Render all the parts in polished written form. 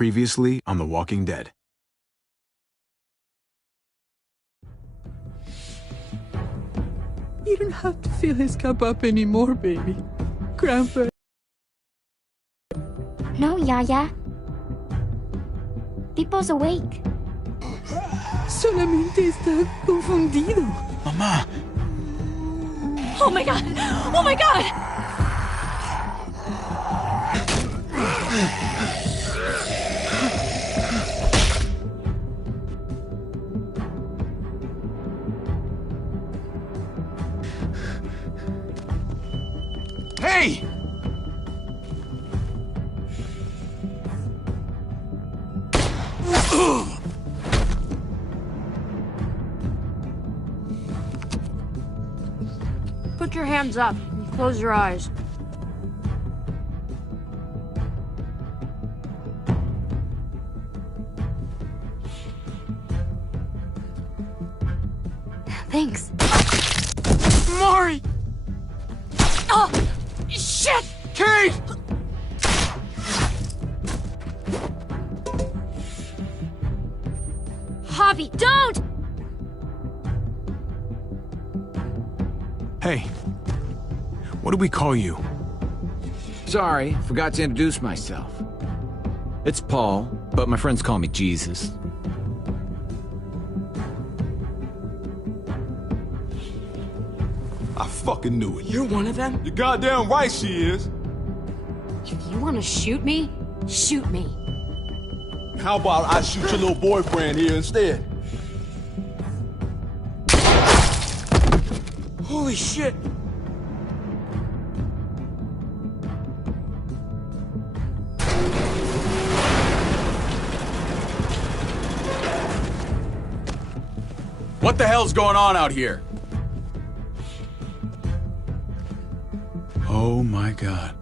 Previously on The Walking Dead. You don't have to fill his cup up anymore, baby. Grandpa. No, Yaya. Pipo's awake. Solamente está confundido. Mamá! Oh my god! Oh my god! Hey! Put your hands up and close your eyes. Thanks. Mari! Oh! Shit! Kate! Javi, don't! Hey. What do we call you? Sorry, forgot to introduce myself. It's Paul, but my friends call me Jesus. I fucking knew it. You're one of them? You're goddamn right she is. If you want to shoot me, shoot me. How about I shoot your little boyfriend here instead? Holy shit! What the hell's going on out here? Oh my god.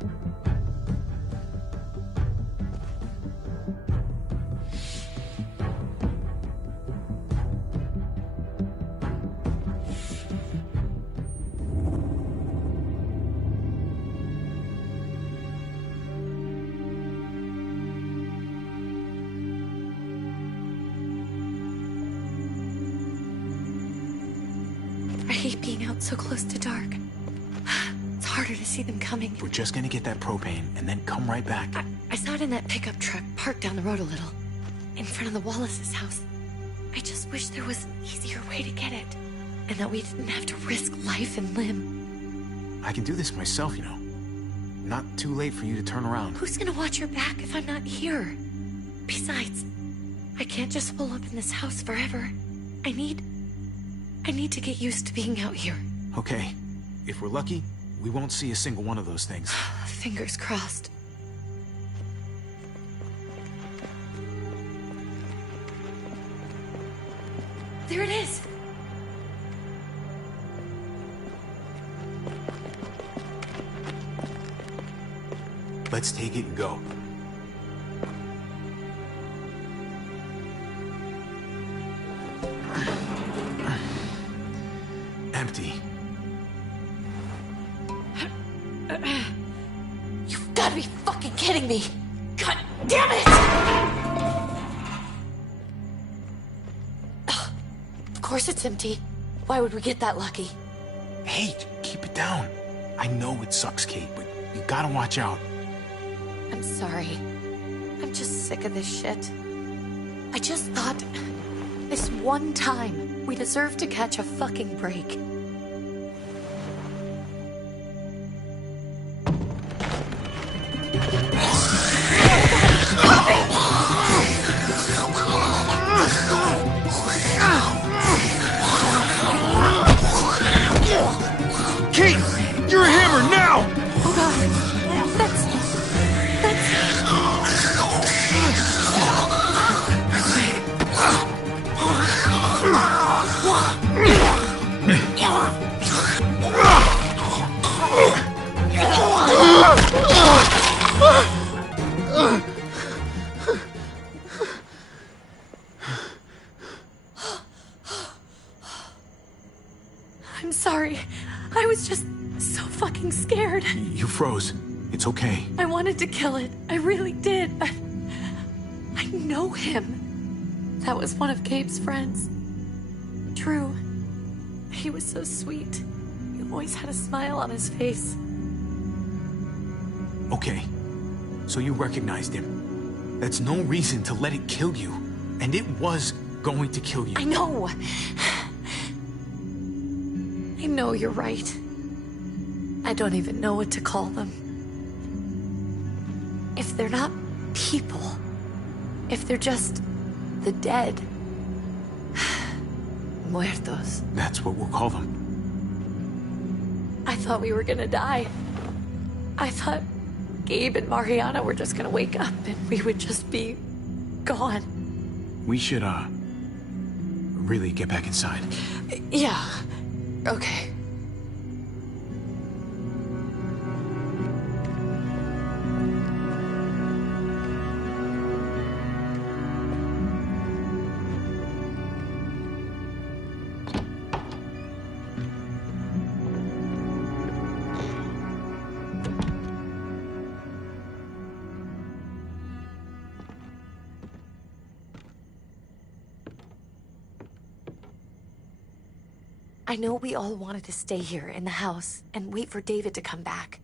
I hate being out so close to dark. It's harder to see them coming. We're just gonna get that propane and then come right back. I saw it in that pickup truck parked down the road a little, in front of the Wallace's house. I just wish there was an easier way to get it, and that we didn't have to risk life and limb. I can do this myself, you know. Not too late for you to turn around. Who's gonna watch your back if I'm not here? Besides, I can't just pull up in this house forever. I need to get used to being out here. Okay. If we're lucky, we won't see a single one of those things. Fingers crossed. There it is! Let's take it and go. Empty. You've got to be fucking kidding me! God damn it! Ugh. Of course it's empty. Why would we get that lucky? Hey, keep it down. I know it sucks, Kate, but you gotta watch out. I'm sorry. I'm just sick of this shit. I just thought, this one time, we deserve to catch a fucking break. Kate! You're a hammer now! Oh god. That's... I'm sorry. I was just so fucking scared. You froze. It's okay. I wanted to kill it. I really did. I know him. That was one of Gabe's friends. Drew. He was so sweet. He always had a smile on his face. Okay, so you recognized him. That's no reason to let it kill you. And it was going to kill you. I know. I know you're right. I don't even know what to call them. If they're not people, if they're just the dead, muertos. That's what we'll call them. I thought we were gonna die. I thought Gabe and Mariana were just gonna wake up and we would just be gone. We should, really get back inside. Yeah. Okay. I know we all wanted to stay here in the house and wait for David to come back.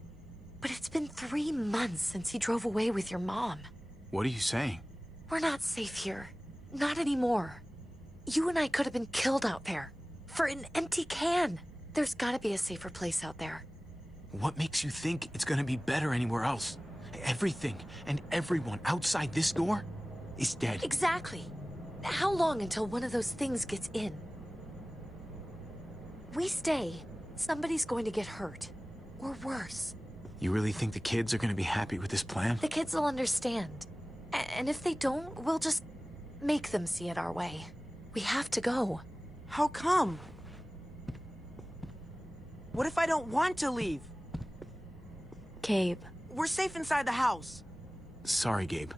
But it's been 3 months since he drove away with your mom. What are you saying? We're not safe here. Not anymore. You and I could have been killed out there. For an empty can. There's gotta be a safer place out there. What makes you think it's gonna be better anywhere else? Everything and everyone outside this door is dead. Exactly. How long until one of those things gets in? We stay, somebody's going to get hurt. Or worse. You really think the kids are gonna be happy with this plan? The kids will understand. And if they don't, we'll just make them see it our way. We have to go. How come? What if I don't want to leave? Gabe. We're safe inside the house. Sorry, Gabe.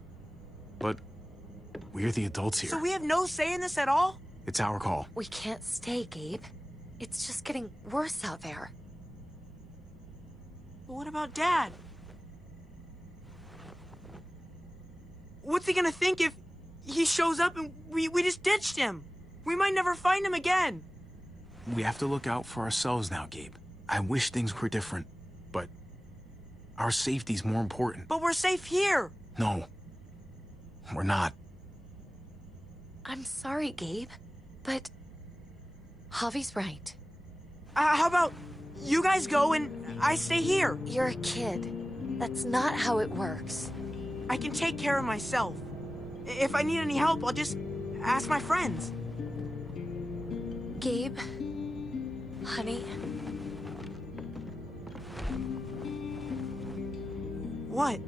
But we're the adults here. So we have no say in this at all? It's our call. We can't stay, Gabe. It's just getting worse out there. But what about Dad? What's he gonna think if he shows up and we just ditched him? We might never find him again. We have to look out for ourselves now, Gabe. I wish things were different, but our safety's more important. But we're safe here. No, we're not. I'm sorry, Gabe, but Javi's right. How about you guys go and I stay here? You're a kid. That's not how it works. I can take care of myself. If I need any help, I'll just ask my friends. Gabe, honey. What?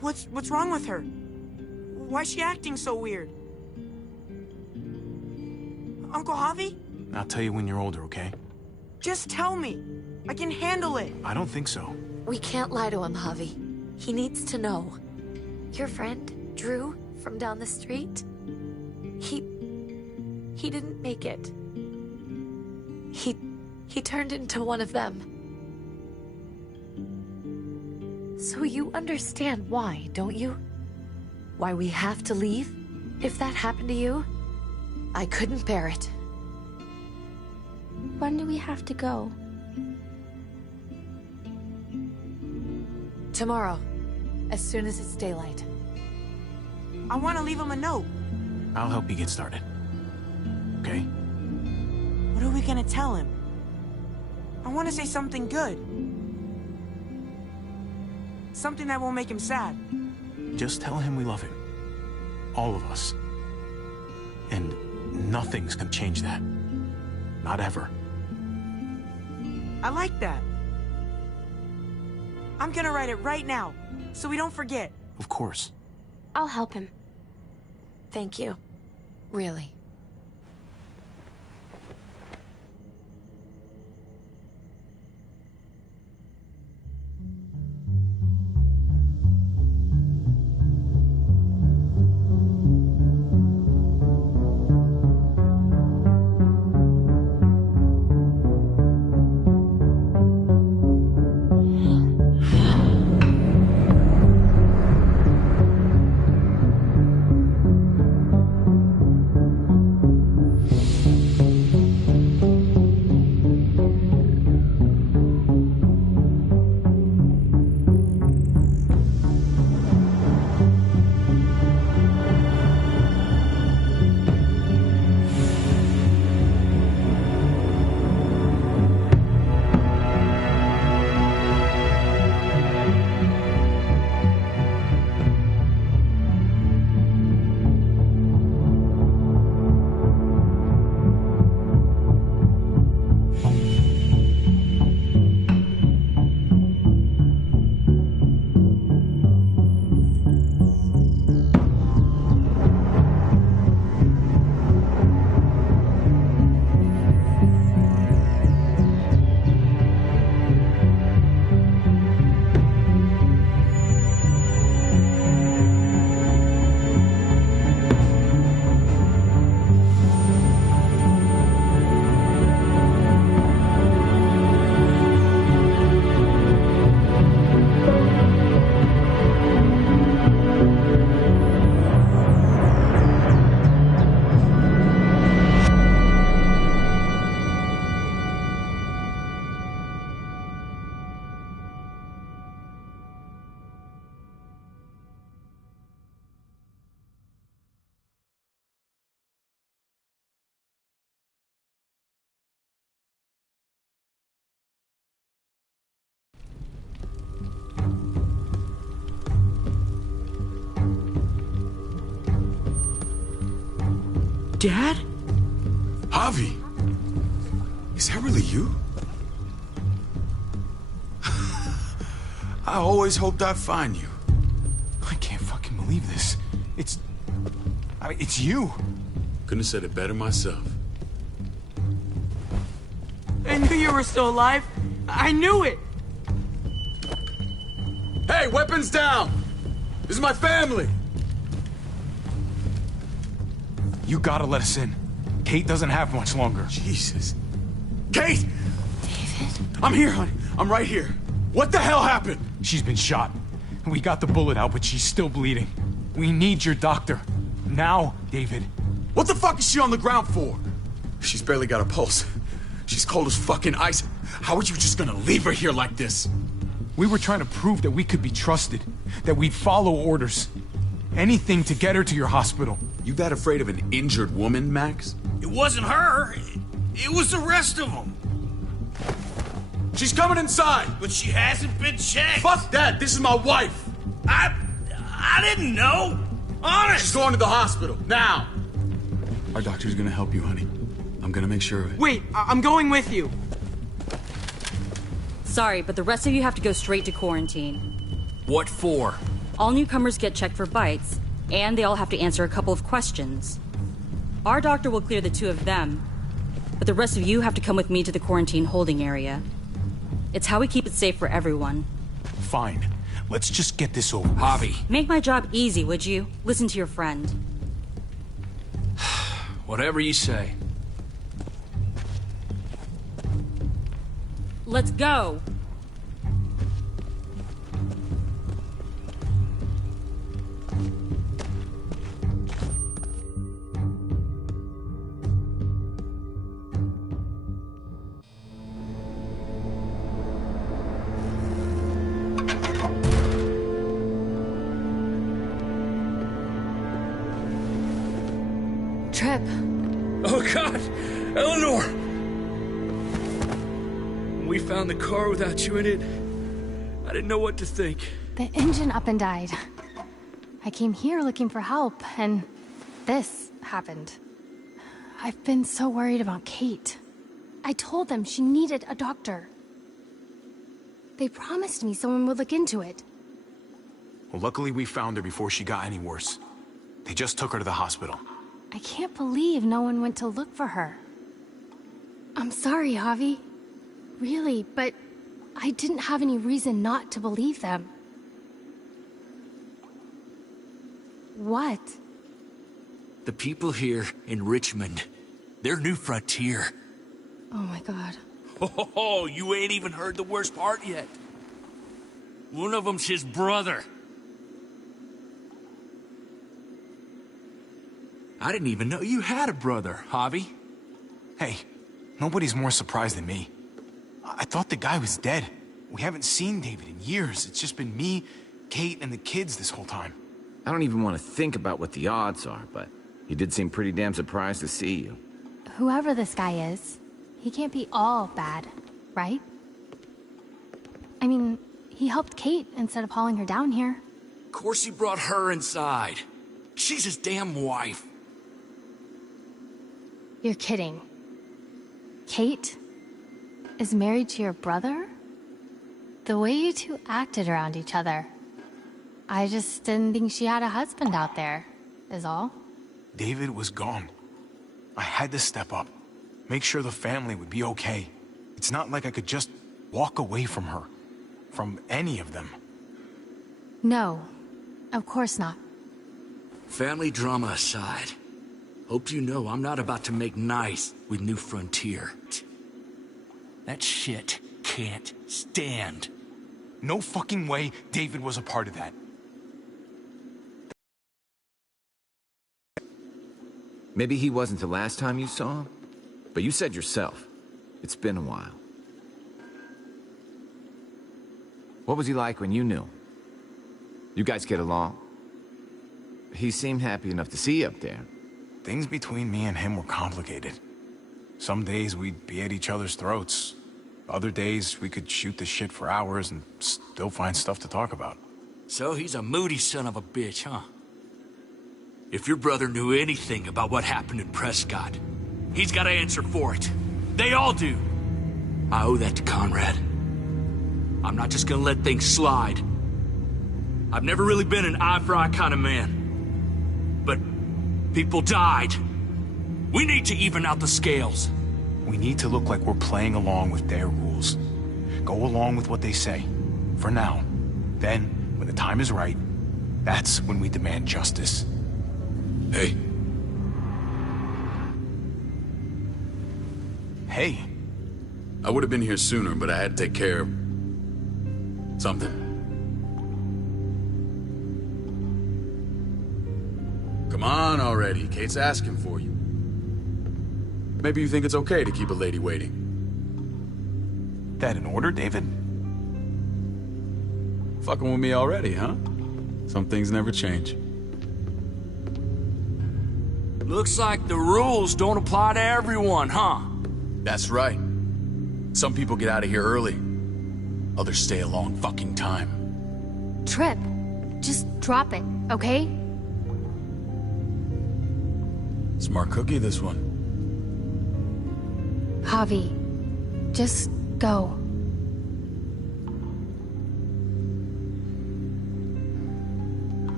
What's wrong with her? Why's she acting so weird? Uncle Javi? I'll tell you when you're older, okay? Just tell me. I can handle it. I don't think so. We can't lie to him, Javi. He needs to know. Your friend, Drew, from down the street? He didn't make it. He turned into one of them. So you understand why, don't you? Why we have to leave? If that happened to you, I couldn't bear it. When do we have to go? Tomorrow, as soon as it's daylight. I want to leave him a note. I'll help you get started. Okay? What are we gonna tell him? I want to say something good. Something that won't make him sad. Just tell him we love him. All of us. And nothing's gonna change that. Not ever. I like that. I'm gonna write it right now, so we don't forget. Of course. I'll help him. Thank you. Really. Dad? Javi! Is that really you? I always hoped I'd find you. I can't fucking believe this. It's you. Couldn't have said it better myself. I knew you were still alive. I knew it. Hey, weapons down! This is my family! You gotta let us in. Kate doesn't have much longer. Jesus. Kate! David? I'm here, honey. I'm right here. What the hell happened? She's been shot. We got the bullet out, but she's still bleeding. We need your doctor. Now, David. What the fuck is she on the ground for? She's barely got a pulse. She's cold as fucking ice. How are you just gonna leave her here like this? We were trying to prove that we could be trusted, that we'd follow orders. Anything to get her to your hospital. You that afraid of an injured woman, Max? It wasn't her. It was the rest of them. She's coming inside! But she hasn't been checked. Fuck that! This is my wife! I didn't know. Honest! She's going to the hospital, now! Our doctor's gonna help you, honey. I'm gonna make sure of it. Wait, I'm going with you. Sorry, but the rest of you have to go straight to quarantine. What for? All newcomers get checked for bites, and they all have to answer a couple of questions. Our doctor will clear the two of them, but the rest of you have to come with me to the quarantine holding area. It's how we keep it safe for everyone. Fine. Let's just get this over with. Javi. Make my job easy, would you? Listen to your friend. Whatever you say. Let's go! Trip. Oh, God! Eleanor! We found the car without you in it. I didn't know what to think. The engine up and died. I came here looking for help, and this happened. I've been so worried about Kate. I told them she needed a doctor. They promised me someone would look into it. Well, luckily we found her before she got any worse. They just took her to the hospital. I can't believe no one went to look for her. I'm sorry, Javi. Really, but I didn't have any reason not to believe them. What? The people here in Richmond, their new frontier. Oh my God. Oh, you ain't even heard the worst part yet. One of them's his brother. I didn't even know you had a brother, Javi. Hey, nobody's more surprised than me. I thought the guy was dead. We haven't seen David in years. It's just been me, Kate, and the kids this whole time. I don't even want to think about what the odds are, but he did seem pretty damn surprised to see you. Whoever this guy is, he can't be all bad, right? I mean, he helped Kate instead of hauling her down here. Of course he brought her inside. She's his damn wife. You're kidding. Kate is married to your brother? The way you two acted around each other. I just didn't think she had a husband out there, is all. David was gone. I had to step up. Make sure the family would be okay. It's not like I could just walk away from her. From any of them. No, of course not. Family drama aside, hope you know I'm not about to make nice with New Frontier. That shit can't stand. No fucking way David was a part of that. Maybe he wasn't the last time you saw him, but you said yourself, it's been a while. What was he like when you knew him? You guys get along? He seemed happy enough to see you up there. Things between me and him were complicated. Some days we'd be at each other's throats. Other days we could shoot the shit for hours and still find stuff to talk about. So he's a moody son of a bitch, huh? If your brother knew anything about what happened in Prescott, he's got to answer for it. They all do. I owe that to Conrad. I'm not just gonna let things slide. I've never really been an eye-for-eye kind of man. But people died. We need to even out the scales. We need to look like we're playing along with their rules. Go along with what they say. For now. Then, when the time is right, that's when we demand justice. Hey. Hey. I would have been here sooner, but I had to take care of something. Come on already. Kate's asking for you. Maybe you think it's okay to keep a lady waiting. That in order, David? Fucking with me already, huh? Some things never change. Looks like the rules don't apply to everyone, huh? That's right. Some people get out of here early. Others stay a long fucking time. Trip, just drop it, okay? Smart cookie, this one. Javi, just go.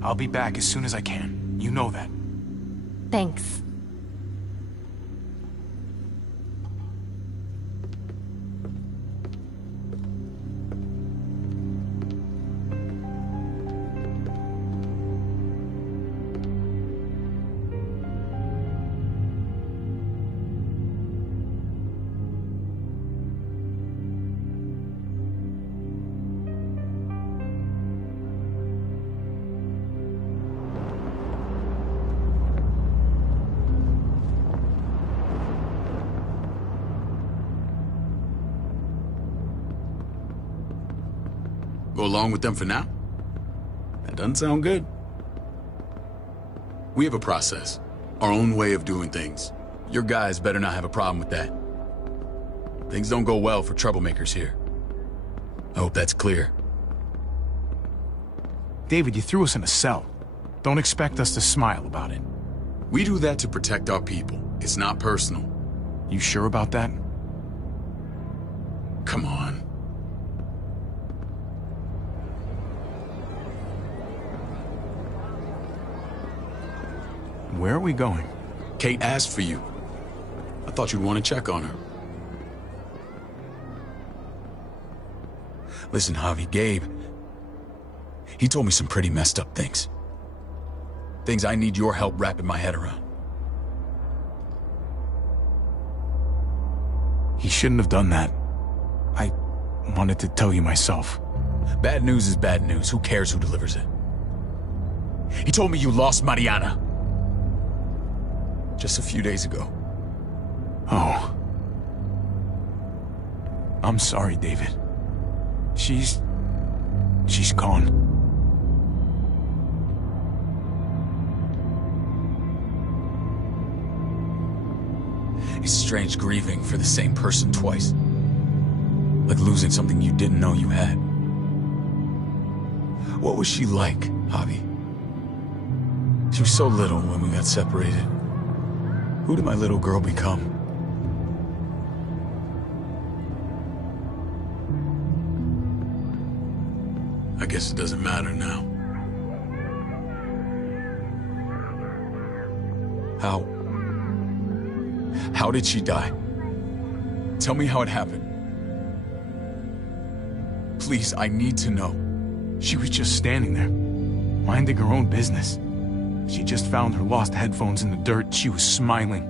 I'll be back as soon as I can. You know that. Thanks. Go along with them for now? That doesn't sound good. We have a process. Our own way of doing things. Your guys better not have a problem with that. Things don't go well for troublemakers here. I hope that's clear. David, you threw us in a cell. Don't expect us to smile about it. We do that to protect our people. It's not personal. You sure about that? Come on. Where are we going? Kate asked for you. I thought you'd want to check on her. Listen, Javi, Gabe, he told me some pretty messed up things. Things I need your help wrapping my head around. He shouldn't have done that. I wanted to tell you myself. Bad news is bad news. Who cares who delivers it? He told me you lost Mariana. Just a few days ago. Oh. I'm sorry, David. She's gone. It's strange grieving for the same person twice. Like losing something you didn't know you had. What was she like, Javi? She was so little when we got separated. Who did my little girl become? I guess it doesn't matter now. How did she die? Tell me how it happened. Please, I need to know. She was just standing there, minding her own business. She just found her lost headphones in the dirt. She was smiling.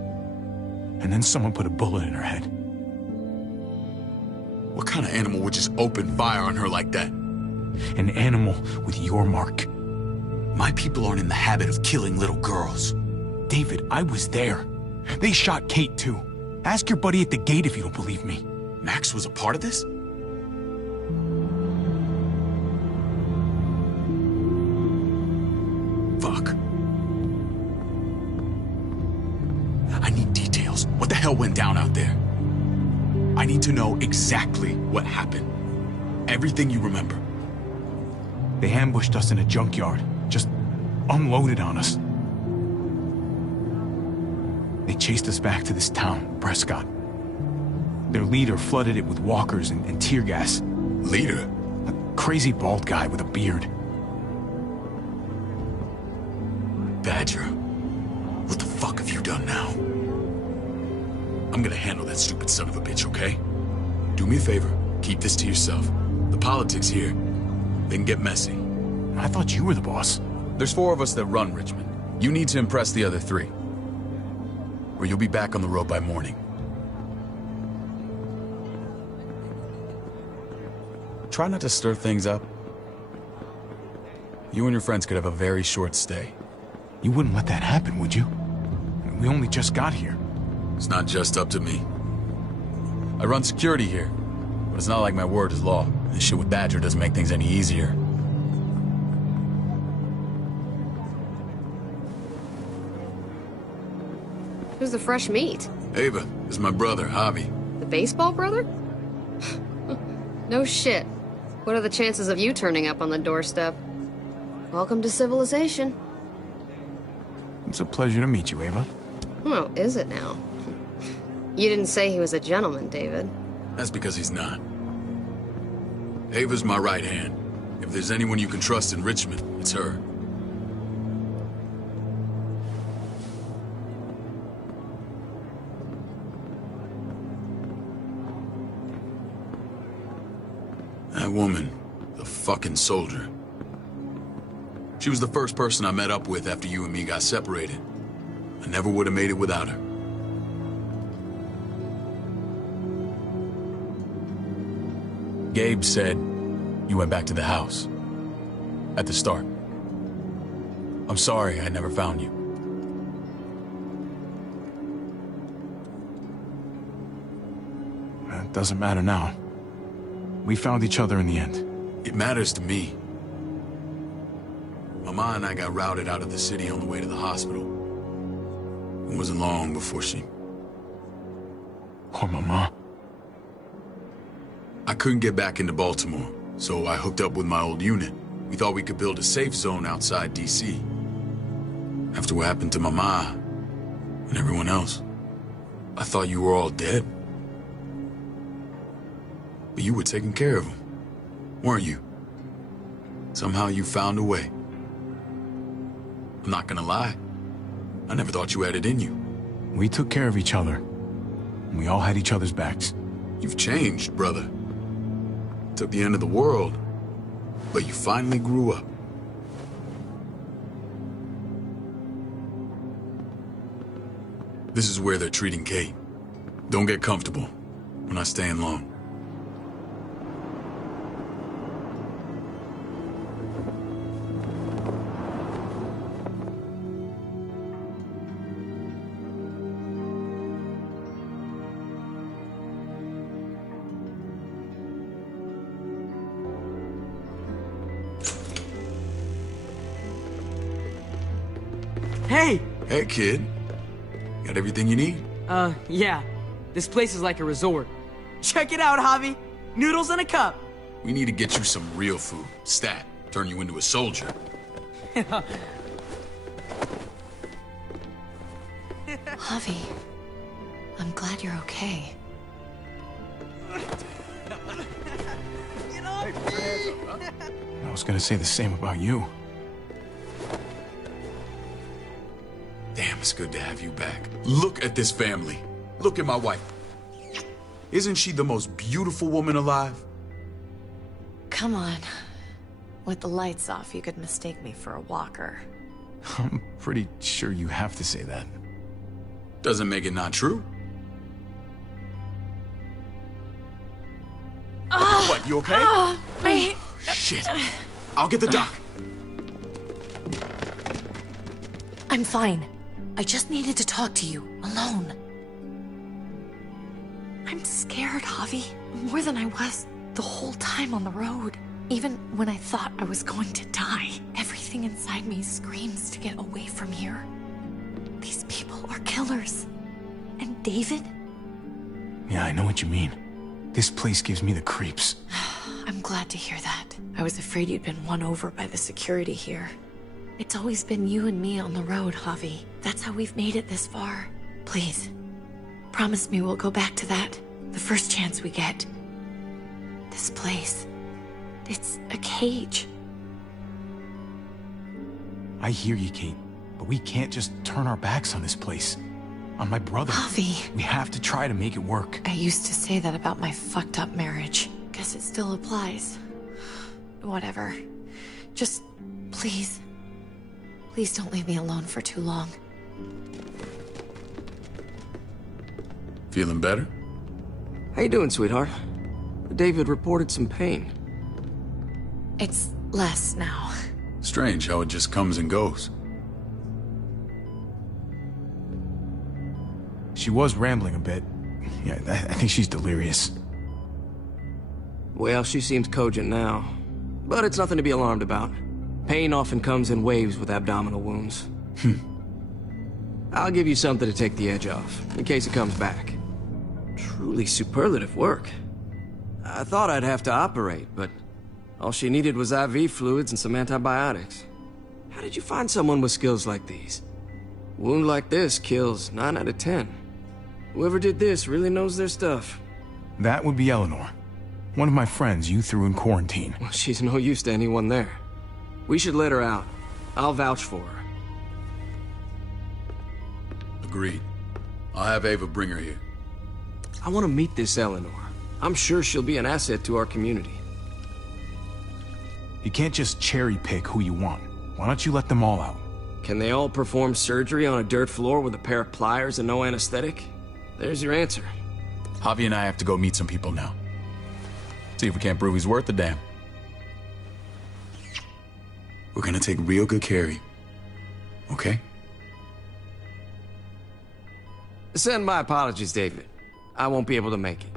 And then someone put a bullet in her head. What kind of animal would just open fire on her like that? An animal with your mark. My people aren't in the habit of killing little girls. David, I was there. They shot Kate too. Ask your buddy at the gate if you don't believe me. Max was a part of this? Fuck. I need details. What the hell went down out there? I need to know exactly what happened. Everything you remember. They ambushed us in a junkyard. just unloaded on us. They chased us back to this town, Prescott. Their leader flooded it with walkers and tear gas. Leader? A crazy bald guy with a beard. Badger, what the fuck have you done now? I'm gonna handle that stupid son of a bitch, okay? Do me a favor, keep this to yourself. The politics here, they can get messy. I thought you were the boss. There's 4 of us that run Richmond. You need to impress the other 3. Or you'll be back on the road by morning. Try not to stir things up. You and your friends could have a very short stay. You wouldn't let that happen, would you? We only just got here. It's not just up to me. I run security here, but it's not like my word is law. This shit with Badger doesn't make things any easier. Who's the fresh meat? Ava, this is my brother, Javi. The baseball brother? No shit. What are the chances of you turning up on the doorstep? Welcome to civilization. It's a pleasure to meet you, Ava. Oh, is it now? You didn't say he was a gentleman, David. That's because he's not. Ava's my right hand. If there's anyone you can trust in Richmond, it's her. That woman, the fucking soldier. She was the first person I met up with after you and me got separated. I never would have made it without her. Gabe said you went back to the house. At the start. I'm sorry I never found you. It doesn't matter now. We found each other in the end. It matters to me. Mama and I got routed out of the city on the way to the hospital. It wasn't long before she... Poor Mama. I couldn't get back into Baltimore, so I hooked up with my old unit. We thought we could build a safe zone outside D.C. After what happened to Mama and everyone else, I thought you were all dead. But you were taking care of them, weren't you? Somehow you found a way. I'm not gonna lie. I never thought you had it in you. We took care of each other. And we all had each other's backs. You've changed, brother. Took the end of the world, but you finally grew up. This is where they're treating Kate. Don't get comfortable. We're not staying long. Hey! Hey, kid. Got everything you need? Yeah. This place is like a resort. Check it out, Javi. Noodles in a cup. We need to get you some real food. Stat. Turn you into a soldier. Javi, I'm glad you're okay. Get off me! I was gonna say the same about you. Damn, it's good to have you back. Look at this family. Look at my wife. Isn't she the most beautiful woman alive? Come on. With the lights off, you could mistake me for a walker. I'm pretty sure you have to say that. Doesn't make it not true. What, you okay? Shit. I'll get the doc. I'm fine. I just needed to talk to you, alone. I'm scared, Javi. More than I was the whole time on the road. Even when I thought I was going to die, everything inside me screams to get away from here. These people are killers. And David? Yeah, I know what you mean. This place gives me the creeps. I'm glad to hear that. I was afraid you'd been won over by the security here. It's always been you and me on the road, Javi. That's how we've made it this far. Please, promise me we'll go back to that the first chance we get. This place, it's a cage. I hear you, Kate, but we can't just turn our backs on this place. On my brother. Javi. We have to try to make it work. I used to say that about my fucked up marriage. Guess it still applies. Whatever. Just, please. Please don't leave me alone for too long. Feeling better? How you doing, sweetheart? David reported some pain. It's less now. Strange how it just comes and goes. She was rambling a bit. Yeah, I think she's delirious. Well, she seems cogent now. But it's nothing to be alarmed about. Pain often comes in waves with abdominal wounds. I'll give you something to take the edge off, in case it comes back. Truly superlative work. I thought I'd have to operate, but all she needed was IV fluids and some antibiotics. How did you find someone with skills like these? A wound like this kills 9 out of 10. Whoever did this really knows their stuff. That would be Eleanor. One of my friends you threw in quarantine. Well, she's no use to anyone there. We should let her out. I'll vouch for her. Agreed. I'll have Ava bring her here. I want to meet this Eleanor. I'm sure she'll be an asset to our community. You can't just cherry pick who you want. Why don't you let them all out? Can they all perform surgery on a dirt floor with a pair of pliers and no anesthetic? There's your answer. Javi and I have to go meet some people now. See if we can't prove he's worth the damn. We're gonna take real good care of you. Okay? Send my apologies, David. I won't be able to make it.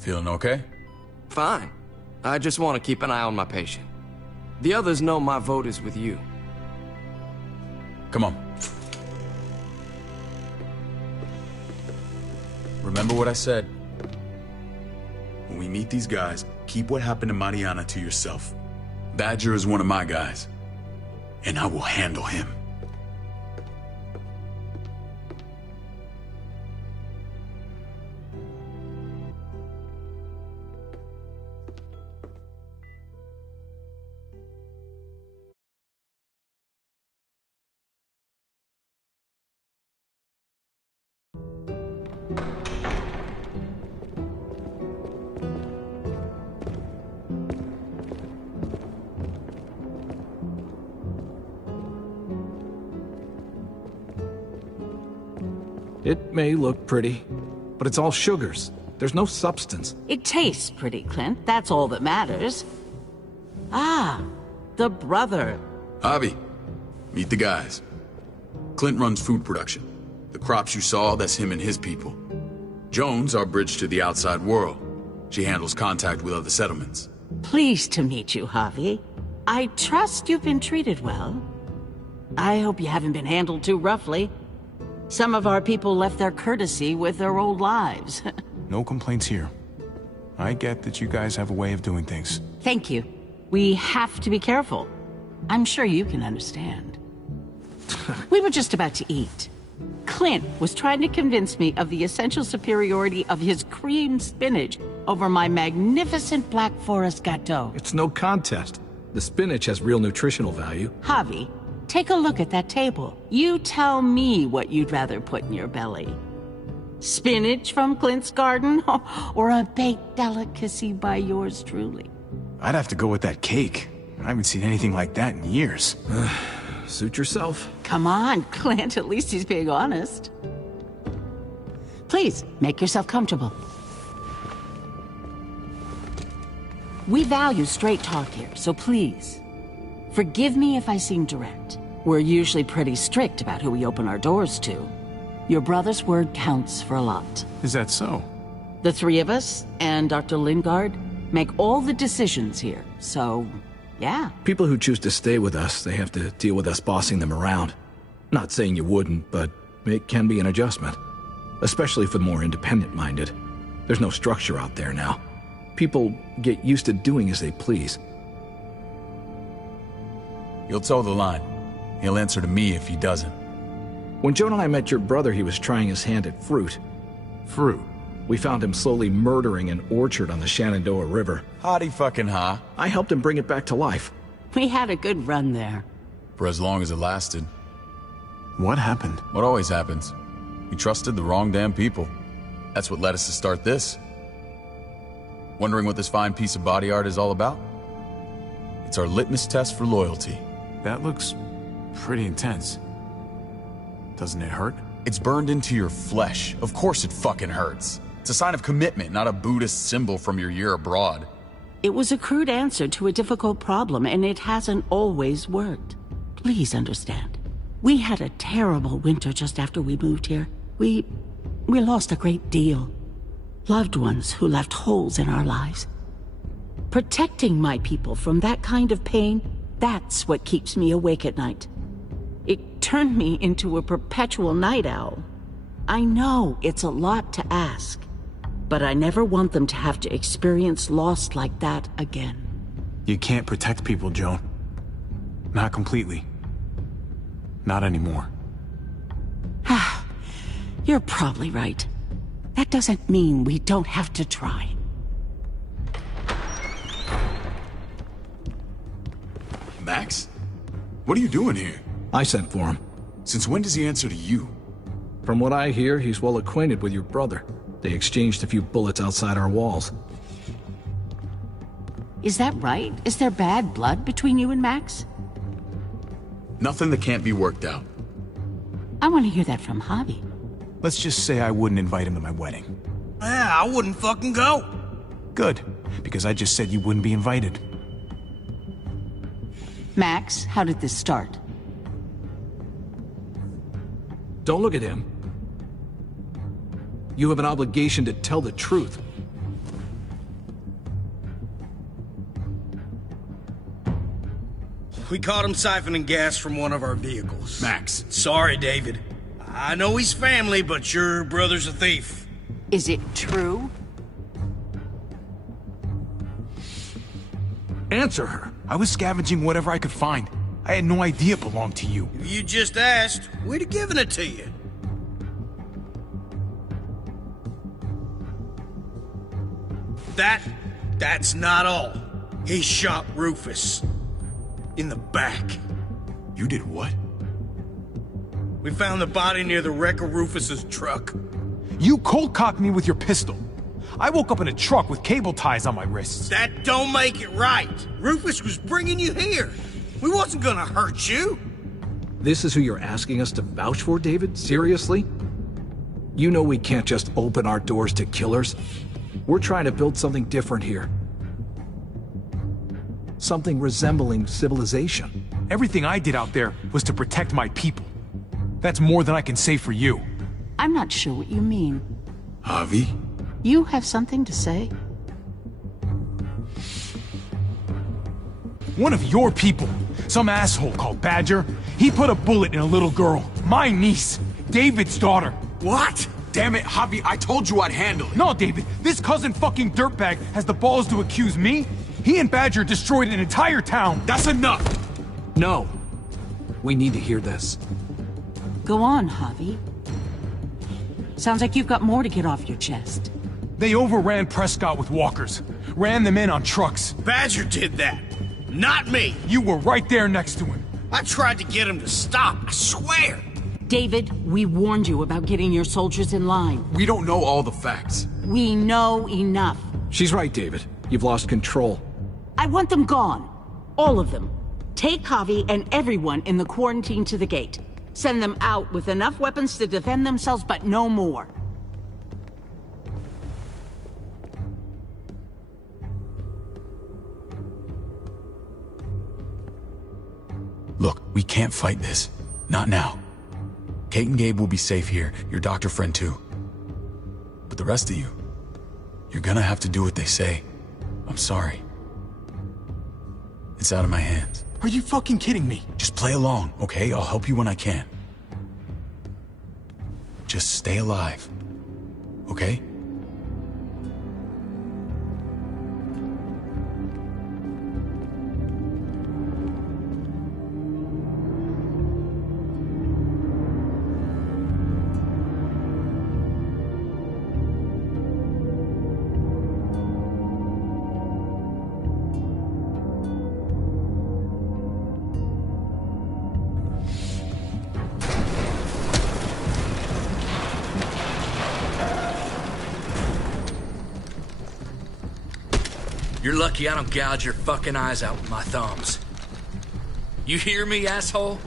Feeling okay? Fine. I just want to keep an eye on my patient. The others know my vote is with you. Come on. Remember what I said. When we meet these guys, keep what happened to Mariana to yourself. Badger is one of my guys, and I will handle him. It may look pretty, but it's all sugars. There's no substance. It tastes pretty, Clint. That's all that matters. Ah, the brother. Javi, meet the guys. Clint runs food production. The crops you saw, that's him and his people. Jones, our bridge to the outside world. She handles contact with other settlements. Pleased to meet you, Javi. I trust you've been treated well. I hope you haven't been handled too roughly. Some of our people left their courtesy with their old lives. No complaints here. I get that you guys have a way of doing things. Thank you. We have to be careful. I'm sure you can understand. We were just about to eat. Clint was trying to convince me of the essential superiority of his creamed spinach over my magnificent Black Forest gâteau. It's no contest. The spinach has real nutritional value. Javi, take a look at that table. You tell me what you'd rather put in your belly. Spinach from Clint's garden, or a baked delicacy by yours truly? I'd have to go with that cake. I haven't seen anything like that in years. Suit yourself. Come on, Clint, at least he's being honest. Please, make yourself comfortable. We value straight talk here, so please, forgive me if I seem direct. We're usually pretty strict about who we open our doors to. Your brother's word counts for a lot. Is that so? The three of us, and Dr. Lingard, make all the decisions here, so, yeah. People who choose to stay with us, they have to deal with us bossing them around. Not saying you wouldn't, but it can be an adjustment. Especially for the more independent-minded. There's no structure out there now. People get used to doing as they please. You'll toe the line. He'll answer to me if he doesn't. When Joan and I met your brother, he was trying his hand at fruit. Fruit? We found him slowly murdering an orchard on the Shenandoah River. Howdy fucking ha. I helped him bring it back to life. We had a good run there. For as long as it lasted. What happened? What always happens. We trusted the wrong damn people. That's what led us to start this. Wondering what this fine piece of body art is all about? It's our litmus test for loyalty. That looks pretty intense. Doesn't it hurt? It's burned into your flesh. Of course it fucking hurts. It's a sign of commitment, not a Buddhist symbol from your year abroad. It was a crude answer to a difficult problem, and it hasn't always worked. Please understand. We had a terrible winter just after we moved here. We lost a great deal. Loved ones who left holes in our lives. Protecting my people from that kind of pain, that's what keeps me awake at night. It turned me into a perpetual night owl. I know it's a lot to ask, but I never want them to have to experience loss like that again. You can't protect people, Joan. Not completely. Not anymore. You're probably right. That doesn't mean we don't have to try. Max? What are you doing here? I sent for him. Since when does he answer to you? From what I hear, he's well acquainted with your brother. They exchanged a few bullets outside our walls. Is that right? Is there bad blood between you and Max? Nothing that can't be worked out. I want to hear that from Javi. Let's just say I wouldn't invite him to my wedding. Yeah, I wouldn't fucking go. Good, because I just said you wouldn't be invited. Max, how did this start? Don't look at him. You have an obligation to tell the truth. We caught him siphoning gas from one of our vehicles. Max. Sorry, David. I know he's family, but your brother's a thief. Is it true? Answer her. I was scavenging whatever I could find. I had no idea it belonged to you. If you just asked, we'd have given it to you. That's not all. He shot Rufus. In the back. You did what? We found the body near the wreck of Rufus's truck. You cold-cocked me with your pistol. I woke up in a truck with cable ties on my wrists. That don't make it right. Rufus was bringing you here. We wasn't gonna hurt you. This is who you're asking us to vouch for, David? Seriously? You know we can't just open our doors to killers. We're trying to build something different here. Something resembling civilization. Everything I did out there was to protect my people. That's more than I can say for you. I'm not sure what you mean. Javi? You have something to say? One of your people, some asshole called Badger, he put a bullet in a little girl, my niece, David's daughter. What? Damn it, Javi, I told you I'd handle it. No, David, this cousin fucking dirtbag has the balls to accuse me? He and Badger destroyed an entire town. That's enough! No. We need to hear this. Go on, Javi. Sounds like you've got more to get off your chest. They overran Prescott with walkers. Ran them in on trucks. Badger did that. Not me. You were right there next to him. I tried to get him to stop, I swear. David, we warned you about getting your soldiers in line. We don't know all the facts. We know enough. She's right, David. You've lost control. I want them gone. All of them. Take Javi and everyone in the quarantine to the gate. Send them out with enough weapons to defend themselves, but no more. Look, we can't fight this. Not now. Kate and Gabe will be safe here, your doctor friend too. But the rest of you, you're gonna have to do what they say. I'm sorry. It's out of my hands. Are you fucking kidding me? Just play along, okay? I'll help you when I can. Just stay alive, okay? You're lucky I don't gouge your fucking eyes out with my thumbs. You hear me, asshole?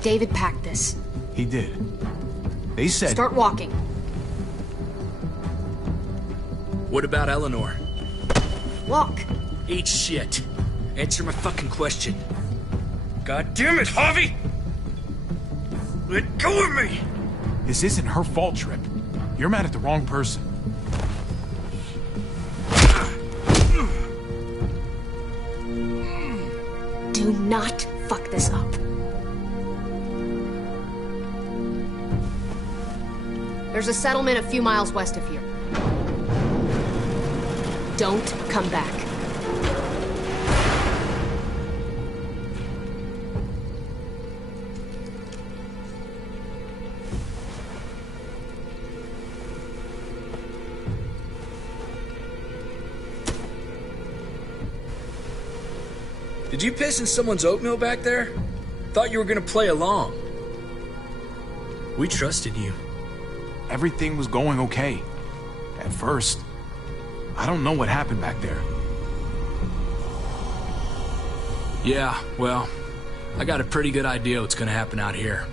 David packed this. He did. They said... Start walking. What about Eleanor? Walk. Eat shit. Answer my fucking question. God damn it, Harvey! Let go of me! This isn't her fault, Trip. You're mad at the wrong person. Do not fuck this up. There's a settlement a few miles west of here. Don't come back. Did you piss in someone's oatmeal back there? Thought you were gonna play along. We trusted you. Everything was going okay. At first. I don't know what happened back there. Yeah, well, I got a pretty good idea what's gonna happen out here.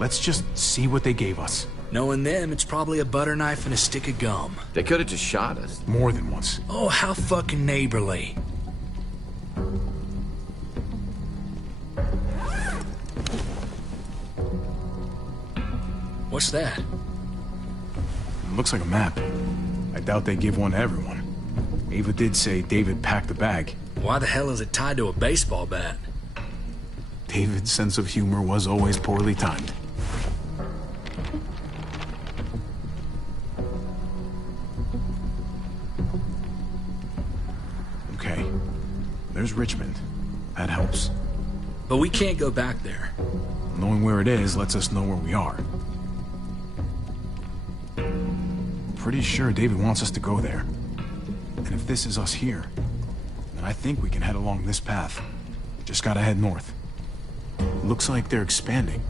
Let's just see what they gave us. Knowing them, it's probably a butter knife and a stick of gum. They could have just shot us. More than once. Oh, how fucking neighborly. What's that? Looks like a map. I doubt they give one to everyone. Ava did say David packed the bag. Why the hell is it tied to a baseball bat? David's sense of humor was always poorly timed. Okay. There's Richmond. That helps. But we can't go back there. Knowing where it is lets us know where we are. Pretty sure David wants us to go there. And if this is us here, then I think we can head along this path. Just gotta head north. Looks like they're expanding.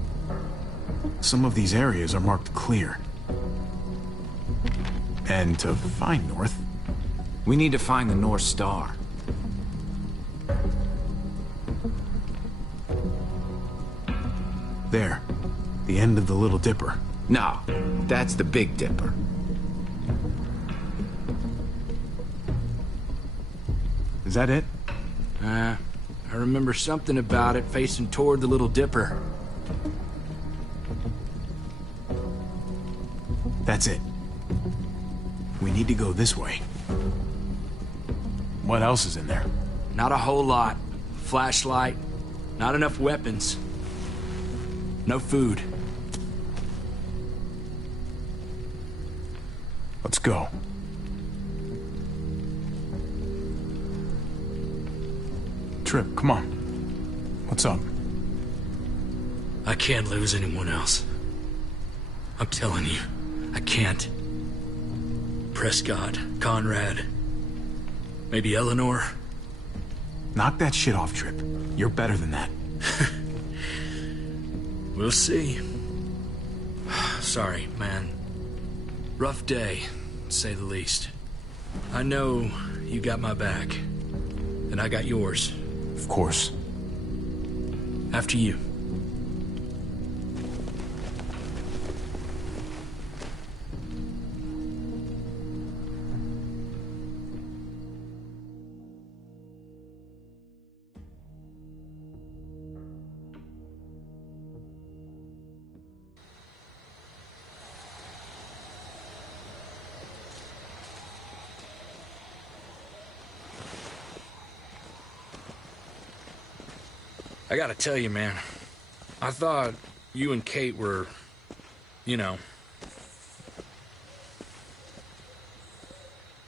Some of these areas are marked clear. And to find north... We need to find the North Star. There. The end of the Little Dipper. No, that's the Big Dipper. Is that it? I remember something about it facing toward the Little Dipper. That's it. We need to go this way. What else is in there? Not a whole lot. Flashlight, not enough weapons. No food. Let's go. Trip, come on. What's up? I can't lose anyone else. I'm telling you, I can't. Prescott, Conrad, maybe Eleanor. Knock that shit off, Trip. You're better than that. We'll see. Sorry, man. Rough day, to say the least. I know you got my back, and I got yours. Of course. After you. I gotta tell you, man. I thought you and Kate were, you know...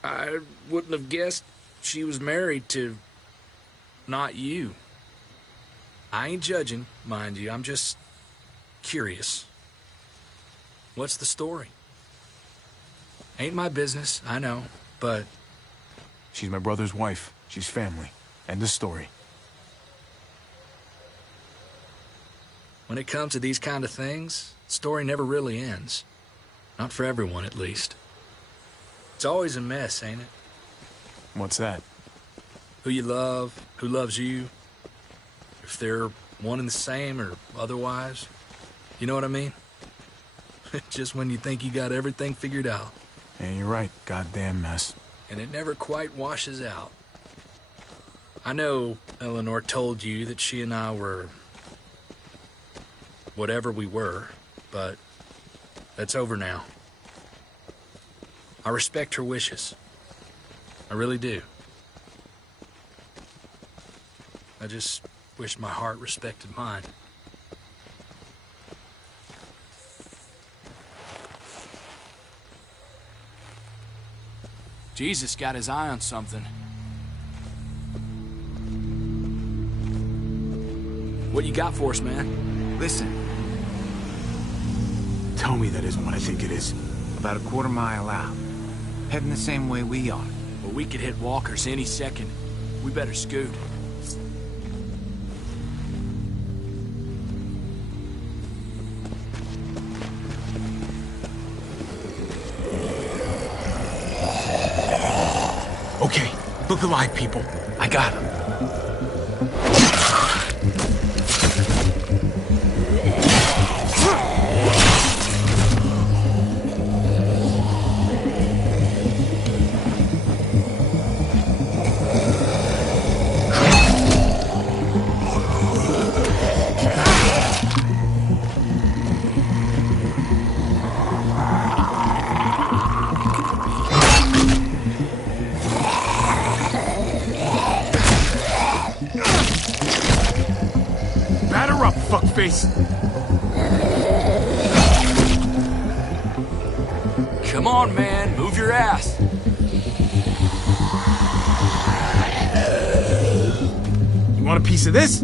I wouldn't have guessed she was married to... not you. I ain't judging, mind you. I'm just... curious. What's the story? Ain't my business, I know, but... She's my brother's wife. She's family. End of story. when it comes to these kind of things, the story never really ends. Not for everyone, at least. It's always a mess, ain't it? What's that? Who you love, who loves you, if they're one and the same or otherwise. You know what I mean? Just when you think you got everything figured out. Yeah, you're right. Goddamn mess. And it never quite washes out. I know Eleanor told you that she and I were whatever we were, but that's over now. I respect her wishes. I really do. I just wish my heart respected mine. Jesus got his eye on something. What you got for us, man? Listen. Tell me that isn't what I think it is. About a quarter mile out. Heading the same way we are. Well, we could hit walkers any second. We better scoot. Okay, look alive, people. I got him. Fuckface. Come on, man. Move your ass. You want a piece of this?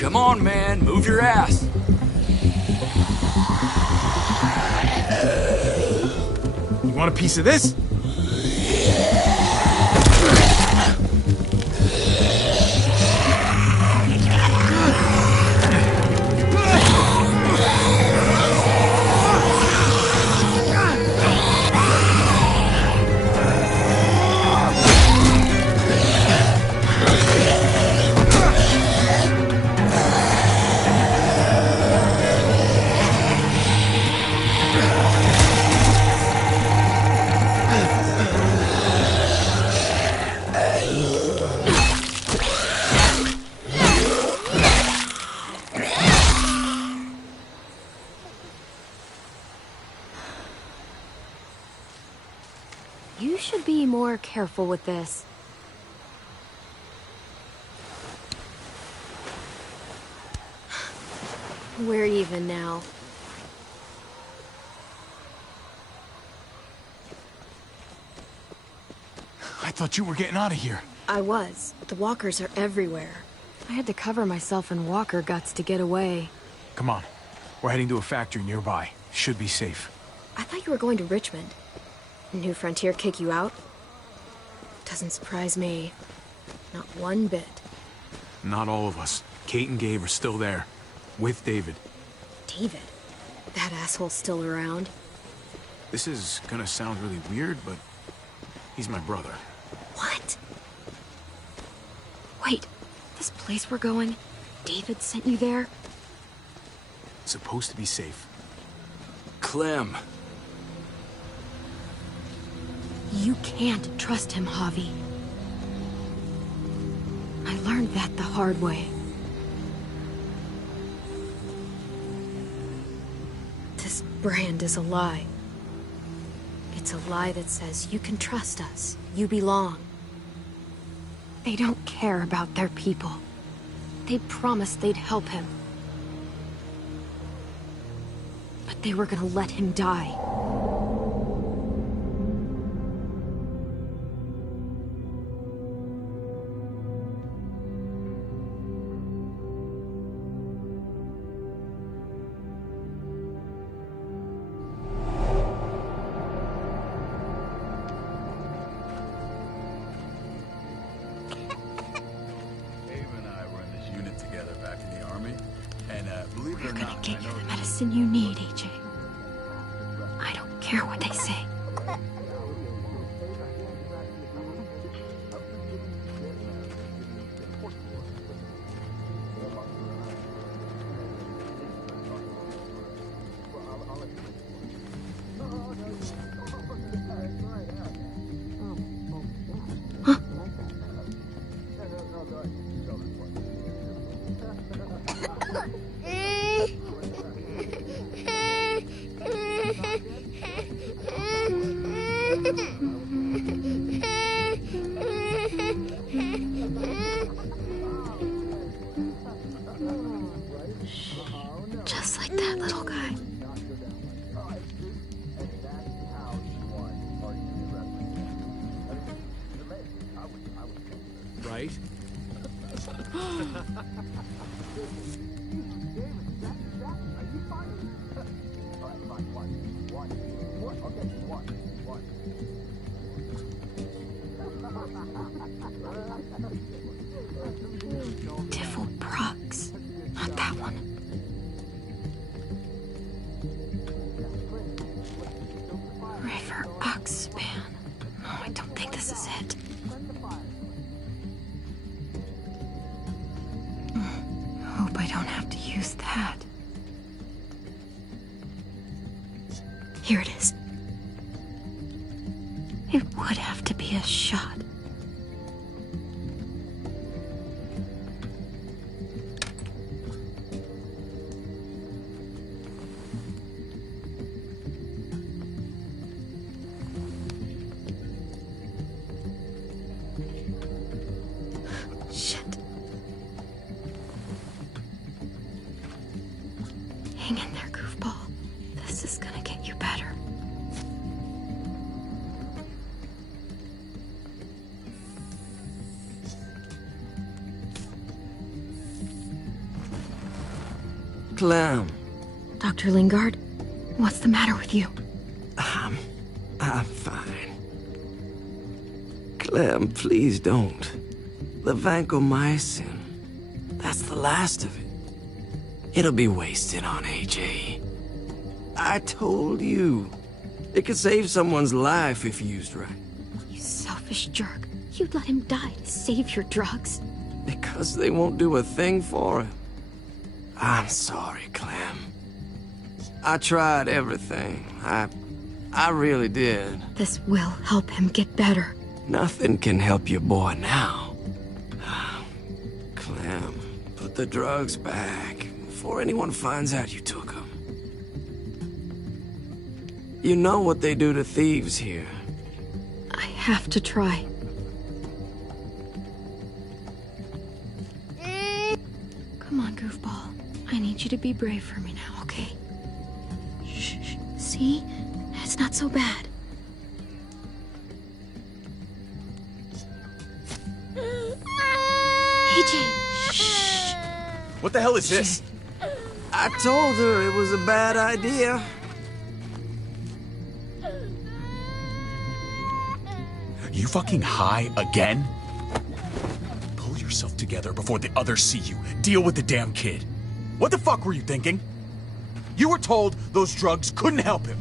Come on, man. Move your ass. You want a piece of this? You should be more careful with this. We're even now. I thought you were getting out of here. I was, but the walkers are everywhere. I had to cover myself in walker guts to get away. Come on. We're heading to a factory nearby. Should be safe. I thought you were going to Richmond. New Frontier kick you out? Doesn't surprise me. Not one bit. Not all of us. Kate and Gabe are still there. With David. David? That asshole's still around? This is gonna sound really weird, but he's my brother. What? Wait, this place we're going, David sent you there? It's supposed to be safe. Clem. You can't trust him, Javi. I learned that the hard way. This brand is a lie. It's a lie that says you can trust us. You belong. They don't care about their people. They promised they'd help him. But they were gonna let him die. You need, AJ. I don't care what they say. Just like that little guy. Right? Tiffle Prox. Not that one. River Oxspan. No, I don't think this is it. Hope I don't have to use that. Here it is. It would have to be a shot. Hang in there, goofball. This is gonna get you better. Clem. Dr. Lingard, what's the matter with you? I'm fine. Clem, please don't. The vancomycin. That's the last of it. It'll be wasted on AJ. I told you. It could save someone's life if used right. You selfish jerk. You'd let him die to save your drugs. Because they won't do a thing for him. I'm sorry, Clem. I tried everything. I really did. This will help him get better. Nothing can help your boy now. Clem, put the drugs back before anyone finds out you took them. You know what they do to thieves here. I have to try. Come on, goofball. I need you to be brave for me now, okay? Shh, shh. See? It's not so bad. AJ, shh. What the hell is this? I told her it was a bad idea. You fucking high again? Pull yourself together before the others see you. Deal with the damn kid. What the fuck were you thinking? You were told those drugs couldn't help him.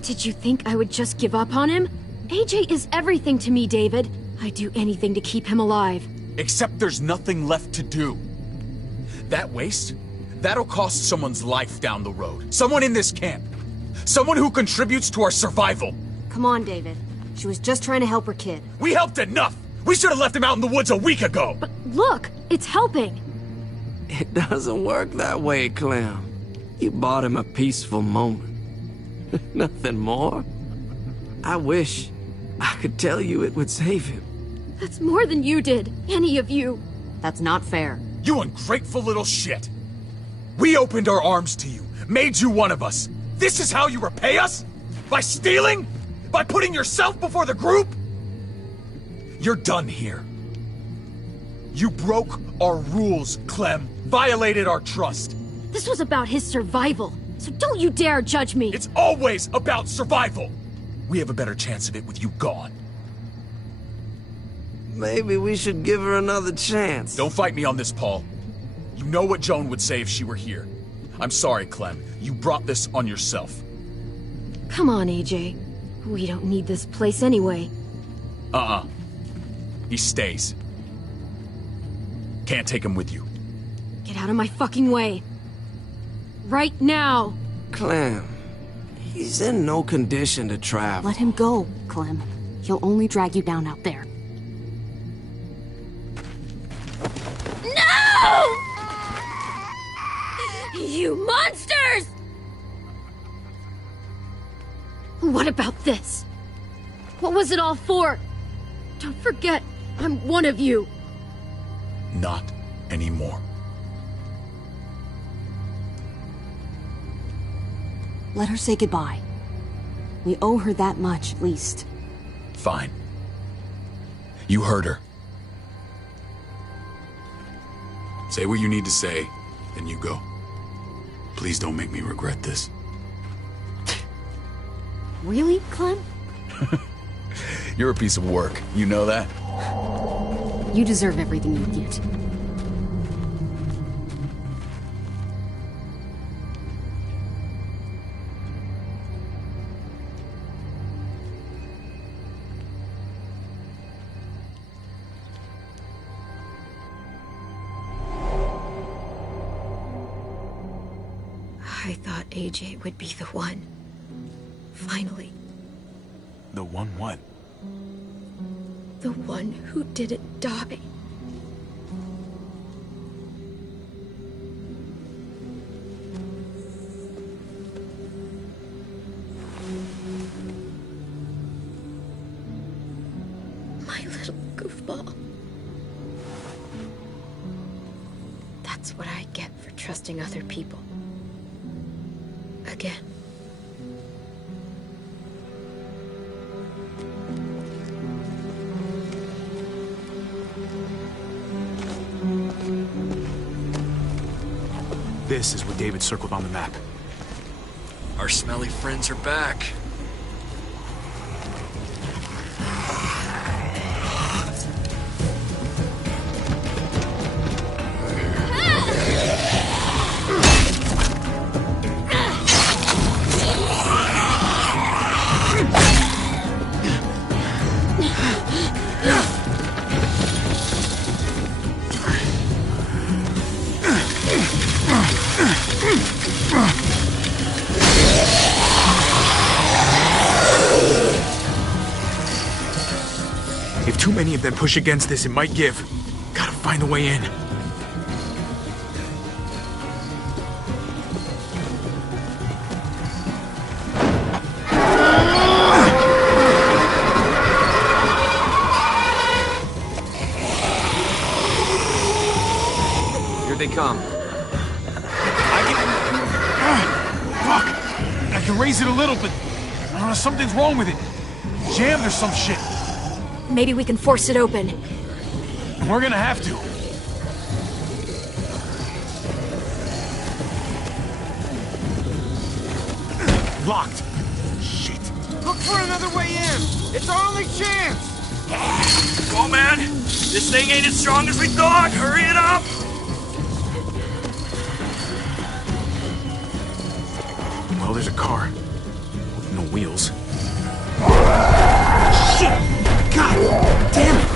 Did you think I would just give up on him? AJ is everything to me, David. I'd do anything to keep him alive. Except there's nothing left to do. That waste, that'll cost someone's life down the road. Someone in this camp. Someone who contributes to our survival. Come on, David. She was just trying to help her kid. We helped enough! We should have left him out in the woods a week ago! But look, it's helping. It doesn't work that way, Clem. You bought him a peaceful moment. Nothing more. I wish I could tell you it would save him. That's more than you did, any of you. That's not fair. You ungrateful little shit! We opened our arms to you, made you one of us. This is how you repay us? By stealing? By putting yourself before the group? You're done here. You broke our rules, Clem. Violated our trust. This was about his survival, so don't you dare judge me. It's always about survival. We have a better chance of it with you gone. Maybe we should give her another chance. Don't fight me on this, Paul. You know what Joan would say if she were here. I'm sorry, Clem. You brought this on yourself. Come on, AJ. We don't need this place anyway. He stays. Can't take him with you. Get out of my fucking way. Right now. Clem, he's in no condition to travel. Let him go, Clem. He'll only drag you down out there. No! You monsters! What about this? What was it all for? Don't forget, I'm one of you. Not anymore. Let her say goodbye. We owe her that much, at least. Fine. You heard her. Say what you need to say, then you go. Please don't make me regret this. Really, Clem? You're a piece of work. You know that? You deserve everything you get. I thought AJ would be the one. Finally. The one what? The one who didn't die. My little goofball. That's what I get for trusting other people. Again. This is what David circled on the map. Our smelly friends are back. If too many of them push against this, it might give. Gotta find a way in. Here they come. Fuck! I can raise it a little, but something's wrong with it. Jammed or some shit. Maybe we can force it open. We're gonna have to. Locked. Shit. Look for another way in. It's our only chance. Come on, man. This thing ain't as strong as we thought. Hurry it up. Well, there's a car. With no wheels. Shit! God damn it!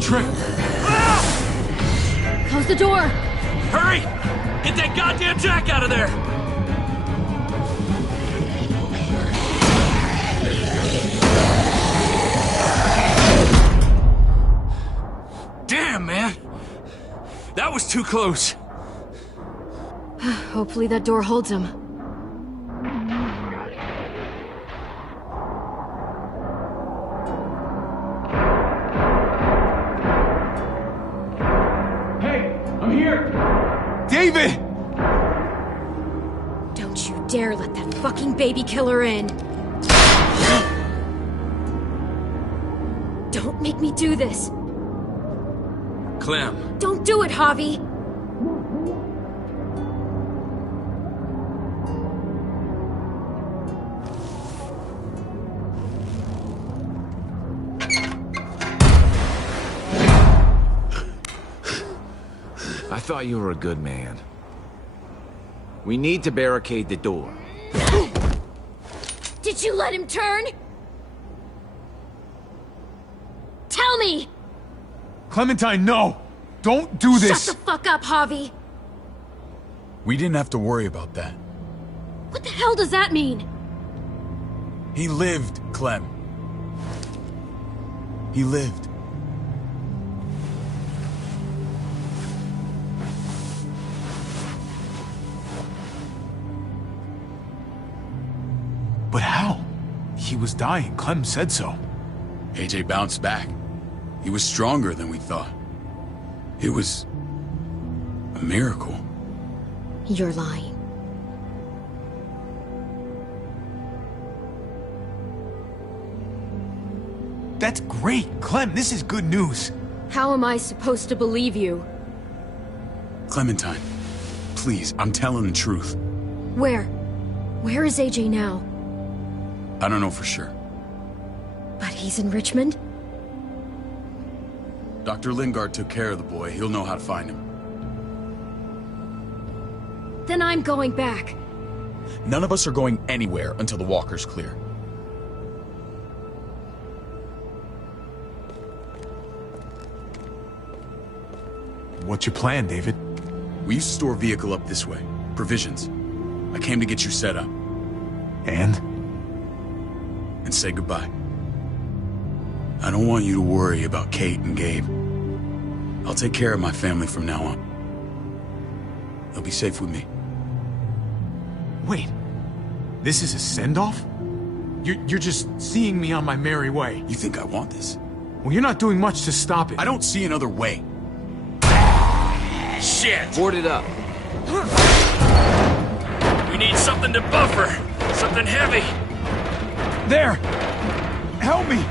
on, Trick! Close the door! Hurry! Get that goddamn Jack out of there! Damn, man! That was too close. Hopefully that door holds him. Hey, I'm here! David! Don't you dare let that fucking baby killer in! Don't make me do this! Clem. Don't do it, Javi! I thought you were a good man. We need to barricade the door. Did you let him turn? Tell me! Clementine, no! Don't do this! Shut the fuck up, Javi! We didn't have to worry about that. What the hell does that mean? He lived, Clem. He lived. But how? He was dying. Clem said so. AJ bounced back. He was stronger than we thought. It was a miracle. You're lying. That's great! Clem, this is good news! How am I supposed to believe you? Clementine, please, I'm telling the truth. Where? Where is AJ now? I don't know for sure. But he's in Richmond? Dr. Lingard took care of the boy. He'll know how to find him. Then I'm going back. None of us are going anywhere until the walker's clear. What's your plan, David? We used to store a vehicle up this way. Provisions. I came to get you set up. And? And say goodbye. I don't want you to worry about Kate and Gabe. I'll take care of my family from now on. They'll be safe with me. Wait. This is a send-off? You're just seeing me on my merry way. You think I want this? Well, you're not doing much to stop it. I don't see another way. Shit! Board it up. We need something to buffer. Something heavy. There! Help me!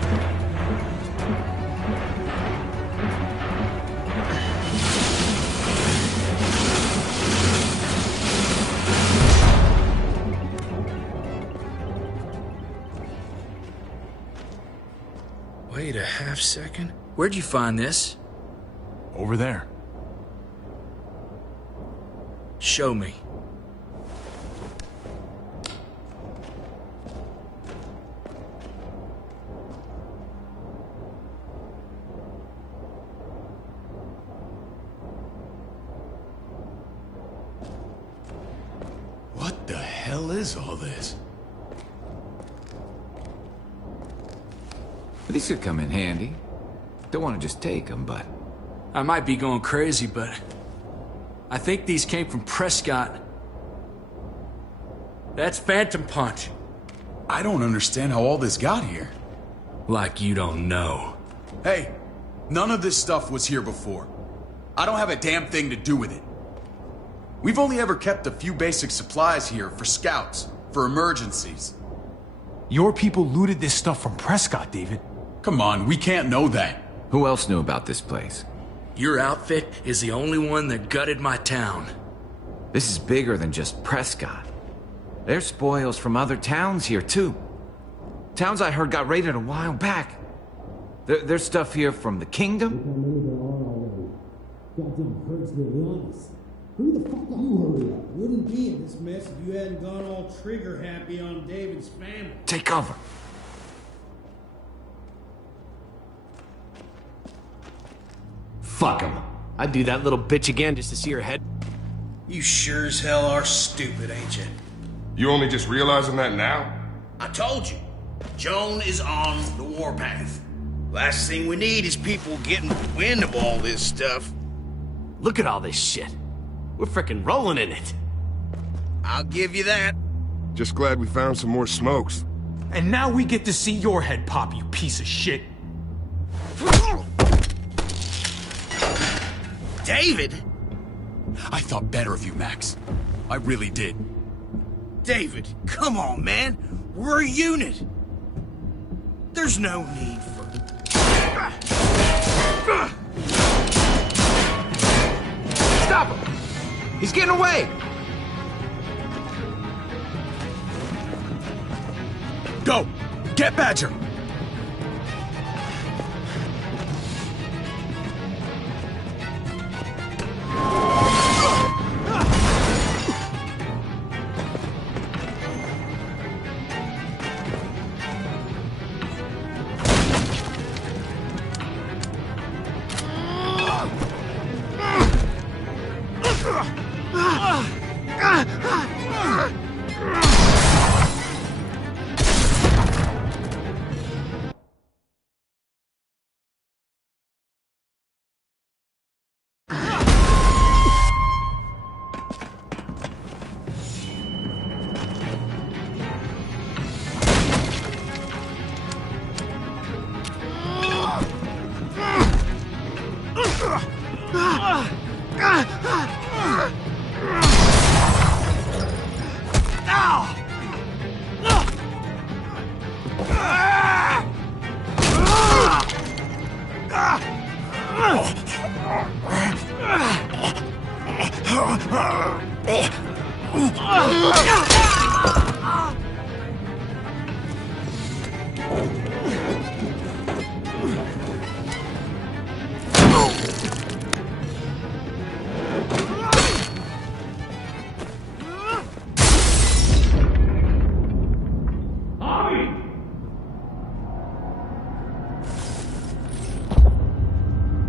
Wait a half second. Where'd you find this? Over there. Show me. What the hell is all this? These could come in handy. Don't want to just take them, but... I might be going crazy, but... I think these came from Prescott. That's Phantom Punch. I don't understand how all this got here. Like you don't know. Hey, none of this stuff was here before. I don't have a damn thing to do with it. We've only ever kept a few basic supplies here for scouts, for emergencies. Your people looted this stuff from Prescott, David. Come on, we can't know that. Who else knew about this place? Your outfit is the only one that gutted my town. This is bigger than just Prescott. There's spoils from other towns here, too. Towns I heard got raided a while back. There's stuff here from the Kingdom. Goddamn hurts to be honest. Who the fuck are you? Hurry up. Wouldn't be in this mess if you hadn't gone all trigger happy on David's family. Take cover. Fuck him. I'd do that little bitch again just to see her head. You sure as hell are stupid, ain't you? You only just realizing that now? I told you. Joan is on the warpath. Last thing we need is people getting wind of all this stuff. Look at all this shit. We're frickin' rolling in it. I'll give you that. Just glad we found some more smokes. And now we get to see your head pop, you piece of shit. David? I thought better of you, Max. I really did. David, come on, man. We're a unit. There's no need for... Stop him! He's getting away! Go! Get Badger!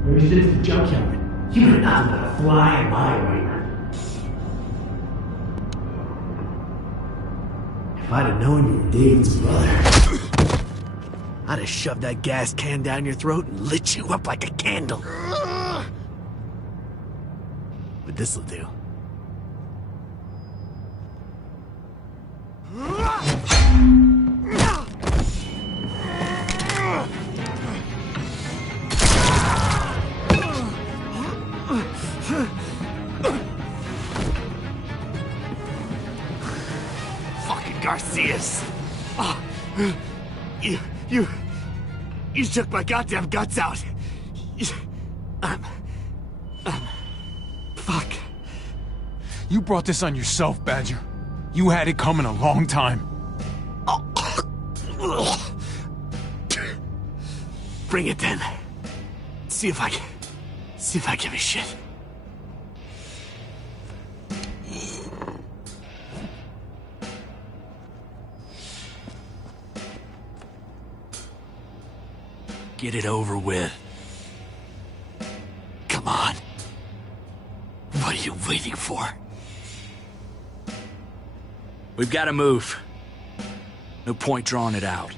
Ever since the junkyard, you've been nothing but a fly in my ointment. If I'd have known you were David's brother, I'd have shoved that gas can down your throat and lit you up like a candle. But this'll do. Garcias! Oh, you took my goddamn guts out. Fuck. You brought this on yourself, Badger. You had it coming a long time. Bring it then. See if I give a shit. Get it over with. Come on. What are you waiting for? We've got to move. No point drawing it out.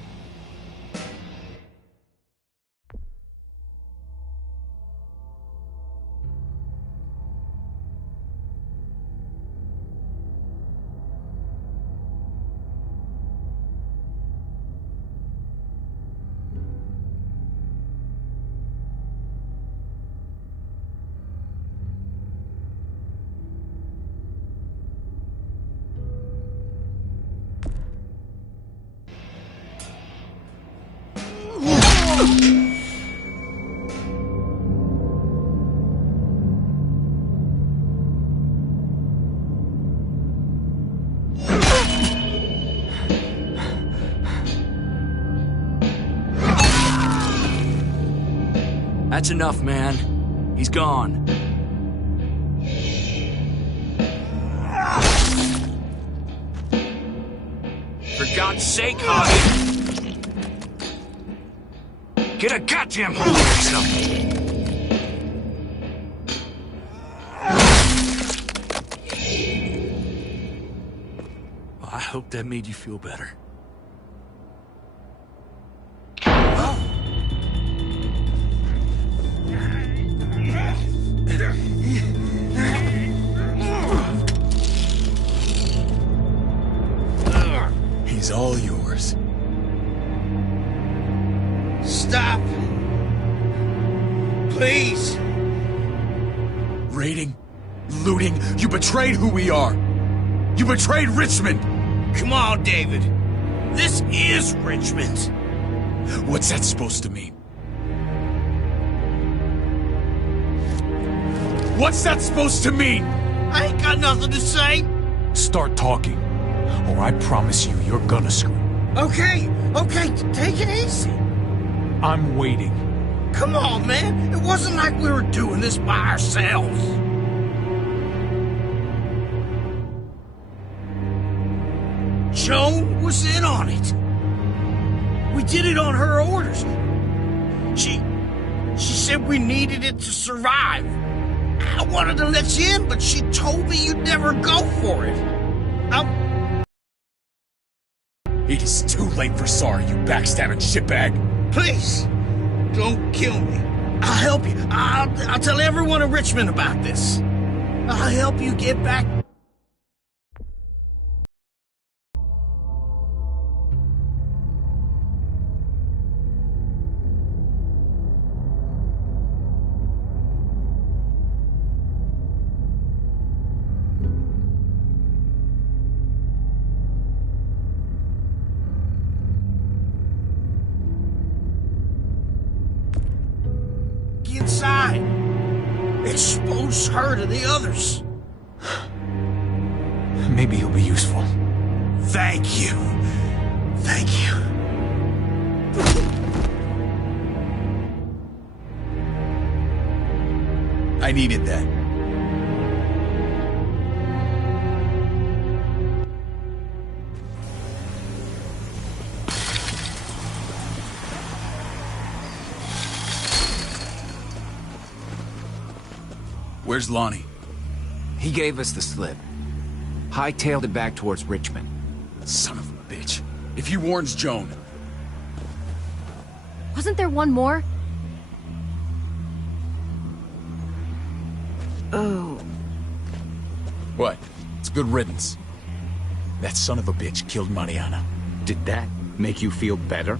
That's enough, man. He's gone. For God's sake, Hobby! Get a goddamn hold of yourself! hope that made you feel better. He's all yours. Stop! Please! Raiding, looting, you betrayed who we are! You betrayed Richmond! Come on, David. This is Richmond. What's that supposed to mean? What's that supposed to mean? I ain't got nothing to say. Start talking, or I promise you, you're gonna scream. Okay, take it easy. I'm waiting. Come on, man. It wasn't like we were doing this by ourselves. Joan was in on it. We did it on her orders. She said we needed it to survive. I wanted to let you in, but she told me you'd never go for it. It is too late for sorry, you backstabbing shitbag. Please, don't kill me. I'll help you. I'll tell everyone in Richmond about this. I'll help you get back. Inside. Expose her to the others. Maybe he'll be useful. Thank you. Thank you. I needed that. Where's Lonnie? He gave us the slip. Hightailed it back towards Richmond. Son of a bitch. If he warns Joan... Wasn't there one more? Oh. What? It's good riddance. That son of a bitch killed Mariana. Did that make you feel better?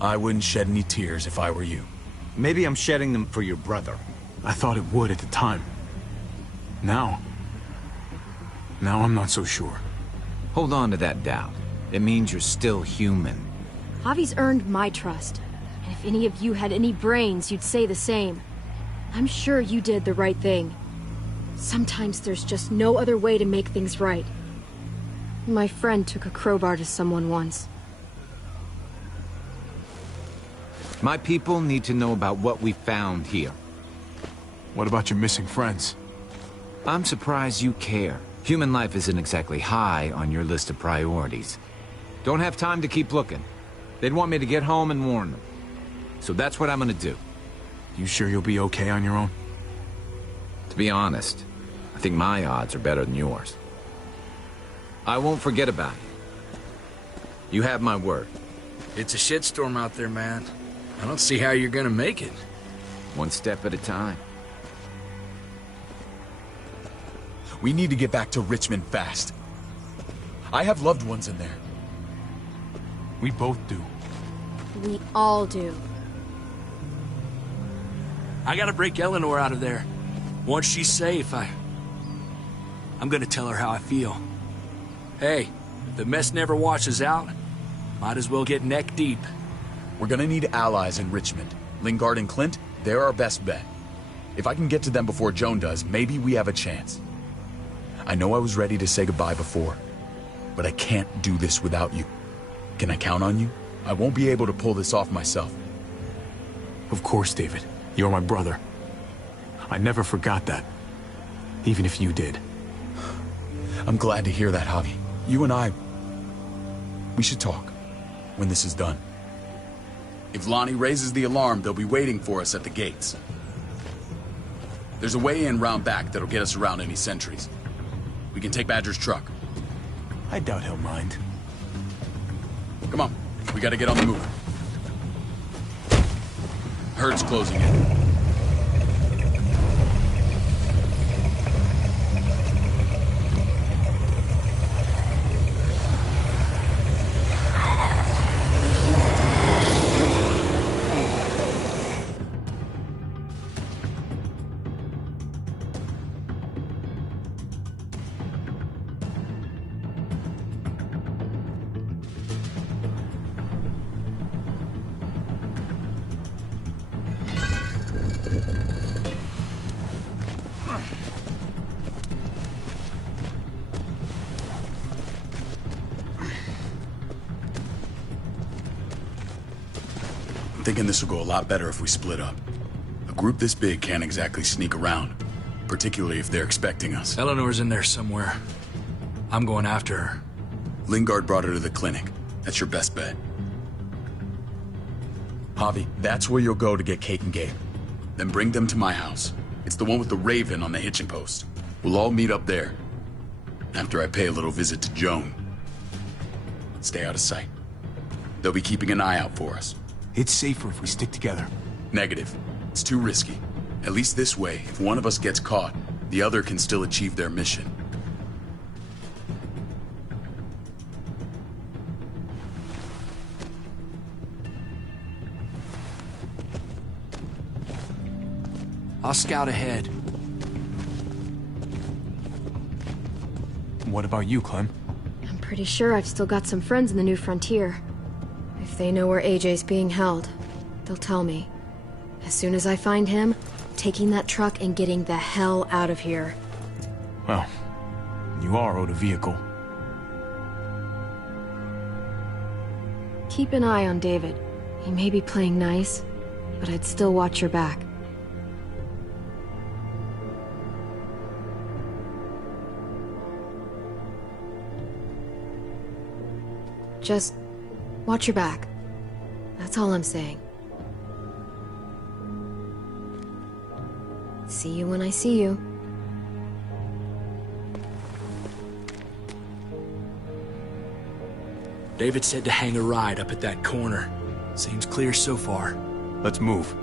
I wouldn't shed any tears if I were you. Maybe I'm shedding them for your brother. I thought it would at the time. Now I'm not so sure. Hold on to that doubt. It means you're still human. Javi's earned my trust. And if any of you had any brains, you'd say the same. I'm sure you did the right thing. Sometimes there's just no other way to make things right. My friend took a crowbar to someone once. My people need to know about what we found here. What about your missing friends? I'm surprised you care. Human life isn't exactly high on your list of priorities. Don't have time to keep looking. They'd want me to get home and warn them. So that's what I'm gonna do. You sure you'll be okay on your own? To be honest, I think my odds are better than yours. I won't forget about you. You have my word. It's a shitstorm out there, man. I don't see how you're gonna make it. One step at a time. We need to get back to Richmond fast. I have loved ones in there. We both do. We all do. I gotta break Eleanor out of there. Once she's safe, I'm gonna tell her how I feel. Hey, if the mess never washes out, might as well get neck deep. We're gonna need allies in Richmond. Lingard and Clint, they're our best bet. If I can get to them before Joan does, maybe we have a chance. I know I was ready to say goodbye before, but I can't do this without you. Can I count on you? I won't be able to pull this off myself. Of course, David. You're my brother. I never forgot that. Even if you did. I'm glad to hear that, Javi. You and I... we should talk. When this is done. If Lonnie raises the alarm, they'll be waiting for us at the gates. There's a way in round back that'll get us around any sentries. We can take Badger's truck. I doubt he'll mind. Come on, we gotta get on the move. Herd's closing in. I'm thinking this will go a lot better if we split up. A group this big can't exactly sneak around, particularly if they're expecting us. Eleanor's in there somewhere. I'm going after her. Lingard brought her to the clinic. That's your best bet. Javi, that's where you'll go to get Kate and Gabe. Then bring them to my house. It's the one with the raven on the hitching post. We'll all meet up there. After I pay a little visit to Joan. Stay out of sight. They'll be keeping an eye out for us. It's safer if we stick together. Negative. It's too risky. At least this way, if one of us gets caught, the other can still achieve their mission. I'll scout ahead. What about you, Clem? I'm pretty sure I've still got some friends in the New Frontier. If they know where AJ's being held, they'll tell me. As soon as I find him, taking that truck and getting the hell out of here. Well, you are owed a vehicle. Keep an eye on David. He may be playing nice, but I'd still watch your back. Just watch your back. That's all I'm saying. See you when I see you. David said to hang a ride up at that corner. Seems clear so far. Let's move.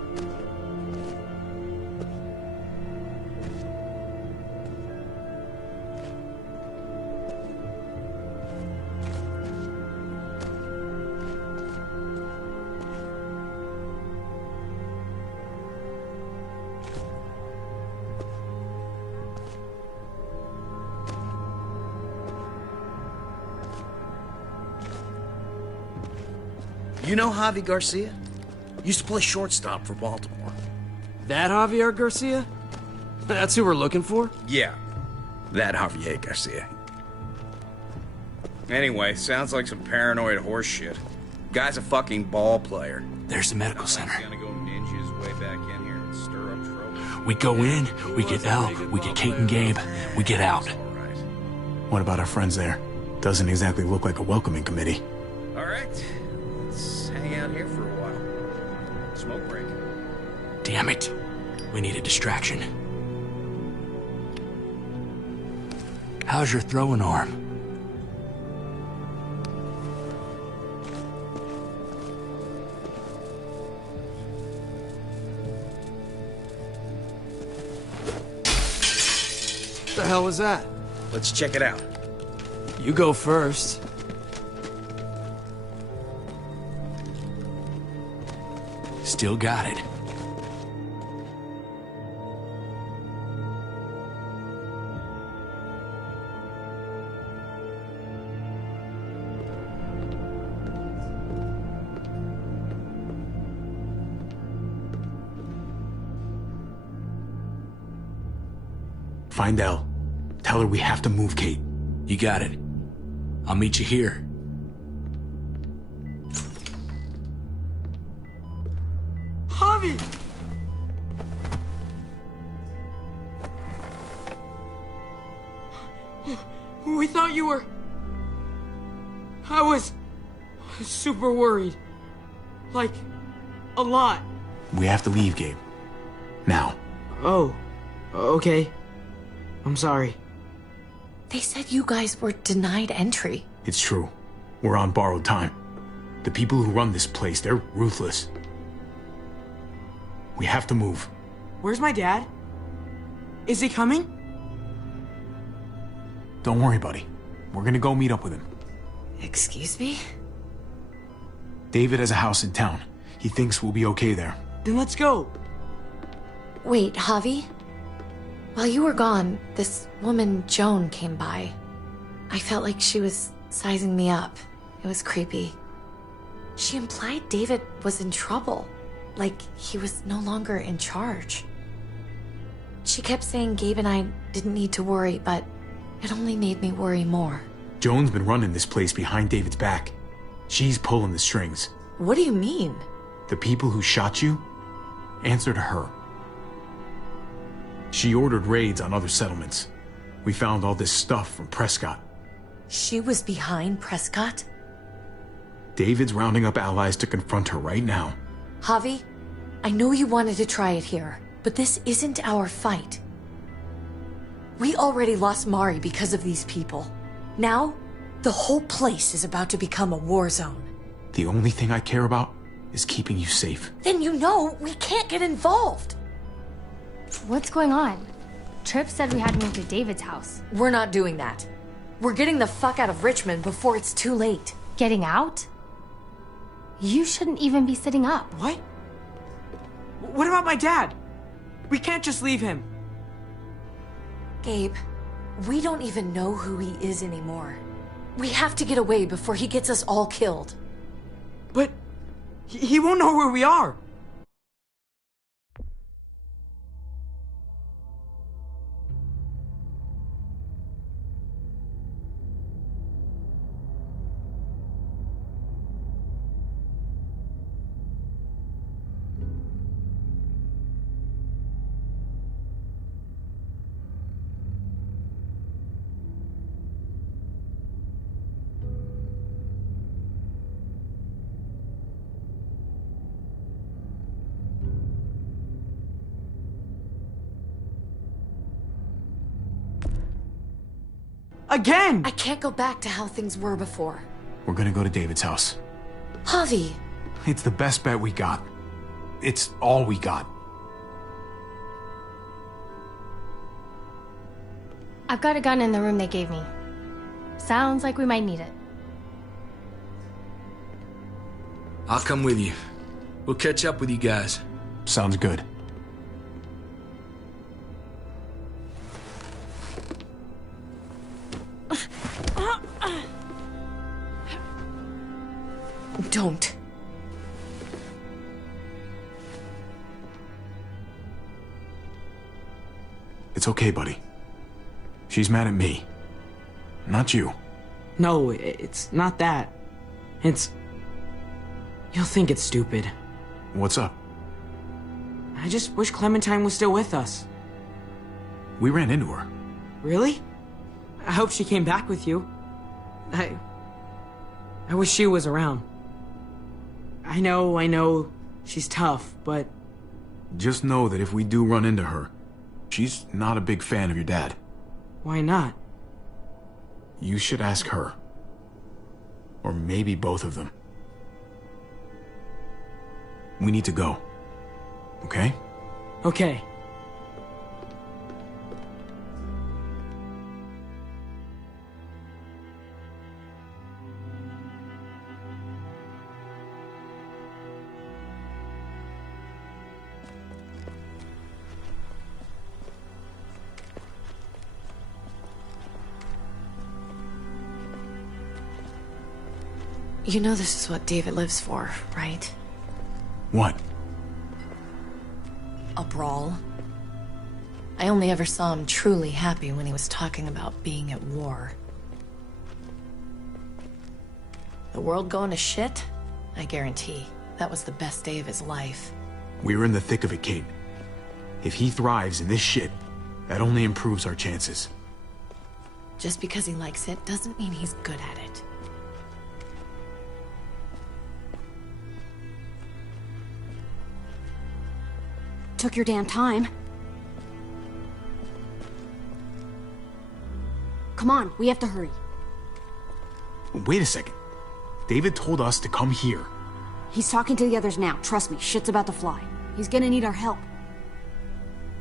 You know Javi Garcia? Used to play shortstop for Baltimore. That Javier Garcia? That's who we're looking for? Yeah, that Javier Garcia. Anyway, sounds like some paranoid horse shit. Guy's a fucking ball player. There's the medical center. He's gonna go ninja his way back in here and stir up trouble. We go in, we get Elle, we get Kate and Gabe, we get out. What about our friends there? Doesn't exactly look like a welcoming committee. All right, let's hang out here for a while. Smoke break. Damn it. We need a distraction. How's your throwing arm? What the hell was that? Let's check it out. You go first. Still got it. Find Elle. Tell her we have to move Kate. You got it. I'll meet you here. Javi! We thought you were... I was super worried. Like, a lot. We have to leave, Gabe. Now. Oh, okay. I'm sorry. They said you guys were denied entry. It's true. We're on borrowed time. The people who run this place, they're ruthless. We have to move. Where's my dad? Is he coming? Don't worry, buddy. We're gonna go meet up with him. Excuse me? David has a house in town. He thinks we'll be okay there. Then let's go. Wait, Javi? While you were gone, this woman, Joan, came by. I felt like she was sizing me up. It was creepy. She implied David was in trouble. Like he was no longer in charge. She kept saying Gabe and I didn't need to worry, but it only made me worry more. Joan's been running this place behind David's back. She's pulling the strings. What do you mean? The people who shot you answer to her. She ordered raids on other settlements. We found all this stuff from Prescott. She was behind Prescott? David's rounding up allies to confront her right now. Javi, I know you wanted to try it here, but this isn't our fight. We already lost Mari because of these people. Now, the whole place is about to become a war zone. The only thing I care about is keeping you safe. Then you know we can't get involved. What's going on? Tripp said we had to move to David's house. We're not doing that. We're getting the fuck out of Richmond before it's too late. Getting out? You shouldn't even be sitting up. What? What about my dad? We can't just leave him. Gabe, we don't even know who he is anymore. We have to get away before he gets us all killed. But he won't know where we are. Again! I can't go back to how things were before. We're gonna go to David's house. Javi! It's the best bet we got. It's all we got. I've got a gun in the room they gave me. Sounds like we might need it. I'll come with you. We'll catch up with you guys. Sounds good. Don't. It's okay, buddy. She's mad at me. Not you. No, it's not that. It's... You'll think it's stupid. What's up? I just wish Clementine was still with us. We ran into her. Really? I hope she came back with you. I wish she was around. I know, she's tough, but... Just know that if we do run into her, she's not a big fan of your dad. Why not? You should ask her. Or maybe both of them. We need to go. Okay? Okay. You know this is what David lives for, right? What? A brawl. I only ever saw him truly happy when he was talking about being at war. The world going to shit? I guarantee that was the best day of his life. We're in the thick of it, Kate. If he thrives in this shit, that only improves our chances. Just because he likes it doesn't mean he's good at it. Took your damn time. Come on, we have to hurry. Wait a second. David told us to come here. He's talking to the others now. Trust me, shit's about to fly. He's gonna need our help.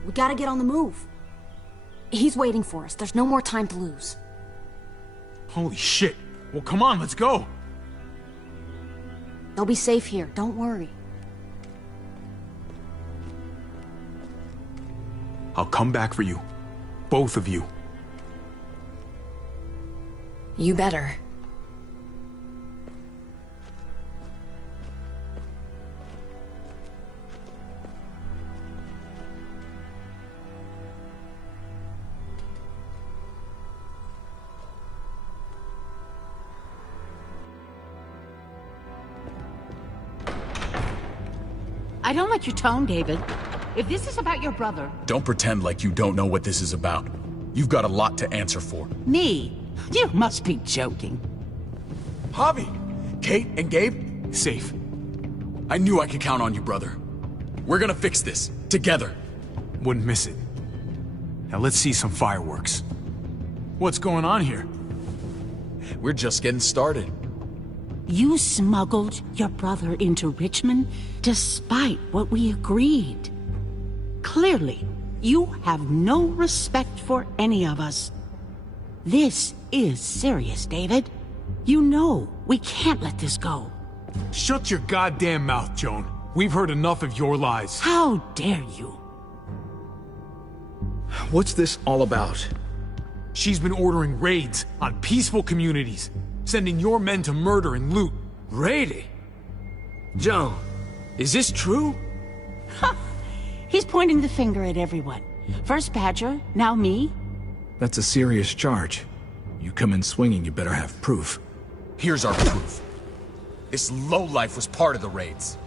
We gotta get on the move. He's waiting for us. There's no more time to lose. Holy shit. Well, come on, let's go. They'll be safe here. Don't worry. I'll come back for you. Both of you. You better. I don't like your tone, David. If this is about your brother... Don't pretend like you don't know what this is about. You've got a lot to answer for. Me? You must be joking. Javi! Kate and Gabe? Safe. I knew I could count on you, brother. We're gonna fix this. Together. Wouldn't miss it. Now let's see some fireworks. What's going on here? We're just getting started. You smuggled your brother into Richmond despite what we agreed. Clearly, you have no respect for any of us. This is serious, David. You know we can't let this go. Shut your goddamn mouth, Joan. We've heard enough of your lies. How dare you? What's this all about? She's been ordering raids on peaceful communities, sending your men to murder and loot. Raiding? Joan, is this true? He's pointing the finger at everyone. First Badger, now me. That's a serious charge. You come in swinging, you better have proof. Here's our proof. This lowlife was part of the raids.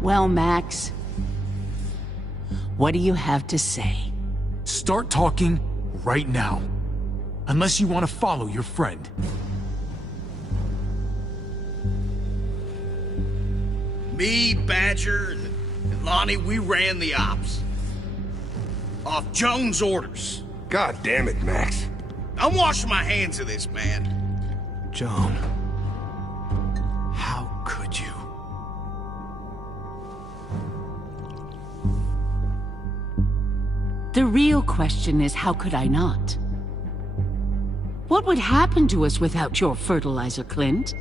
Well, Max, what do you have to say? Start talking right now. Unless you want to follow your friend. Me, Badger, and Lonnie, we ran the ops. Off Joan's orders. God damn it, Max. I'm washing my hands of this, man. Joan, how could you? The real question is, how could I not? What would happen to us without your fertilizer, Clint?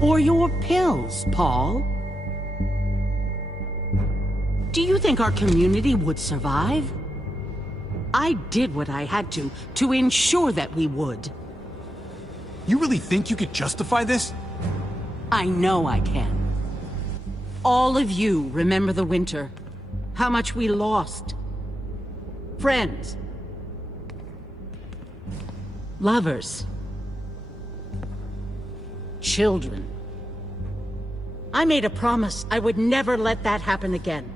Or your pills, Paul? Do you think our community would survive? I did what I had to ensure that we would. You really think you could justify this? I know I can. All of you remember the winter. How much we lost. Friends. Lovers. Children. I made a promise I would never let that happen again.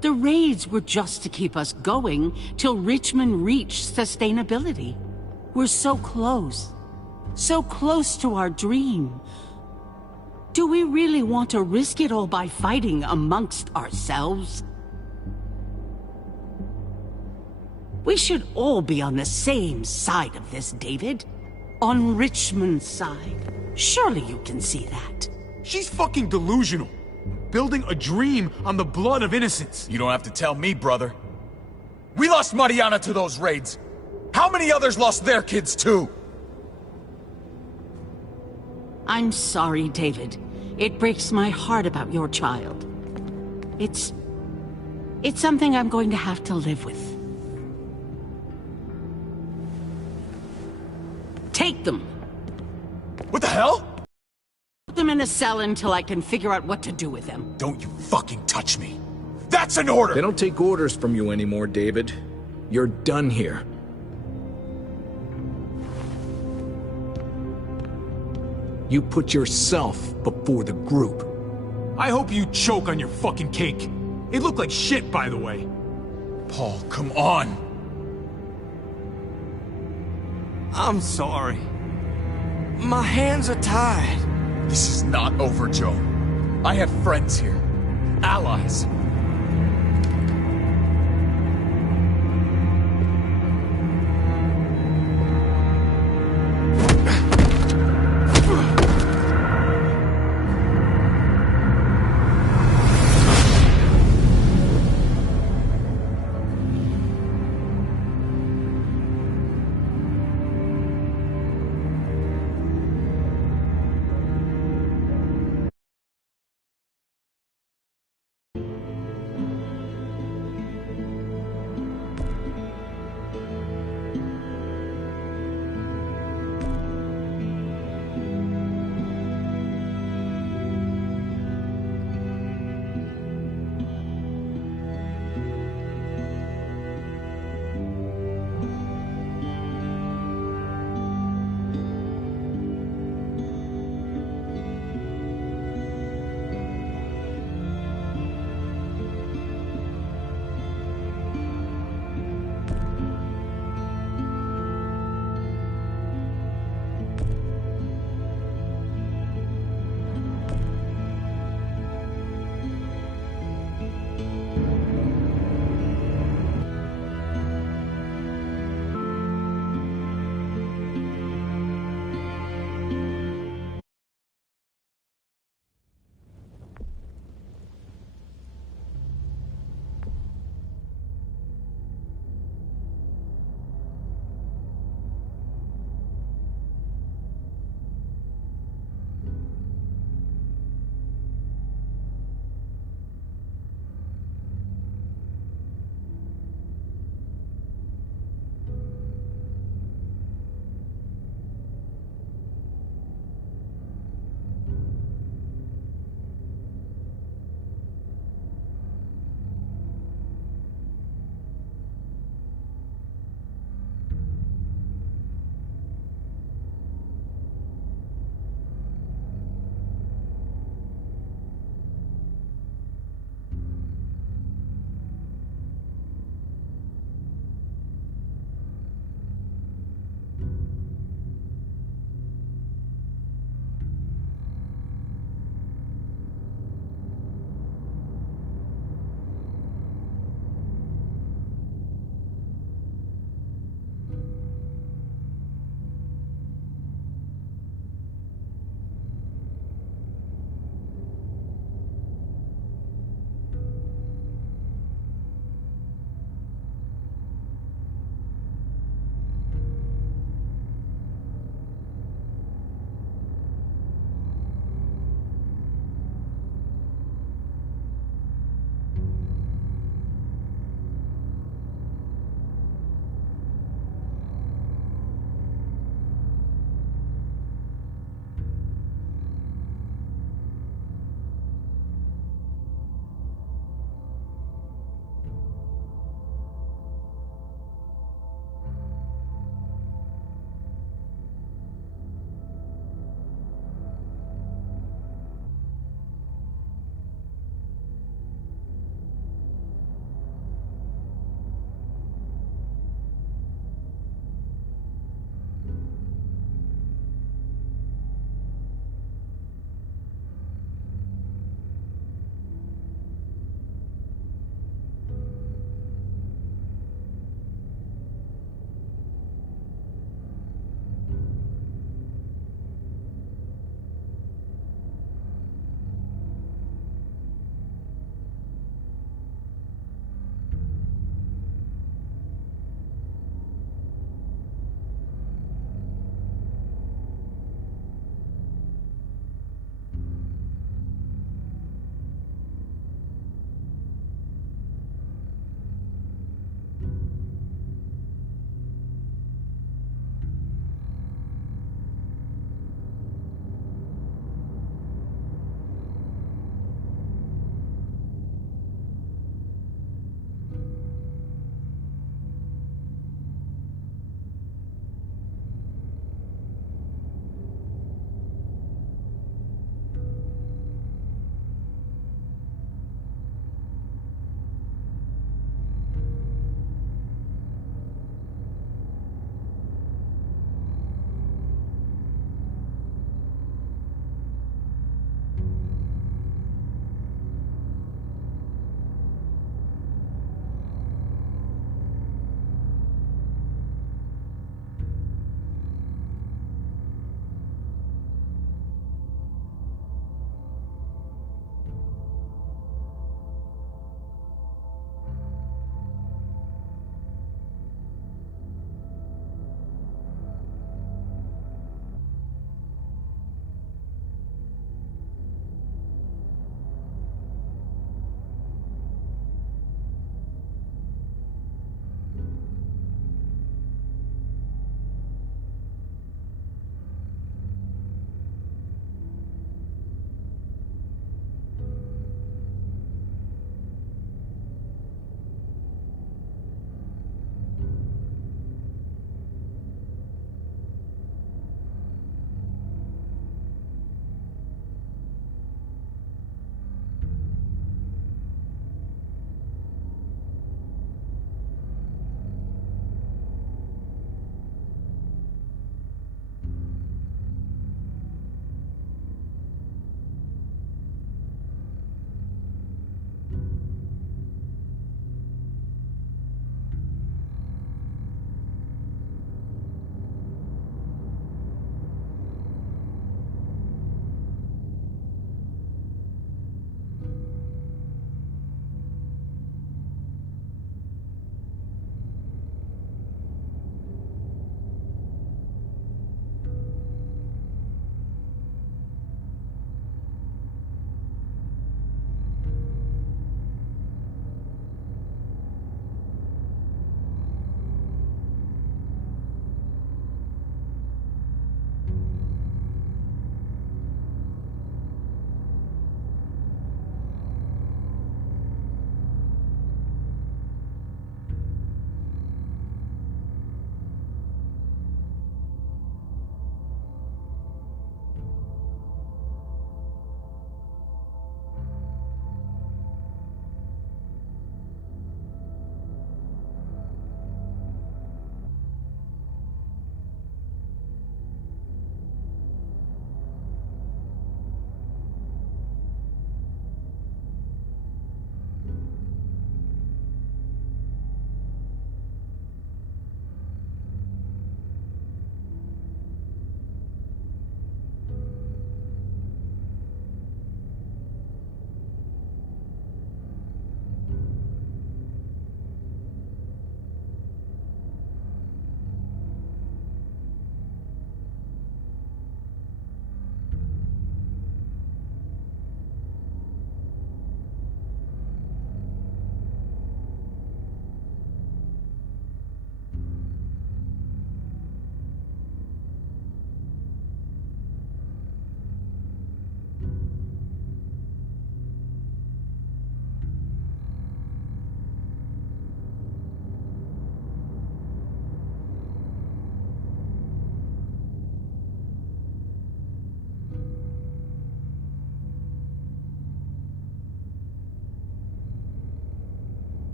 The raids were just to keep us going till Richmond reached sustainability. We're so close to our dream. Do we really want to risk it all by fighting amongst ourselves? We should all be on the same side of this, David. On Richmond's side. Surely you can see that. She's fucking delusional. Building a dream on the blood of innocents. You don't have to tell me, brother. We lost Mariana to those raids. How many others lost their kids too? I'm sorry, David. It breaks my heart about your child. It's something I'm going to have to live with. Take them. What the hell? Put them in a cell until I can figure out what to do with them. Don't you fucking touch me. That's an order! They don't take orders from you anymore, David. You're done here. You put yourself before the group. I hope you choke on your fucking cake. It looked like shit, by the way. Paul, come on! I'm sorry. My hands are tied. This is not over, Joe. I have friends here. Allies.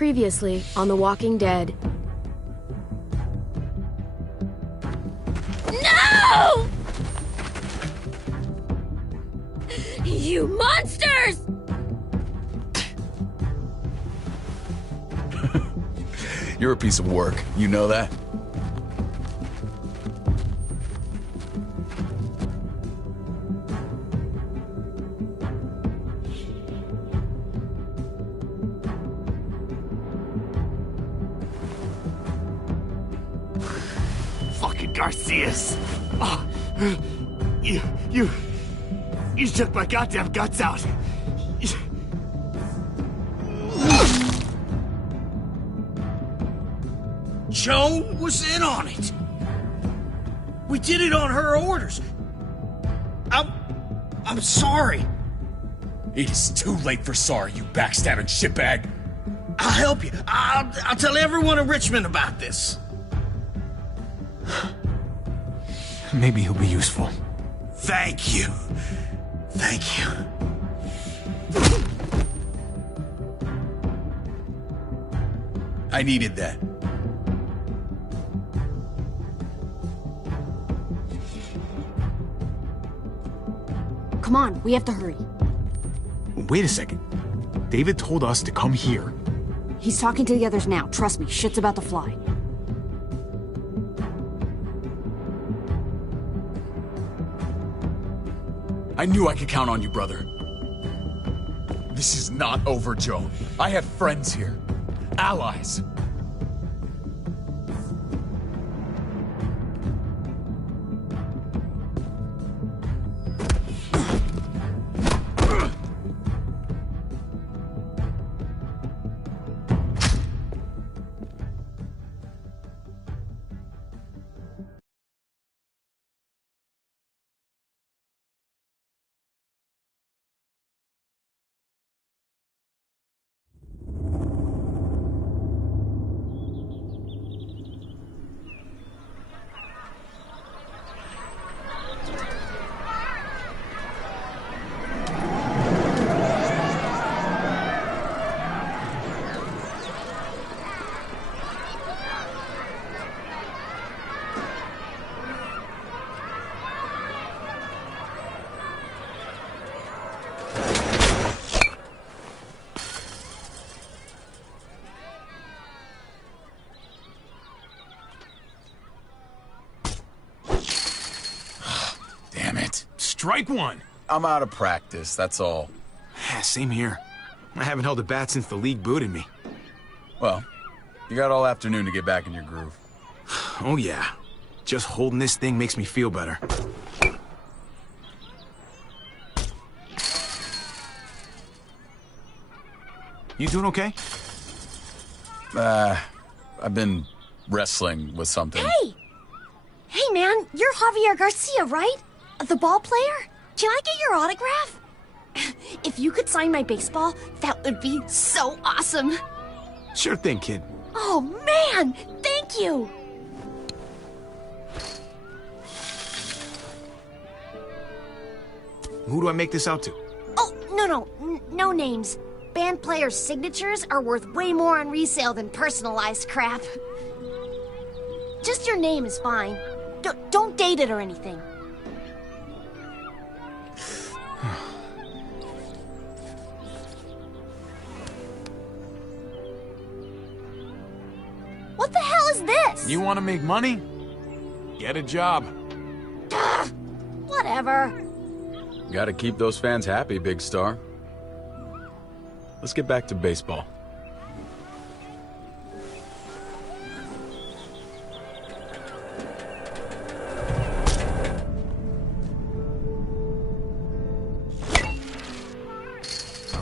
Previously on The Walking Dead. No! You monsters! You're a piece of work. You know that? Fucking Garcias! Oh, you took my goddamn guts out! Joan was in on it. We did it on her orders. I'm sorry. It is too late for sorry, you backstabbing shitbag. I'll help you. I'll tell everyone in Richmond about this. Maybe he'll be useful. Thank you. Thank you. I needed that. Come on, we have to hurry. Wait a second. David told us to come here. He's talking to the others now. Trust me, shit's about to fly. I knew I could count on you, brother. This is not over, Joan. I have friends here. Allies. Strike one! I'm out of practice, that's all. Same here. I haven't held a bat since the league booted me. Well, you got all afternoon to get back in your groove. Oh yeah. Just holding this thing makes me feel better. You doing okay? I've been wrestling with something. Hey! Hey man, you're Javier Garcia, right? The ball player? Can I get your autograph? If you could sign my baseball, that would be so awesome. Sure thing, kid. Oh man, thank you. Who do I make this out to? Oh, no names. Band players' signatures are worth way more on resale than personalized crap. Just your name is fine. Don't date it or anything. What the hell is this? You want to make money? Get a job. Whatever. Gotta keep those fans happy, big star. Let's get back to baseball.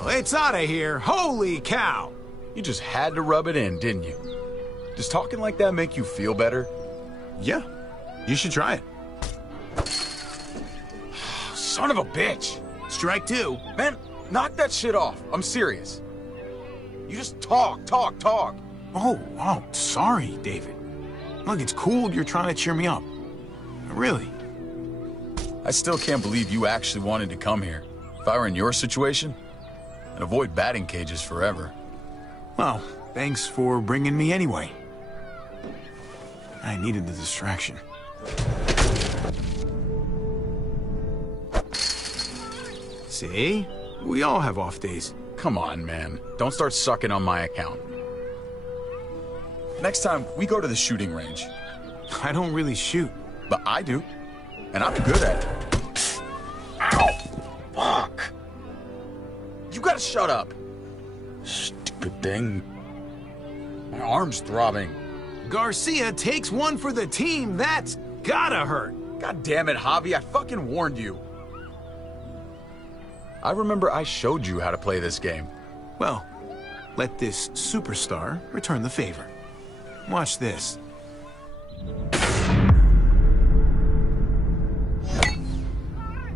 It's out of here. Holy cow. You just had to rub it in, didn't you? Does talking like that make you feel better? Yeah. You should try it. Son of a bitch. Strike two. Man, knock that shit off. I'm serious. You just talk. Oh, sorry, David. Look, it's cool you're trying to cheer me up. Really. I still can't believe you actually wanted to come here. If I were in your situation, I'd avoid batting cages forever. Well, Thanks for bringing me anyway. I needed the distraction. See? We all have off days. Come on, man. Don't start sucking on my account. Next time, we go to the shooting range. I don't really shoot. But I do. And I'm good at it. Ow! Fuck! You gotta shut up. Stupid thing. My arm's throbbing. Garcia takes one for the team. That's gotta hurt. God damn it, Javi. I fucking warned you. I remember I showed you how to play this game. Well, let this superstar return the favor. Watch this.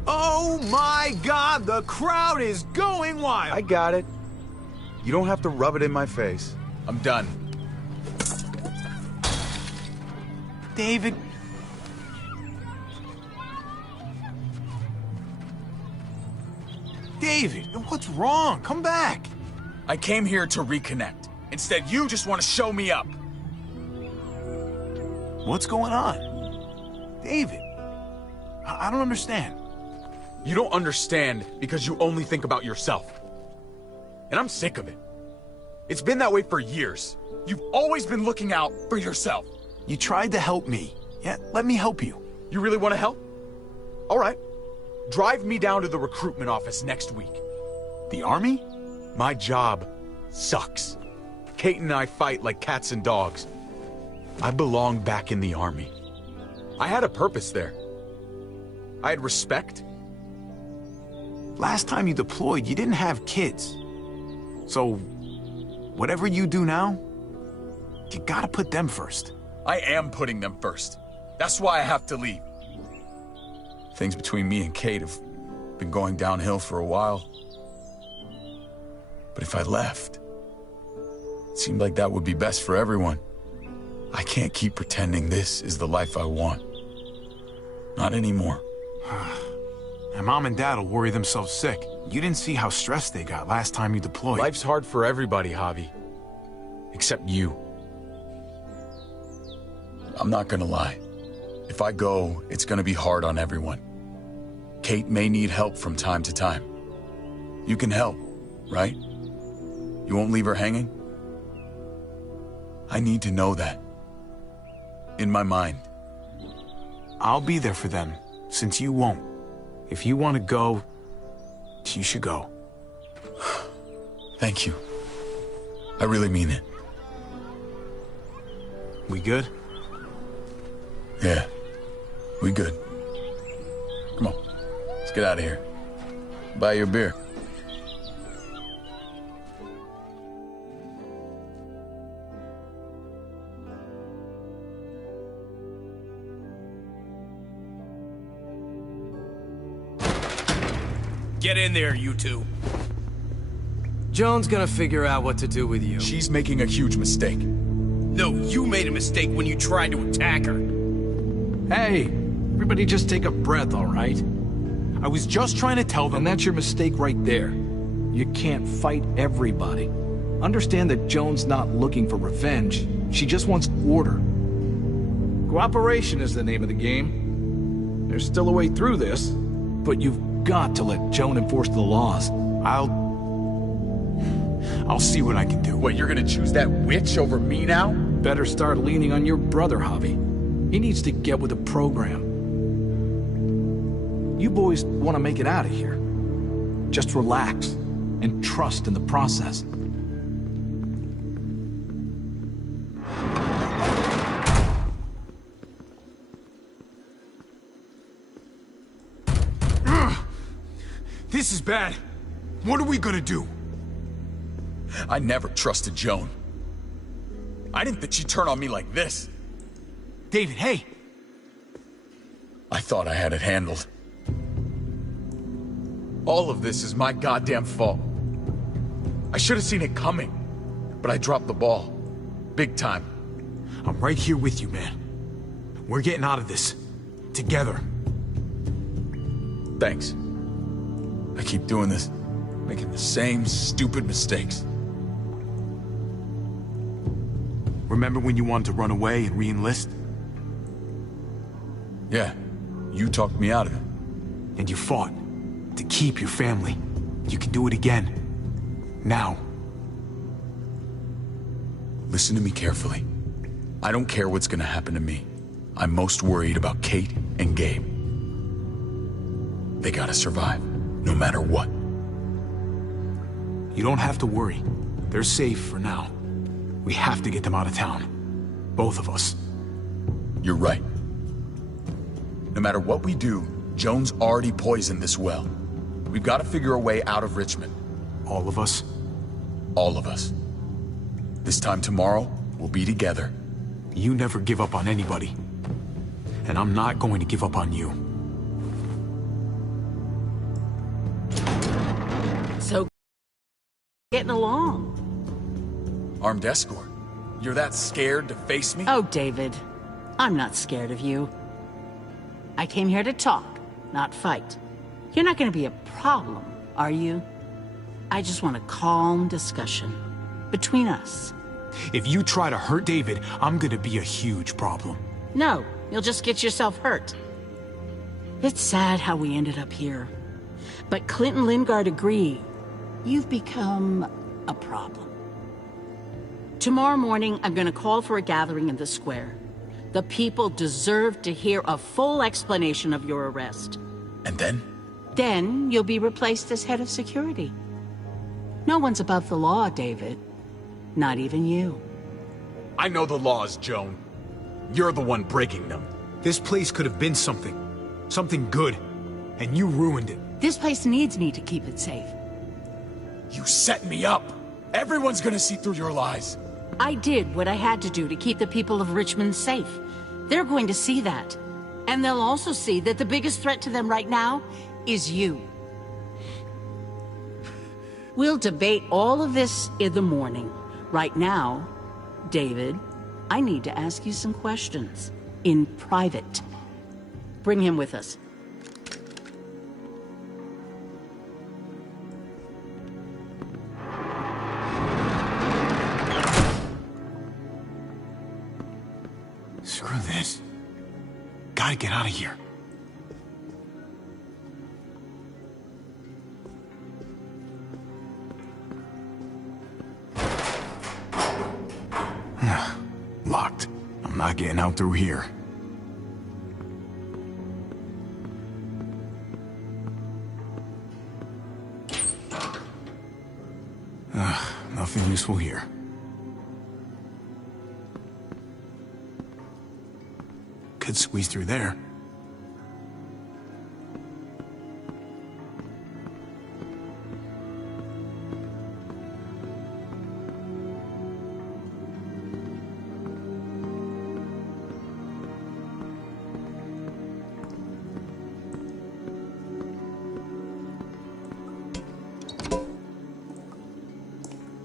Oh my God, the crowd is going wild! I got it. You don't have to rub it in my face. I'm done. David. David, what's wrong? Come back. I came here to reconnect. Instead, you just want to show me up. What's going on? David, I don't understand. You don't understand because you only think about yourself. And I'm sick of it. It's been that way for years. You've always been looking out for yourself. You tried to help me. Yeah, let me help you. You really want to help? All right. Drive me down to the recruitment office next week. The army? My job sucks. Kate and I fight like cats and dogs. I belong back in the army. I had a purpose there. I had respect. Last time you deployed, you didn't have kids. So, whatever you do now, you gotta put them first. I am putting them first. That's why I have to leave. Things between me and Kate have been going downhill for a while. But if I left, it seemed like that would be best for everyone. I can't keep pretending this is the life I want. Not anymore. And Mom and Dad will worry themselves sick. You didn't see how stressed they got last time you deployed. Life's hard for everybody, Javi. Except you. I'm not gonna lie. If I go, it's gonna be hard on everyone. Kate may need help from time to time. You can help, right? You won't leave her hanging? I need to know that. In my mind. I'll be there for them, since you won't. If you want to go, you should go. Thank you. I really mean it. We good? Yeah, we good. Come on, let's get out of here. Buy you a beer. Get in there, you two. Joan's gonna figure out what to do with you. She's making a huge mistake. No, you made a mistake when you tried to attack her. Hey, everybody just take a breath, all right? I was just trying to tell them... And that's your mistake right there. You can't fight everybody. Understand that Joan's not looking for revenge. She just wants order. Cooperation is the name of the game. There's still a way through this, but you've got to let Joan enforce the laws. I'll see what I can do. What, you're gonna choose that witch over me now? Better start leaning on your brother, Javi. He needs to get with the program. You boys want to make it out of here. Just relax and trust in the process. This is bad. What are we gonna do? I never trusted Joan. I didn't think she'd turn on me like this. David, hey! I thought I had it handled. All of this is my goddamn fault. I should have seen it coming, but I dropped the ball. Big time. I'm right here with you, man. We're getting out of this. Together. Thanks. I keep doing this, making the same stupid mistakes. Remember when you wanted to run away and re-enlist? Yeah, you talked me out of it. And you fought to keep your family. You can do it again. Now. Listen to me carefully. I don't care what's gonna happen to me. I'm most worried about Kate and Gabe. They gotta survive, no matter what. You don't have to worry. They're safe for now. We have to get them out of town. Both of us. You're right. No matter what we do, Jones already poisoned this well. We've got to figure a way out of Richmond. All of us? All of us. This time tomorrow, we'll be together. You never give up on anybody. And I'm not going to give up on you. So, getting along. Armed escort? You're that scared to face me? Oh, David, I'm not scared of you. I came here to talk, not fight. You're not going to be a problem, are you? I just want a calm discussion between us. If you try to hurt David, I'm going to be a huge problem. No, you'll just get yourself hurt. It's sad how we ended up here. But Clint and Lingard agree. You've become a problem. Tomorrow morning, I'm going to call for a gathering in the square. The people deserve to hear a full explanation of your arrest. And then? Then you'll be replaced as head of security. No one's above the law, David. Not even you. I know the laws, Joan. You're the one breaking them. This place could have been something. Something good. And you ruined it. This place needs me to keep it safe. You set me up! Everyone's gonna see through your lies! I did what I had to do to keep the people of Richmond safe. They're going to see that. And they'll also see that the biggest threat to them right now is you. We'll debate all of this in the morning. Right now, David, I need to ask you some questions. In private. Bring him with us. Screw this. Gotta get out of here. Locked. I'm not getting out through here. Nothing useful here. Could squeeze through there.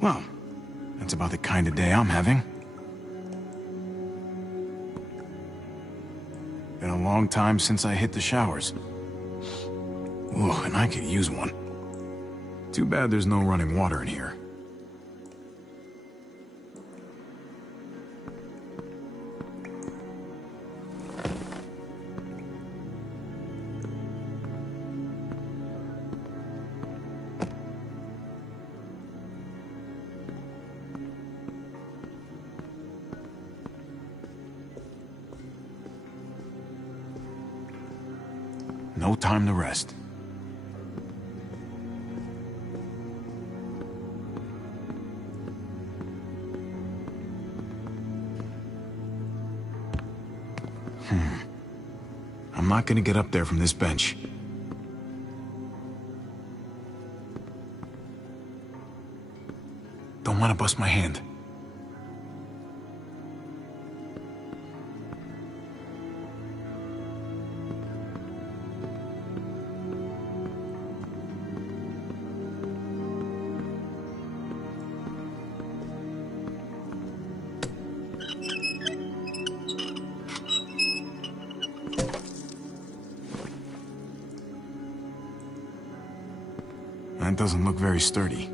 Well, that's about the kind of day I'm having. Been a long time since I hit the showers. Ooh, and I could use one. Too bad there's no running water in here. No time to rest. I'm not gonna get up there from this bench. Don't want to bust my hand. That doesn't look very sturdy.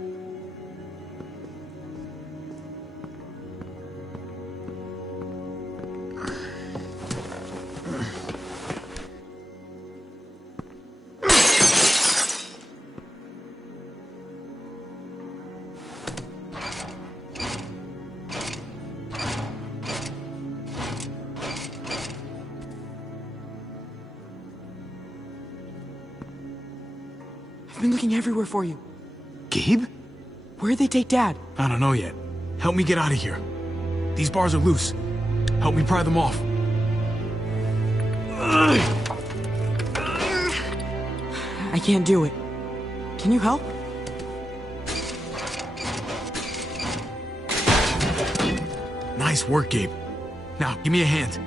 been looking everywhere for you. Gabe? Where'd they take Dad? I don't know yet. Help me get out of here. These bars are loose. Help me pry them off. I can't do it. Can you help? Nice work, Gabe. Now, give me a hand.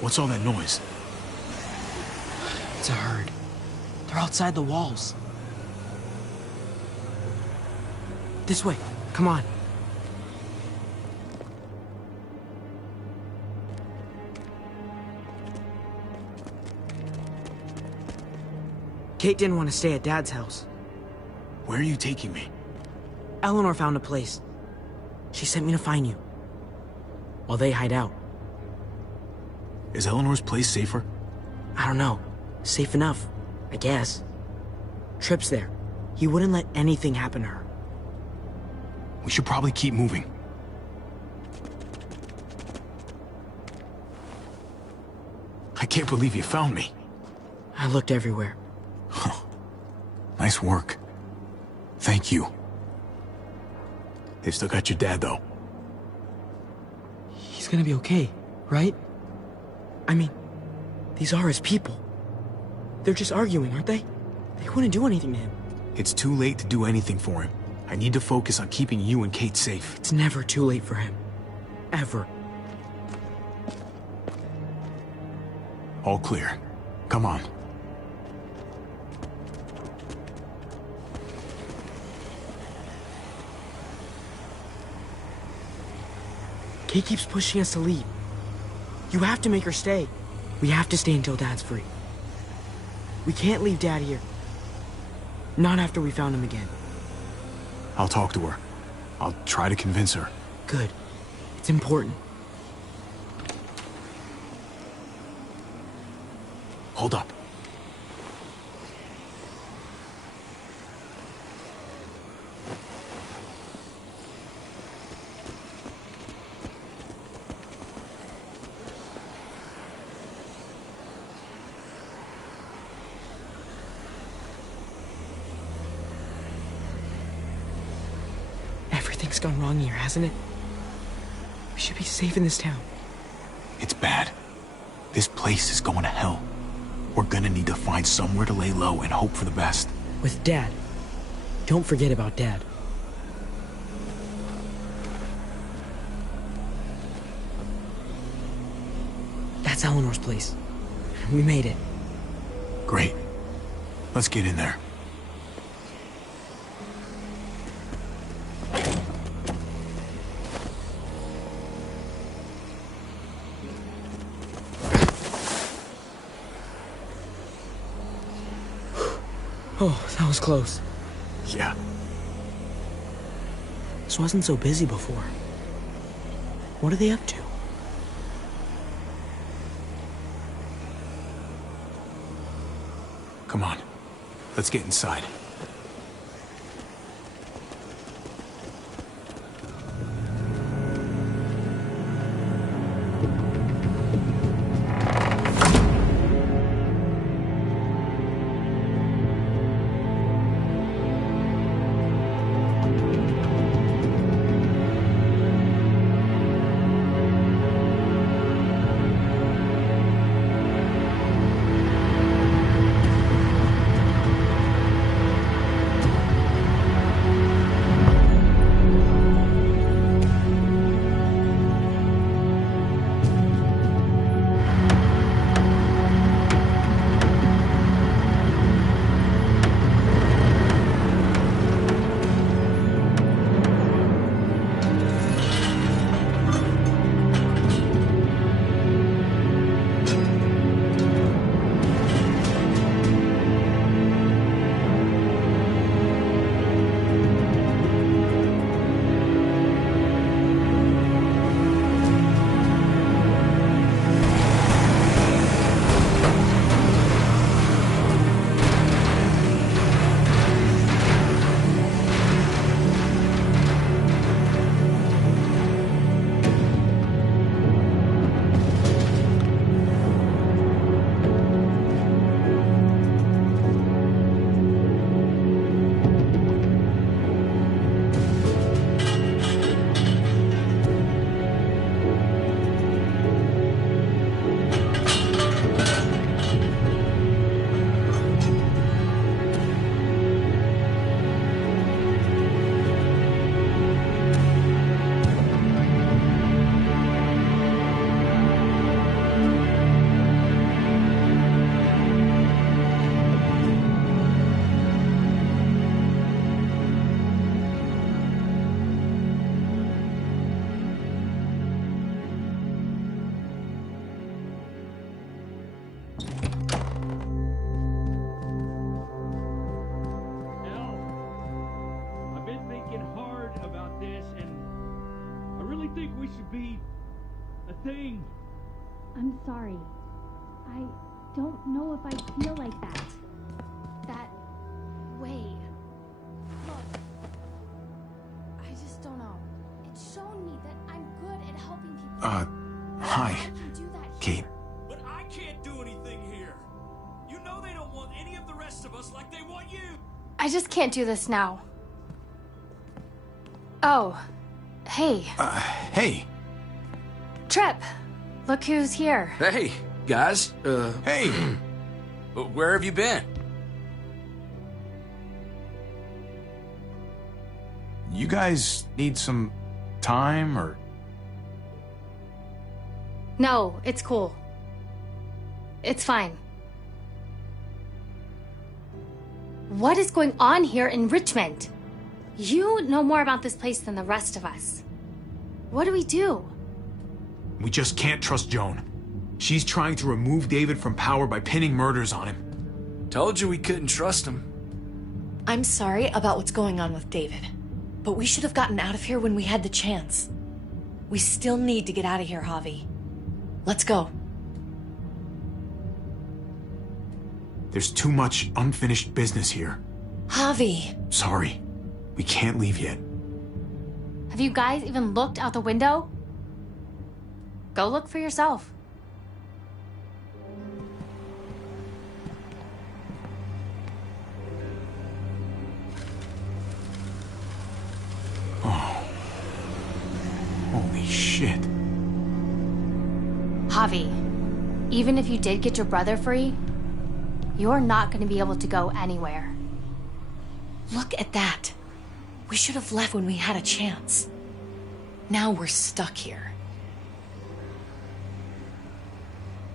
What's all that noise? It's a herd. They're outside the walls. This way. Come on. Kate didn't want to stay at Dad's house. Where are you taking me? Eleanor found a place. She sent me to find you. While they hide out. Is Eleanor's place safer? I don't know. Safe enough, I guess. Tripp's there. He wouldn't let anything happen to her. We should probably keep moving. I can't believe you found me. I looked everywhere. Nice work. Thank you. They've still got your dad, though. He's gonna be okay, right? I mean, these are his people. They're just arguing, aren't they? They wouldn't do anything to him. It's too late to do anything for him. I need to focus on keeping you and Kate safe. It's never too late for him. Ever. All clear. Come on. Kate keeps pushing us to leave. You have to make her stay. We have to stay until Dad's free. We can't leave Dad here. Not after we found him again. I'll talk to her. I'll try to convince her. Good. It's important. Hold up. Everything's gone wrong here, hasn't it? We should be safe in this town. It's bad. This place is going to hell. We're gonna need to find somewhere to lay low and hope for the best. With Dad. Don't forget about Dad. That's Eleanor's place. We made it. Great. Let's get in there. Oh, that was close. Yeah. This wasn't so busy before. What are they up to? Come on. Let's get inside. thing. I'm sorry. I don't know if I feel like that. That way. Look, I just don't know. It's shown me that I'm good at helping people. Hi. Kate. But I can't do anything here. You know they don't want any of the rest of us like they want you. I just can't do this now. Oh, hey. Hey. Trip, look who's here. Hey, guys. Hey. Where have you been? You guys need some time, or? No, it's cool. It's fine. What is going on here in Richmond? You know more about this place than the rest of us. What do we do? We just can't trust Joan. She's trying to remove David from power by pinning murders on him. Told you we couldn't trust him. I'm sorry about what's going on with David, but we should have gotten out of here when we had the chance. We still need to get out of here, Javi. Let's go. There's too much unfinished business here. Javi. Sorry. We can't leave yet. Have you guys even looked out the window? Go look for yourself. Oh. Holy shit. Javi, even if you did get your brother free, you're not going to be able to go anywhere. Look at that. We should have left when we had a chance. Now we're stuck here.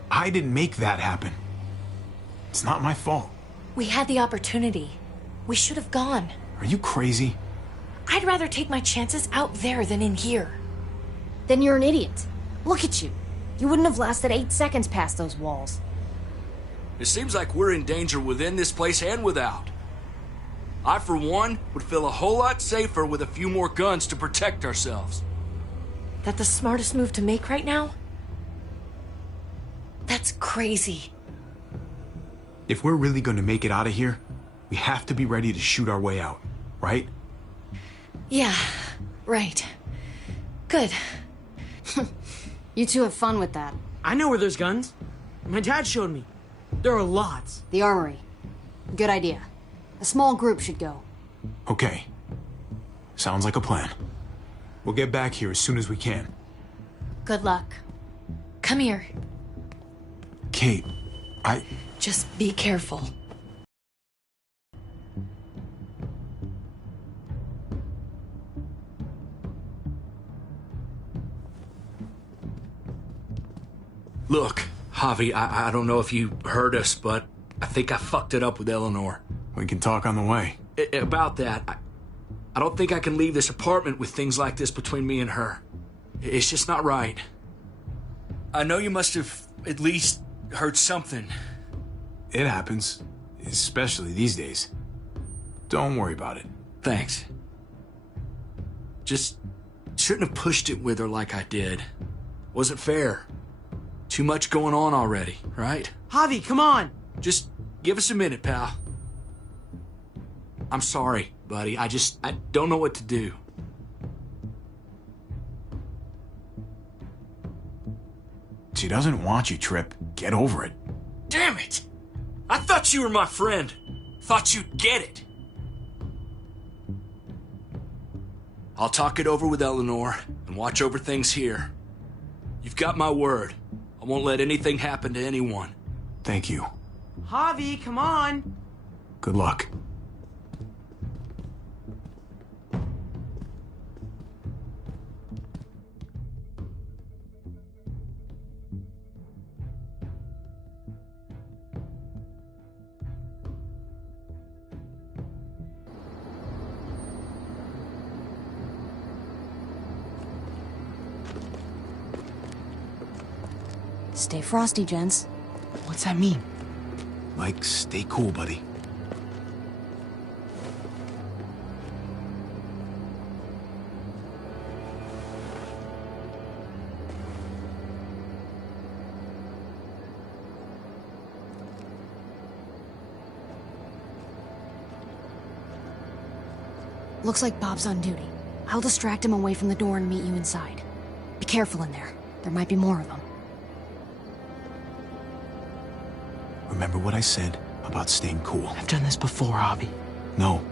I didn't make that happen. It's not my fault. We had the opportunity. We should have gone. Are you crazy? I'd rather take my chances out there than in here. Then you're an idiot. Look at you. You wouldn't have lasted 8 seconds past those walls. It seems like we're in danger within this place and without. I, for one, would feel a whole lot safer with a few more guns to protect ourselves. That the smartest move to make right now? That's crazy. If we're really going to make it out of here, we have to be ready to shoot our way out, right? Yeah, right. Good. You two have fun with that. I know where there's guns. My dad showed me. There are lots. The armory. Good idea. A small group should go. Okay. Sounds like a plan. We'll get back here as soon as we can. Good luck. Come here. Kate, Just be careful. Look, Javi, I don't know if you heard us, but I think I fucked it up with Eleanor. We can talk on the way. About that, I don't think I can leave this apartment with things like this between me and her. It's just not right. I know you must have at least heard something. It happens, especially these days. Don't worry about it. Thanks. Just shouldn't have pushed it with her like I did. Wasn't fair. Too much going on already, right? Javi, come on! Just give us a minute, pal. I'm sorry, buddy. I don't know what to do. She doesn't want you, Trip. Get over it. Damn it! I thought you were my friend. Thought you'd get it. I'll talk it over with Eleanor and watch over things here. You've got my word. I won't let anything happen to anyone. Thank you. Javi, come on! Good luck. Stay frosty, gents. What's that mean? Like, stay cool, buddy. Looks like Bob's on duty. I'll distract him away from the door and meet you inside. Be careful in there. There might be more of them. Remember what I said about staying cool? I've done this before, Hobby. No,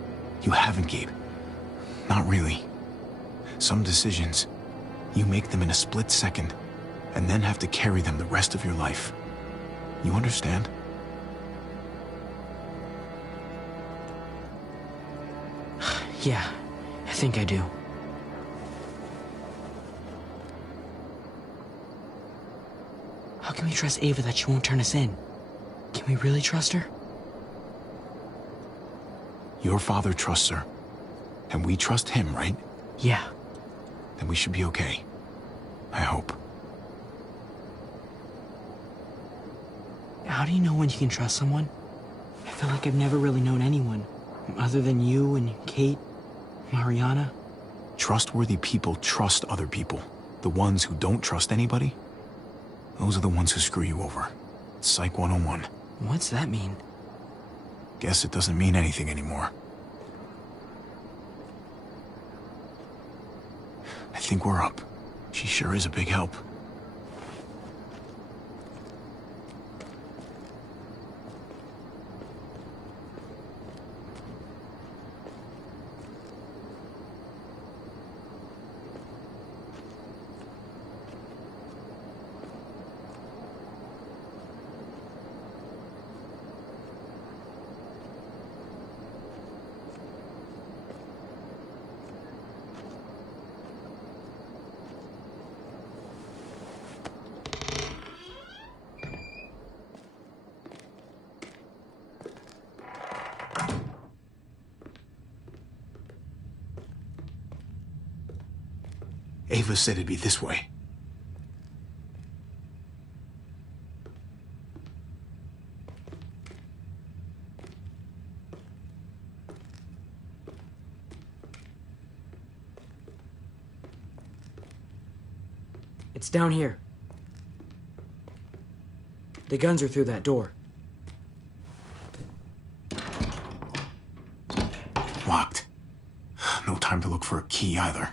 you haven't, Gabe. Not really. Some decisions, you make them in a split second, and then have to carry them the rest of your life. You understand? Yeah, I think I do. How can we trust Ava that she won't turn us in? Can we really trust her? Your father trusts her, and we trust him, right? Yeah. Then we should be okay. I hope. How do you know when you can trust someone? I feel like I've never really known anyone, other than you and Kate, Mariana. Trustworthy people trust other people. The ones who don't trust anybody, those are the ones who screw you over. Psych 101. What's that mean? Guess it doesn't mean anything anymore. I think we're up. She sure is a big help. Ava said it'd be this way. It's down here. The guns are through that door. Locked. No time to look for a key either.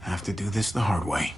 Have to do this the hard way.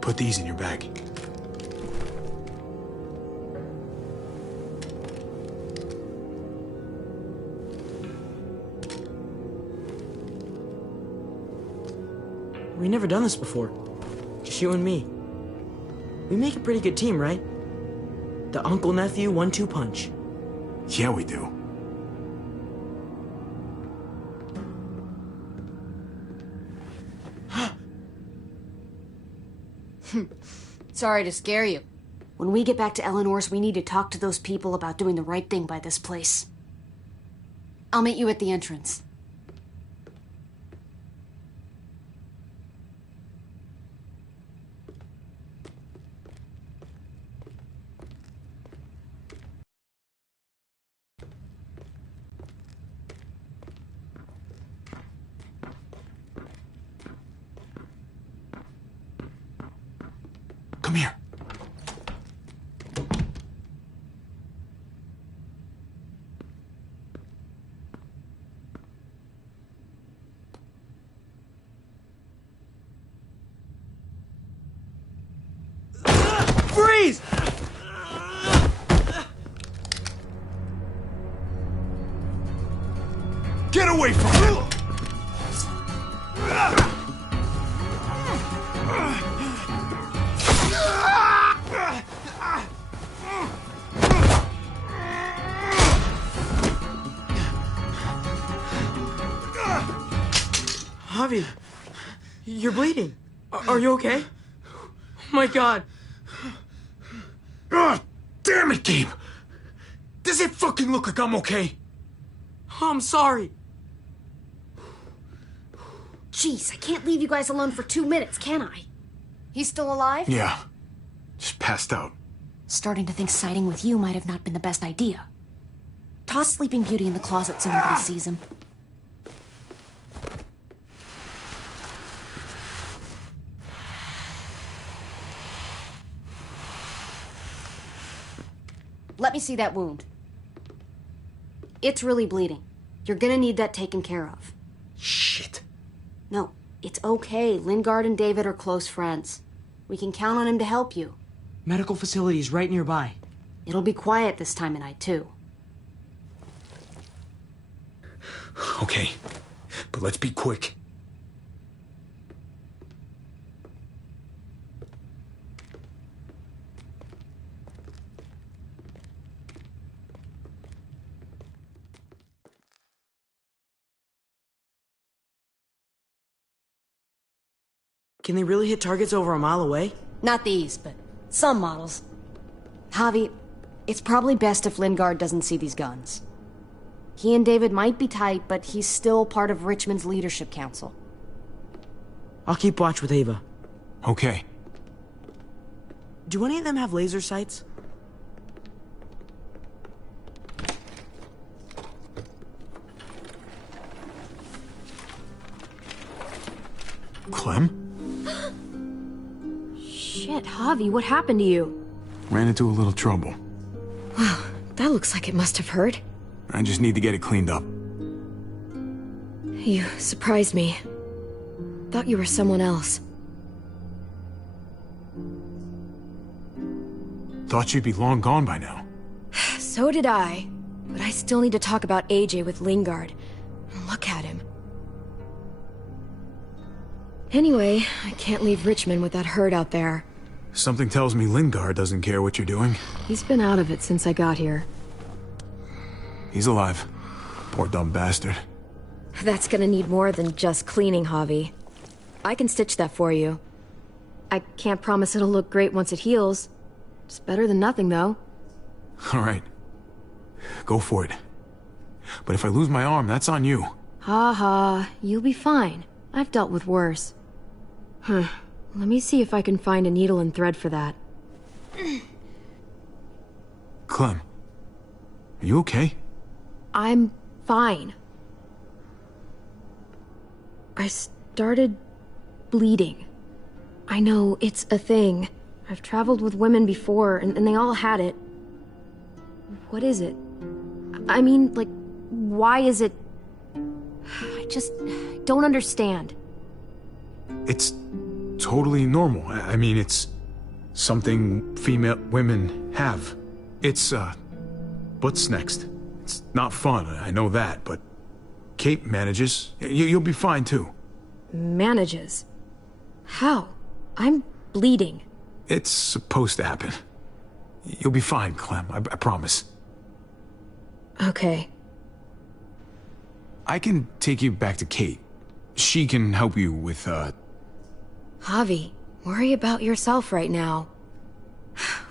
Put these in your bag. We've never done this before. Just you and me. We make a pretty good team, right? The uncle-nephew 1-2 punch. Yeah, we do. Sorry to scare you. When we get back to Eleanor's, we need to talk to those people about doing the right thing by this place. I'll meet you at the entrance. Come here. Freeze! You're bleeding. Are you okay? Oh my god. Oh, damn it, Gabe! Does it fucking look like I'm okay? Oh, I'm sorry. Jeez, I can't leave you guys alone for 2 minutes, can I? He's still alive? Yeah. Just passed out. Starting to think siding with you might have not been the best idea. Toss Sleeping Beauty in the closet so nobody sees him. Let me see that wound. It's really bleeding. You're gonna need that taken care of. Shit. No, it's okay. Lingard and David are close friends. We can count on him to help you. Medical facility is right nearby. It'll be quiet this time of night, too. Okay, but let's be quick. Can they really hit targets over a mile away? Not these, but some models. Javi, it's probably best if Lingard doesn't see these guns. He and David might be tight, but he's still part of Richmond's leadership council. I'll keep watch with Ava. Okay. Do any of them have laser sights? Clem? Shit, Javi, what happened to you? Ran into a little trouble. Wow, that looks like it must have hurt. I just need to get it cleaned up. You surprised me. Thought you were someone else. Thought you'd be long gone by now. So did I. But I still need to talk about AJ with Lingard. Look at him. Anyway, I can't leave Richmond with that herd out there. Something tells me Lingard doesn't care what you're doing. He's been out of it since I got here. He's alive. Poor dumb bastard. That's gonna need more than just cleaning, Javi. I can stitch that for you. I can't promise it'll look great once it heals. It's better than nothing, though. All right. Go for it. But if I lose my arm, that's on you. Ha ha, you'll be fine. I've dealt with worse. Let me see if I can find a needle and thread for that. Clem, are you okay? I'm fine. I started bleeding. I know, it's a thing. I've traveled with women before, and they all had it. What is it? I mean, like, why is it... I just don't understand. It's totally normal. I mean, it's something female women have. It's, what's next? It's not fun, I know that, but Kate manages. You'll be fine, too. Manages? How? I'm bleeding. It's supposed to happen. You'll be fine, Clem, I promise. Okay. I can take you back to Kate. She can help you with, Javi, worry about yourself right now.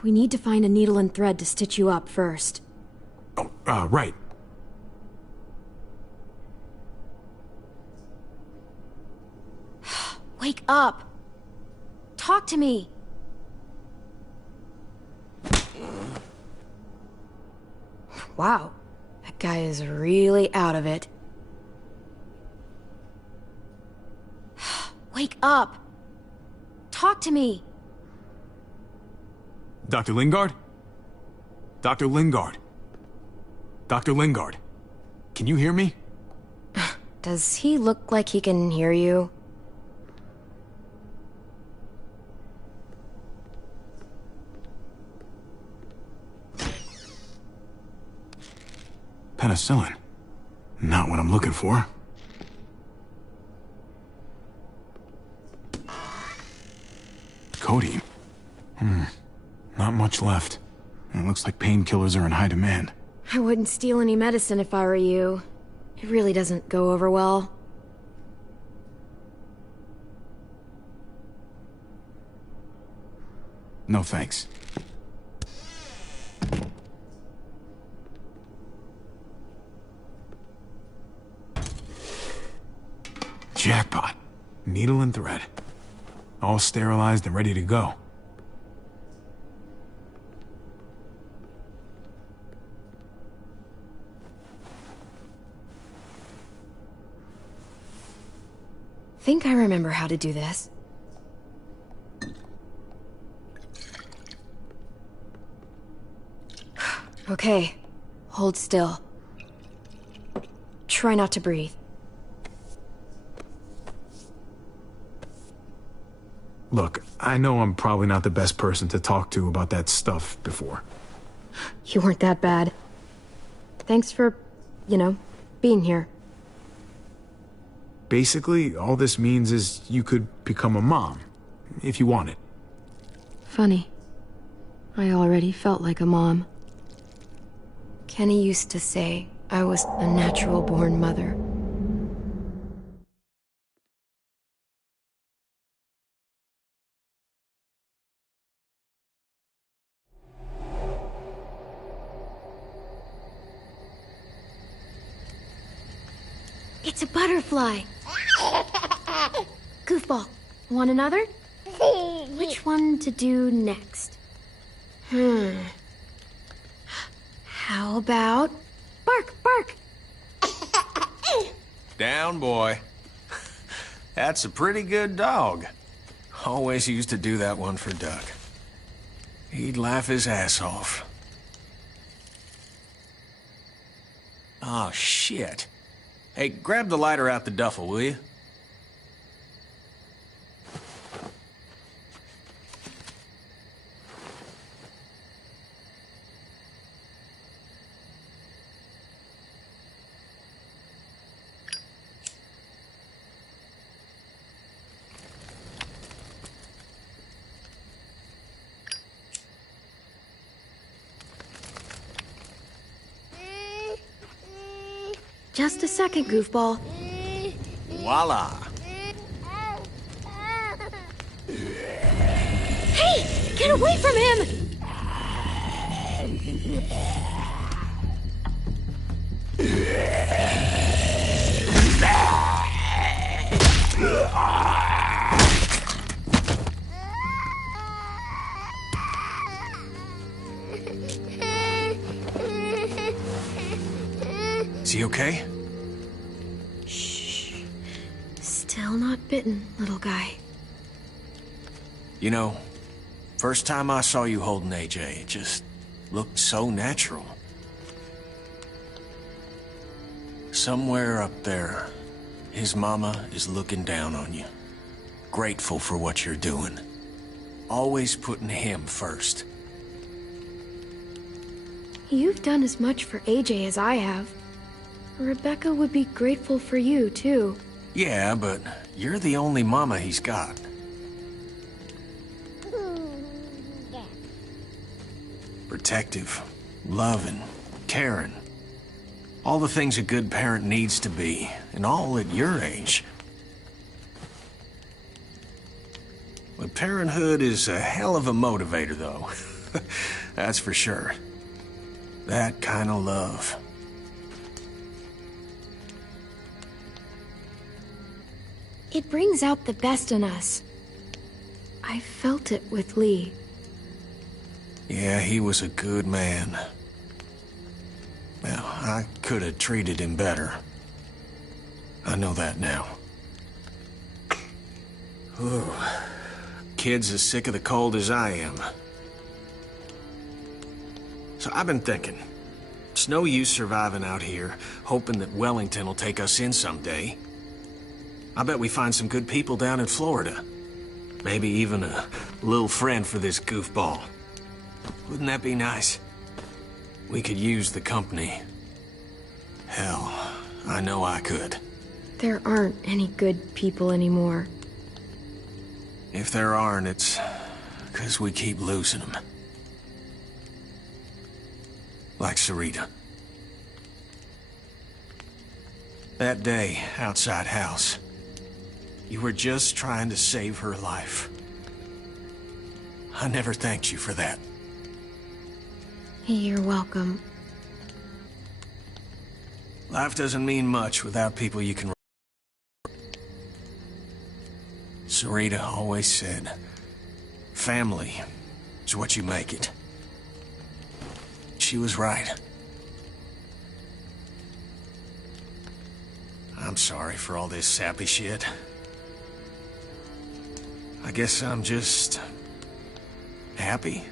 We need to find a needle and thread to stitch you up first. Oh, right. Wake up! Talk to me! Wow, that guy is really out of it. Wake up! Talk to me! Dr. Lingard? Dr. Lingard? Dr. Lingard? Can you hear me? Does he look like he can hear you? Penicillin. Not what I'm looking for. Codeine. Not much left. It looks like painkillers are in high demand. I wouldn't steal any medicine if I were you. It really doesn't go over well. No thanks. Jackpot. Needle and thread. All sterilized and ready to go. Think I remember how to do this. Okay, hold still. Try not to breathe. Look, I know I'm probably not the best person to talk to about that stuff before. You weren't that bad. Thanks for, being here. Basically, all this means is you could become a mom, if you wanted. Funny. I already felt like a mom. Kenny used to say I was a natural-born mother. It's a butterfly. Goofball, want another? Which one to do next? How about bark, bark? Down, boy. That's a pretty good dog. Always used to do that one for Duck. He'd laugh his ass off. Oh, shit. Hey, grab the lighter out the duffel, will you? Just a second, Goofball. Voila. Hey! Get away from him! Is he okay? Shh. Still not bitten, little guy. You know, first time I saw you holding AJ, it just looked so natural. Somewhere up there, his mama is looking down on you. Grateful for what you're doing. Always putting him first. You've done as much for AJ as I have. Rebecca would be grateful for you, too. Yeah, but you're the only mama he's got. Protective, loving, caring. All the things a good parent needs to be, and all at your age. But parenthood is a hell of a motivator, though. That's for sure. That kind of love. It brings out the best in us. I felt it with Lee. Yeah, he was a good man. Well, I could have treated him better. I know that now. Ooh. Kid's as sick of the cold as I am. So I've been thinking, it's no use surviving out here, hoping that Wellington will take us in someday. I bet we find some good people down in Florida. Maybe even a little friend for this goofball. Wouldn't that be nice? We could use the company. Hell, I know I could. There aren't any good people anymore. If there aren't, it's because we keep losing them. Like Sarita. That day, outside house. You were just trying to save her life. I never thanked you for that. You're welcome. Life doesn't mean much without people you can... Sarita always said, family is what you make it. She was right. I'm sorry for all this sappy shit. I guess I'm just... happy.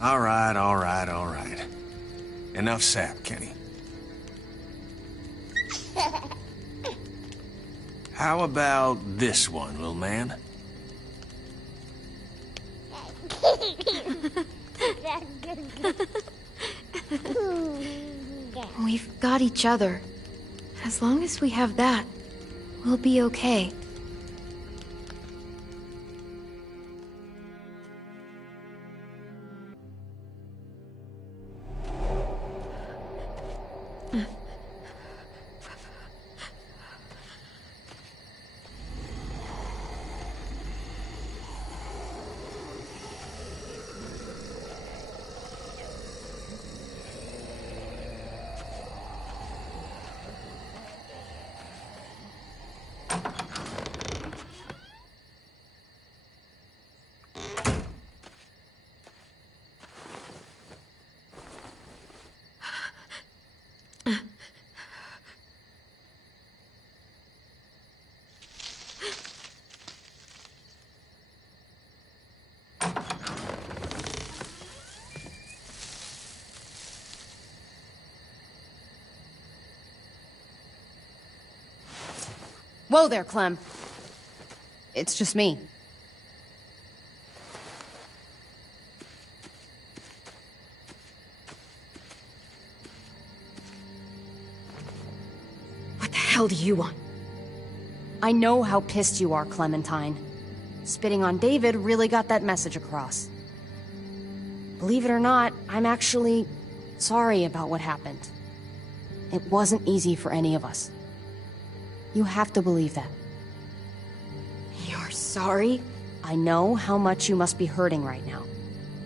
All right. Enough sap, Kenny. How about this one, little man? We've got each other. As long as we have that, we'll be okay. Whoa there, Clem. It's just me. What the hell do you want? I know how pissed you are, Clementine. Spitting on David really got that message across. Believe it or not, I'm actually sorry about what happened. It wasn't easy for any of us. You have to believe that. You're sorry? I know how much you must be hurting right now.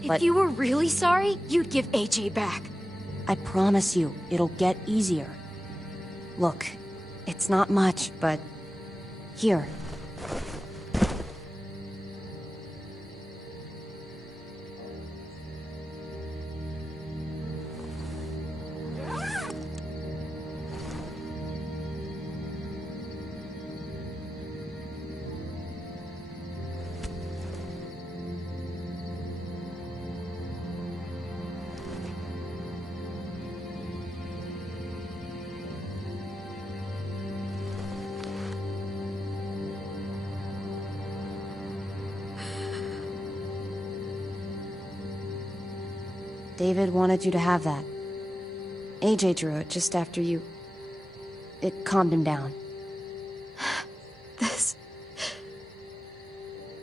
If you were really sorry, you'd give AJ back. I promise you, it'll get easier. Look, it's not much, but... Here. David wanted you to have that. AJ drew it just after you... It calmed him down. This...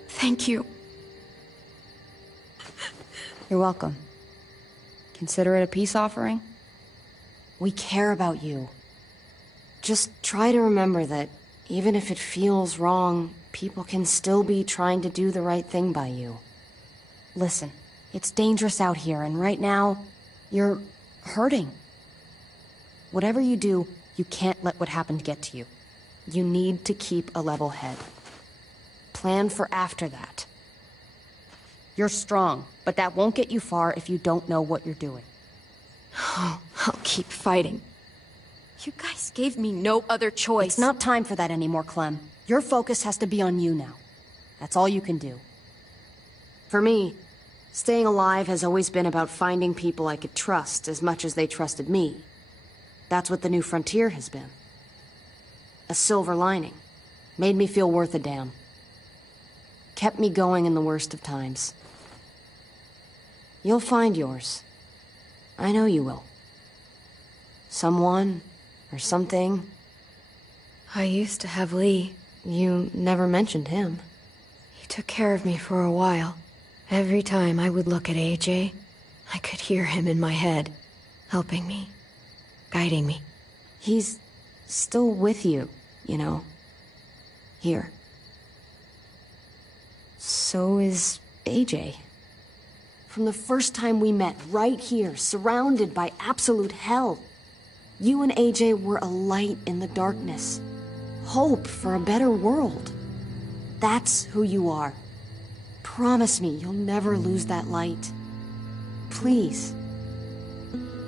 Thank you. You're welcome. Consider it a peace offering? We care about you. Just try to remember that even if it feels wrong, people can still be trying to do the right thing by you. Listen, it's dangerous out here, and right now, you're hurting. Whatever you do, you can't let what happened get to you. You need to keep a level head. Plan for after that. You're strong, but that won't get you far if you don't know what you're doing. Oh, I'll keep fighting. You guys gave me no other choice. It's not time for that anymore, Clem. Your focus has to be on you now. That's all you can do. For me, staying alive has always been about finding people I could trust as much as they trusted me. That's what the new frontier has been. A silver lining. Made me feel worth a damn. Kept me going in the worst of times. You'll find yours. I know you will. Someone, or something. I used to have Lee. You never mentioned him. He took care of me for a while. Every time I would look at AJ, I could hear him in my head, helping me, guiding me. He's still with you, you know. Here. So is AJ. From the first time we met, right here, surrounded by absolute hell, you and AJ were a light in the darkness. Hope for a better world. That's who you are. Promise me you'll never lose that light. Please.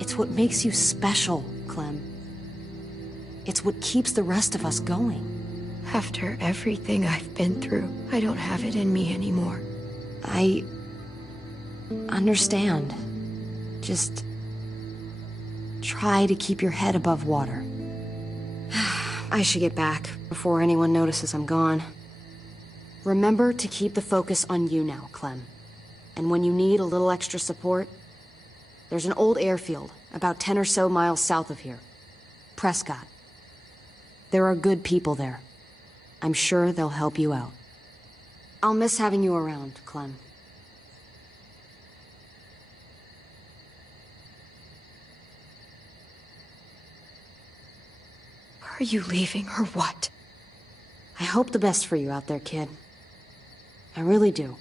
It's what makes you special, Clem. It's what keeps the rest of us going. After everything I've been through, I don't have it in me anymore. I understand. Just try to keep your head above water. I should get back before anyone notices I'm gone. Remember to keep the focus on you now, Clem. And when you need a little extra support, there's an old airfield about 10 or so miles south of here. Prescott. There are good people there. I'm sure they'll help you out. I'll miss having you around, Clem. Are you leaving or what? I hope the best for you out there, kid. I really do.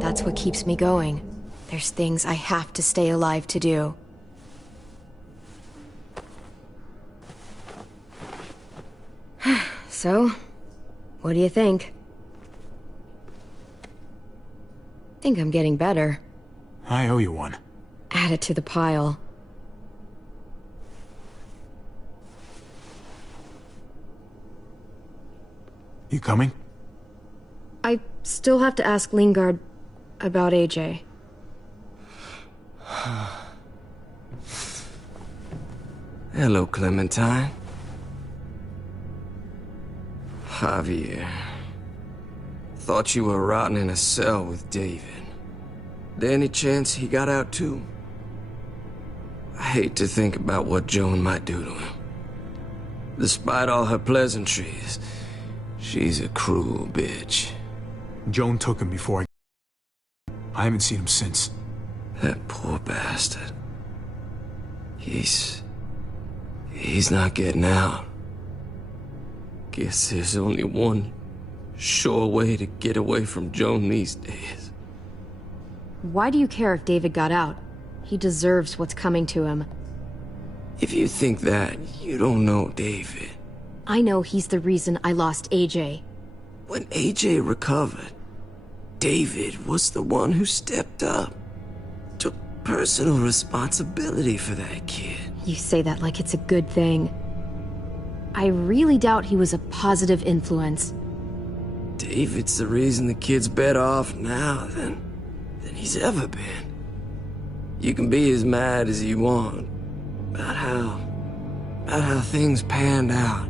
That's what keeps me going. There's things I have to stay alive to do. So, what do you think? Think I'm getting better. I owe you one. Add it to the pile. You coming? I still have to ask Lingard about AJ. Hello, Clementine. Javier. Thought you were rotting in a cell with David. There any chance he got out too? I hate to think about what Joan might do to him. Despite all her pleasantries, she's a cruel bitch. Joan took him before I haven't seen him since. That poor bastard. He's not getting out. Guess there's only one sure way to get away from Joan these days. Why do you care if David got out? He deserves what's coming to him. If you think that, you don't know David. I know he's the reason I lost AJ. When AJ recovered, David was the one who stepped up. Took personal responsibility for that kid. You say that like it's a good thing. I really doubt he was a positive influence. David's the reason the kid's better off now than he's ever been. You can be as mad as you want about how things panned out.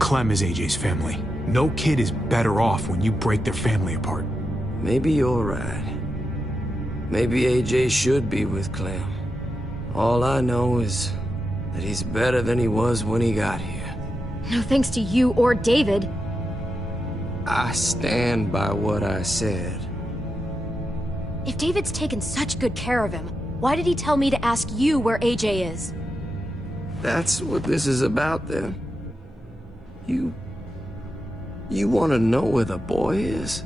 Clem is AJ's family. No kid is better off when you break their family apart. Maybe you're right. Maybe AJ should be with Clem. All I know is that he's better than he was when he got here. No thanks to you or David. I stand by what I said. If David's taken such good care of him, why did he tell me to ask you where AJ is? That's what this is about, then. You want to know where the boy is?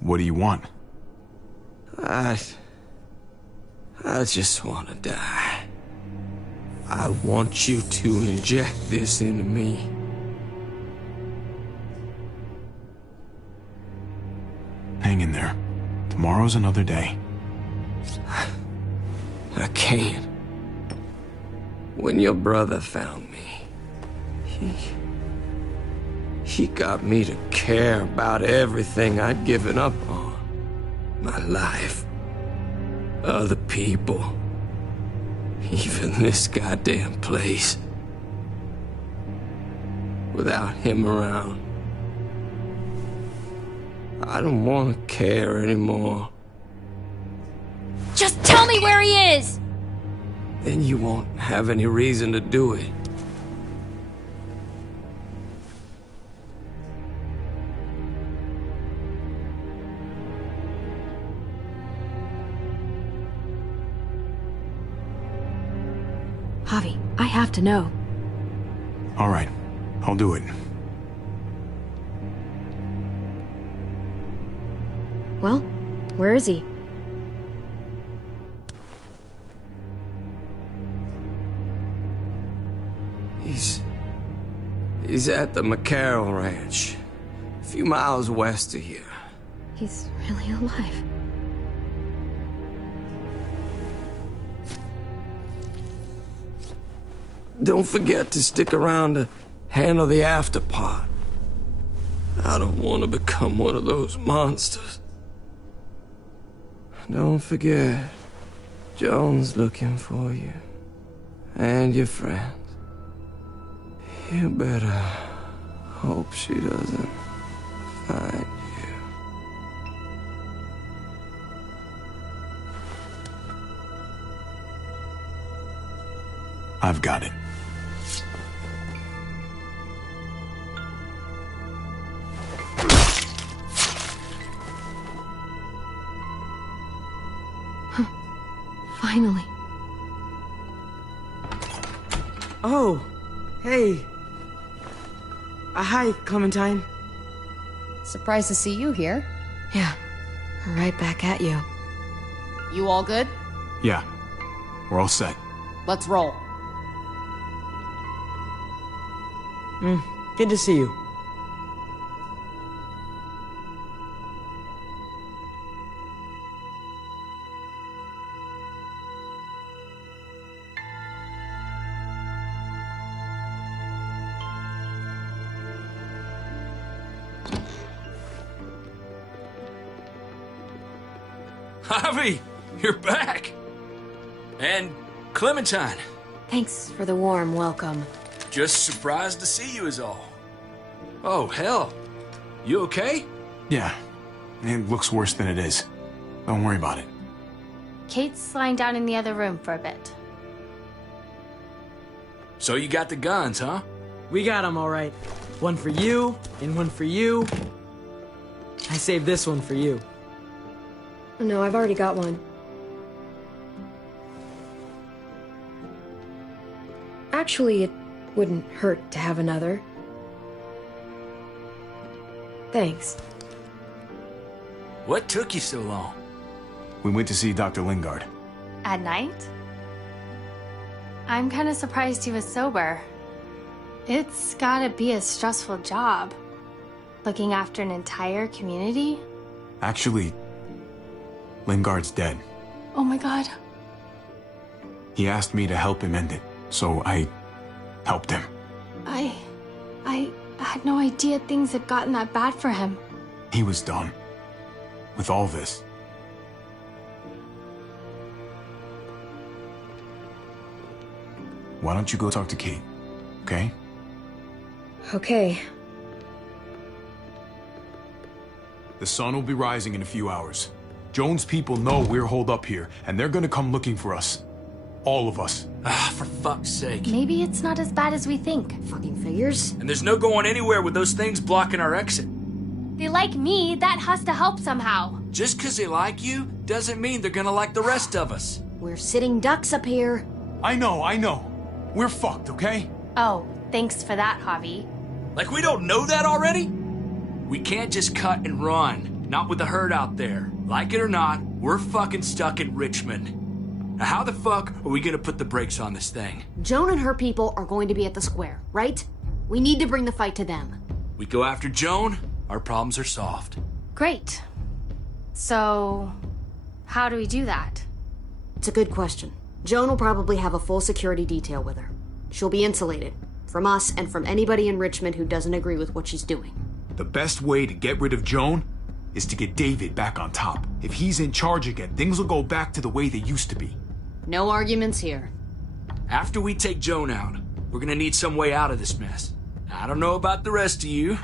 What do you want? I just want to die. I want you to inject this into me. Hang in there. Tomorrow's another day. I can't. When your brother found me, he got me to care about everything I'd given up on. My life. Other people. Even this goddamn place. Without him around. I don't want to care anymore. Just tell me where he is! Then you won't have any reason to do it. Javi, I have to know. All right, I'll do it. Well, where is he? He's at the McCarroll Ranch, a few miles west of here. He's really alive. Don't forget to stick around to handle the after part. I don't want to become one of those monsters. Don't forget, Joan's looking for you. And your friends. You better hope she doesn't find you. I've got it. Finally. Oh, hey. Hi, Clementine. Surprised to see you here. Yeah, right back at you. You all good? Yeah, we're all set. Let's roll. Good to see you. Javi, you're back! And Clementine. Thanks for the warm welcome. Just surprised to see you is all. Oh, hell. You okay? Yeah, it looks worse than it is. Don't worry about it. Kate's lying down in the other room for a bit. So you got the guns, huh? We got them all right. One for you, and one for you. I saved this one for you. No, I've already got one. Actually, it wouldn't hurt to have another. Thanks. What took you so long? We went to see Dr. Lingard. At night? I'm kind of surprised he was sober. It's gotta be a stressful job. Looking after an entire community? Actually, Lingard's dead. Oh my god. He asked me to help him end it, so I helped him. I had no idea things had gotten that bad for him. He was done with all this. Why don't you go talk to Kate, okay? Okay. The sun will be rising in a few hours. Joan's people know we're holed up here, and they're gonna come looking for us. All of us. Ah, for fuck's sake. Maybe it's not as bad as we think. Fucking figures. And there's no going anywhere with those things blocking our exit. They like me, that has to help somehow. Just 'cause they like you doesn't mean they're gonna like the rest of us. We're sitting ducks up here. I know. We're fucked, okay? Oh, thanks for that, Javi. Like we don't know that already? We can't just cut and run. Not with the herd out there. Like it or not, we're fucking stuck in Richmond. Now how the fuck are we gonna put the brakes on this thing? Joan and her people are going to be at the square, right? We need to bring the fight to them. We go after Joan, our problems are solved. Great. So, how do we do that? It's a good question. Joan will probably have a full security detail with her. She'll be insulated. From us and from anybody in Richmond who doesn't agree with what she's doing. The best way to get rid of Joan is to get David back on top. If he's in charge again, things will go back to the way they used to be. No arguments here. After we take Joan out, we're gonna need some way out of this mess. I don't know about the rest of you,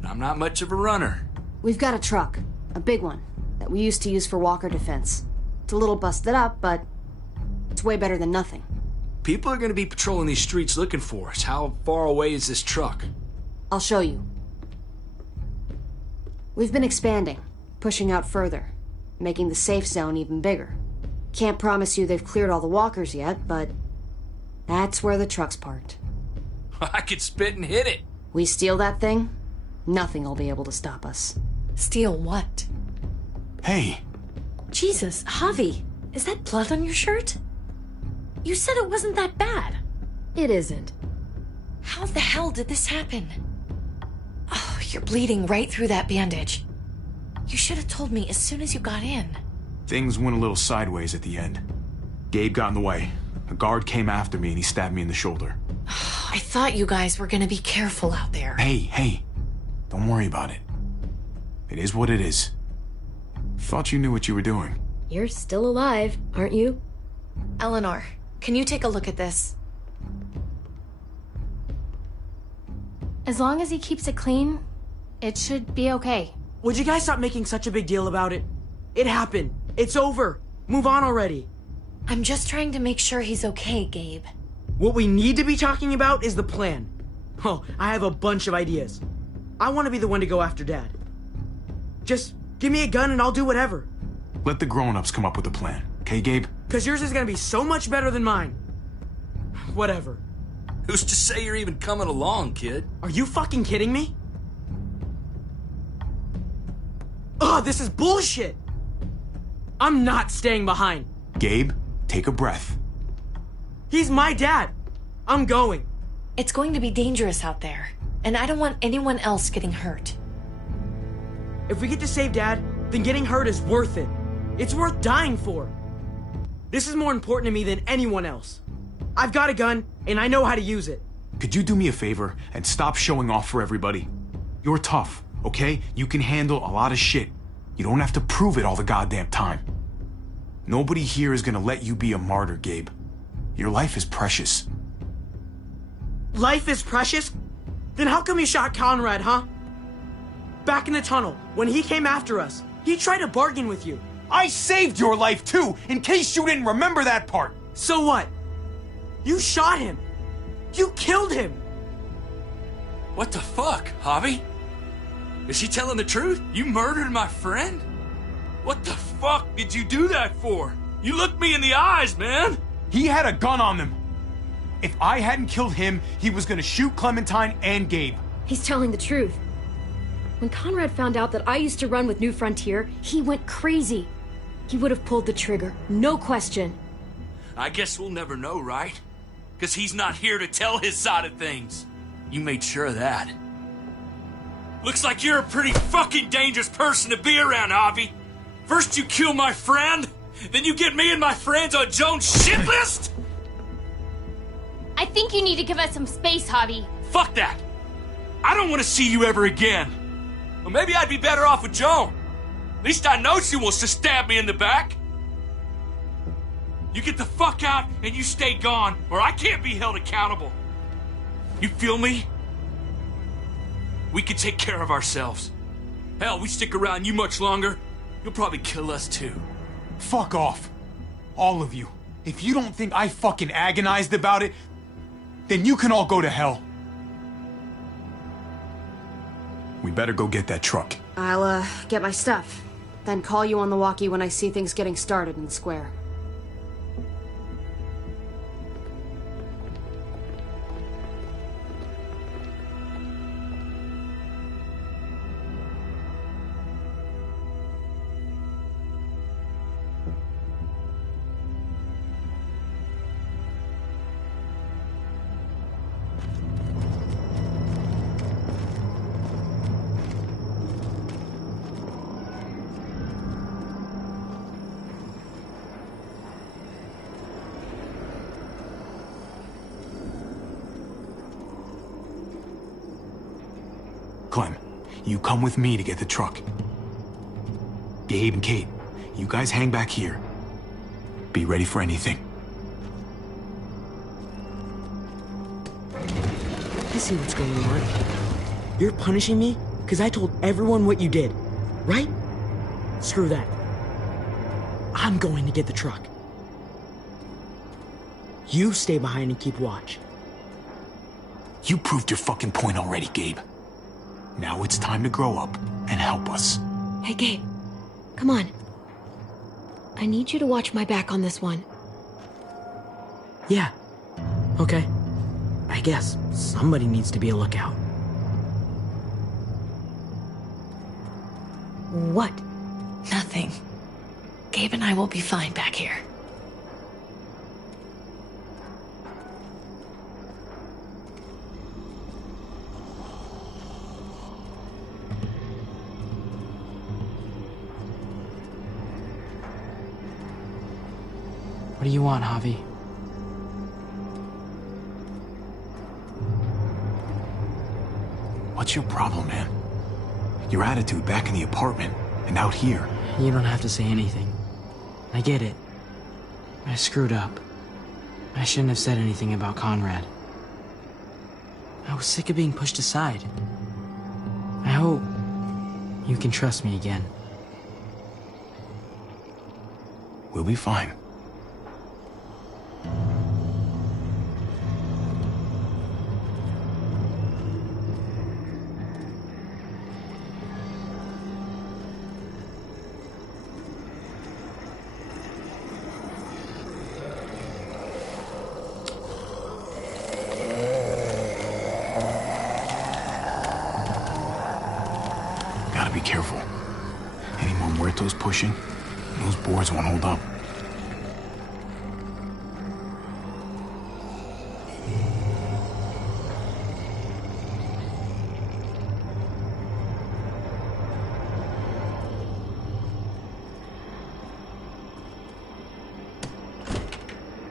but I'm not much of a runner. We've got a truck. A big one. That we used to use for walker defense. It's a little busted up, but it's way better than nothing. People are gonna be patrolling these streets looking for us. How far away is this truck? I'll show you. We've been expanding, pushing out further, making the safe zone even bigger. Can't promise you they've cleared all the walkers yet, but that's where the truck's parked. I could spit and hit it. We steal that thing, nothing will be able to stop us. Steal what? Hey. Jesus, Javi, is that blood on your shirt? You said it wasn't that bad. It isn't. How the hell did this happen? Oh, you're bleeding right through that bandage. You should have told me as soon as you got in. Things went a little sideways at the end. Gabe got in the way. A guard came after me and he stabbed me in the shoulder. I thought you guys were gonna be careful out there. Hey. Don't worry about it. It is what it is. Thought you knew what you were doing. You're still alive, aren't you? Eleanor, can you take a look at this? As long as he keeps it clean, it should be okay. Would you guys stop making such a big deal about it? It happened. It's over. Move on already. I'm just trying to make sure he's okay, Gabe. What we need to be talking about is the plan. Oh, I have a bunch of ideas. I want to be the one to go after Dad. Just give me a gun and I'll do whatever. Let the grown-ups come up with a plan, okay, Gabe? Because yours is going to be so much better than mine. Whatever. Who's to say you're even coming along, kid? Are you fucking kidding me? Ugh, this is bullshit! I'm not staying behind. Gabe, take a breath. He's my dad. I'm going. It's going to be dangerous out there, and I don't want anyone else getting hurt. If we get to save Dad, then getting hurt is worth it. It's worth dying for. This is more important to me than anyone else. I've got a gun, and I know how to use it. Could you do me a favor and stop showing off for everybody? You're tough, okay? You can handle a lot of shit. You don't have to prove it all the goddamn time. Nobody here is gonna let you be a martyr, Gabe. Your life is precious. Life is precious? Then how come you shot Conrad, huh? Back in the tunnel, when he came after us, he tried to bargain with you. I saved your life too, in case you didn't remember that part. So what? You shot him. You killed him. What the fuck, Javi? Is she telling the truth? You murdered my friend? What the fuck did you do that for? You looked me in the eyes, man. He had a gun on them. If I hadn't killed him, he was gonna shoot Clementine and Gabe. He's telling the truth. When Conrad found out that I used to run with New Frontier, he went crazy. He would have pulled the trigger, no question. I guess we'll never know, right? Because he's not here to tell his side of things. You made sure of that. Looks like you're a pretty fucking dangerous person to be around, Javi. First you kill my friend, then you get me and my friends on Joan's shit list? I think you need to give us some space, Javi. Fuck that! I don't want to see you ever again. Well, maybe I'd be better off with Joan. At least I know she wants to stab me in the back. You get the fuck out and you stay gone, or I can't be held accountable. You feel me? We can take care of ourselves. Hell, we stick around you much longer, you'll probably kill us too. Fuck off. All of you. If you don't think I fucking agonized about it, then you can all go to hell. We better go get that truck. I'll, get my stuff. Then call you on the walkie when I see things getting started in the square. Clem, you come with me to get the truck. Gabe and Kate, you guys hang back here. Be ready for anything. I see what's going on. You're punishing me because I told everyone what you did, right? Screw that. I'm going to get the truck. You stay behind and keep watch. You proved your fucking point already, Gabe. Now it's time to grow up and help us. Hey, Gabe. Come on. I need you to watch my back on this one. Yeah. Okay. I guess somebody needs to be a lookout. What? Nothing. Gabe and I will be fine back here. What do you want, Javi? What's your problem, man? Your attitude back in the apartment and out here. You don't have to say anything. I get it. I screwed up. I shouldn't have said anything about Conrad. I was sick of being pushed aside. I hope you can trust me again. We'll be fine. Gotta be careful. Any more muertos pushing, and those boards won't hold up.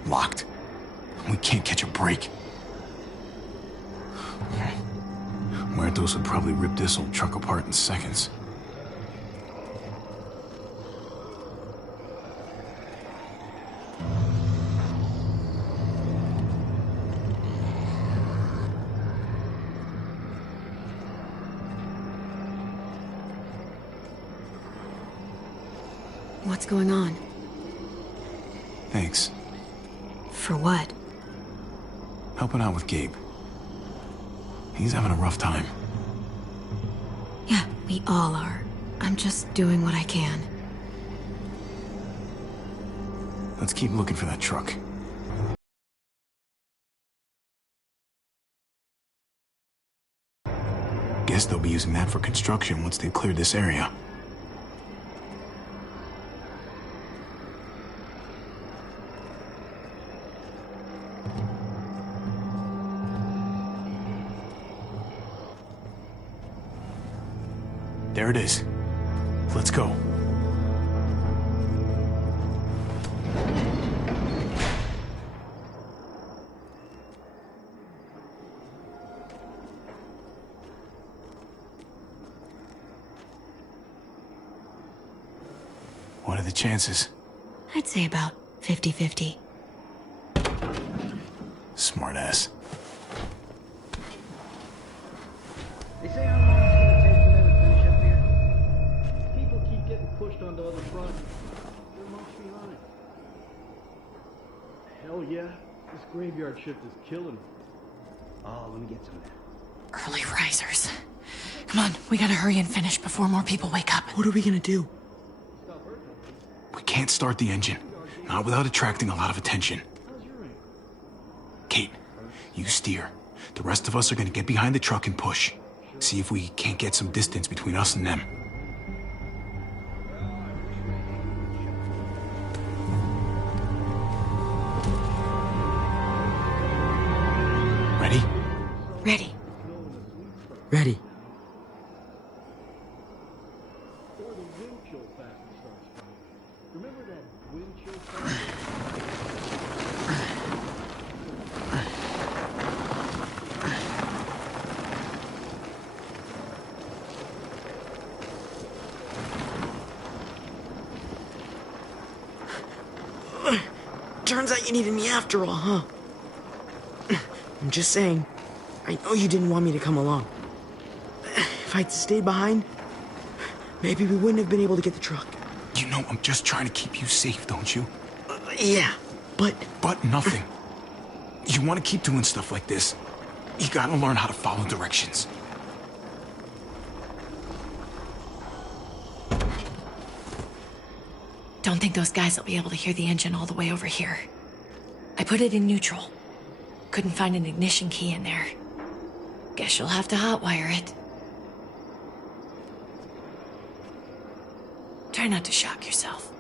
Locked. We can't catch a break. Muertos would probably rip this old truck apart in seconds. What's going on? Thanks. For what? Helping out with Gabe. He's having a rough time. Yeah, we all are. I'm just doing what I can. Let's keep looking for that truck. Guess they'll be using that for construction once they've cleared this area. There it is. Let's go. What are the chances? I'd say about 50-50. Smartass. They say how long it's gonna take for them to finish up here. People keep getting pushed onto other fronts. They're amongst behind. Hell yeah, this graveyard shift is killing me. Oh, let me get some of that. Early risers. Come on, we gotta hurry and finish before more people wake up. What are we gonna do? We can't start the engine. Not without attracting a lot of attention. Kate, you steer. The rest of us are gonna get behind the truck and push. See if we can't get some distance between us and them. Ready? Ready. Ready. Remember that wind chill factor? Turns out you needed me after all, huh? I'm just saying, I know you didn't want me to come along. If I'd stayed behind, maybe we wouldn't have been able to get the truck. You know I'm just trying to keep you safe, don't you? Yeah, but... But nothing. You want to keep doing stuff like this, you gotta learn how to follow directions. Don't think those guys will be able to hear the engine all the way over here. I put it in neutral. Couldn't find an ignition key in there. Guess you'll have to hotwire it. Try not to shock yourself.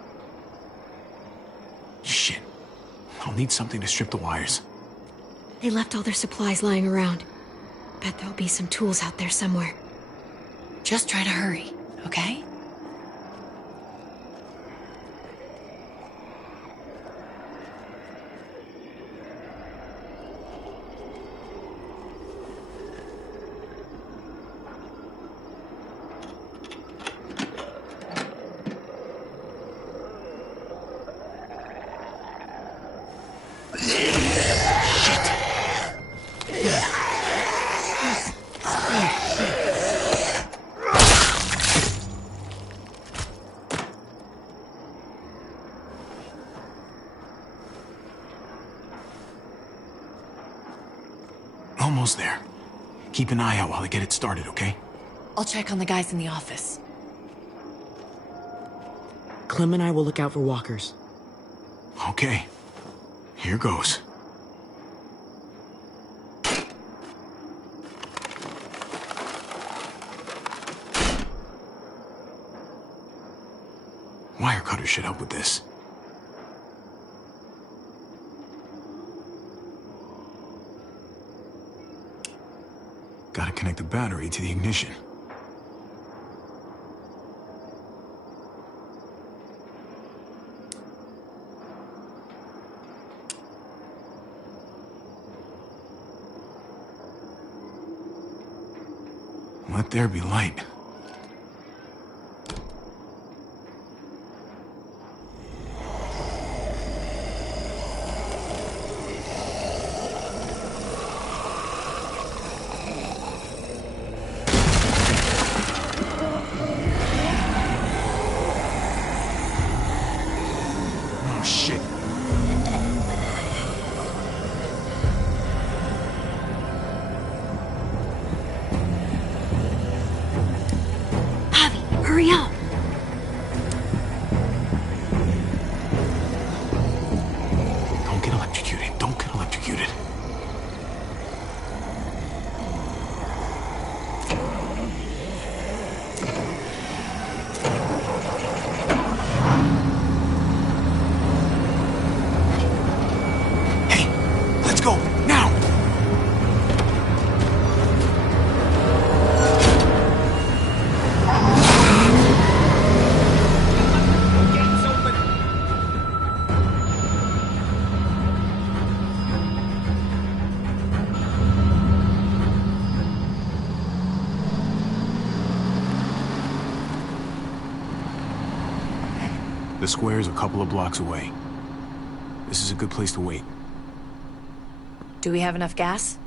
Shit. I'll need something to strip the wires. They left all their supplies lying around. Bet there'll be some tools out there somewhere. Just try to hurry, okay? Almost there. Keep an eye out while I get it started, okay? I'll check on the guys in the office. Clem and I will look out for walkers. Okay. Here goes. Wire cutter should help with this. Gotta connect the battery to the ignition. Let there be light. Oh, shit. Hurry up! Don't get electrocuted. Don't get electrocuted. Hey, let's go, now! The square's a couple of blocks away. This is a good place to wait. Do we have enough gas?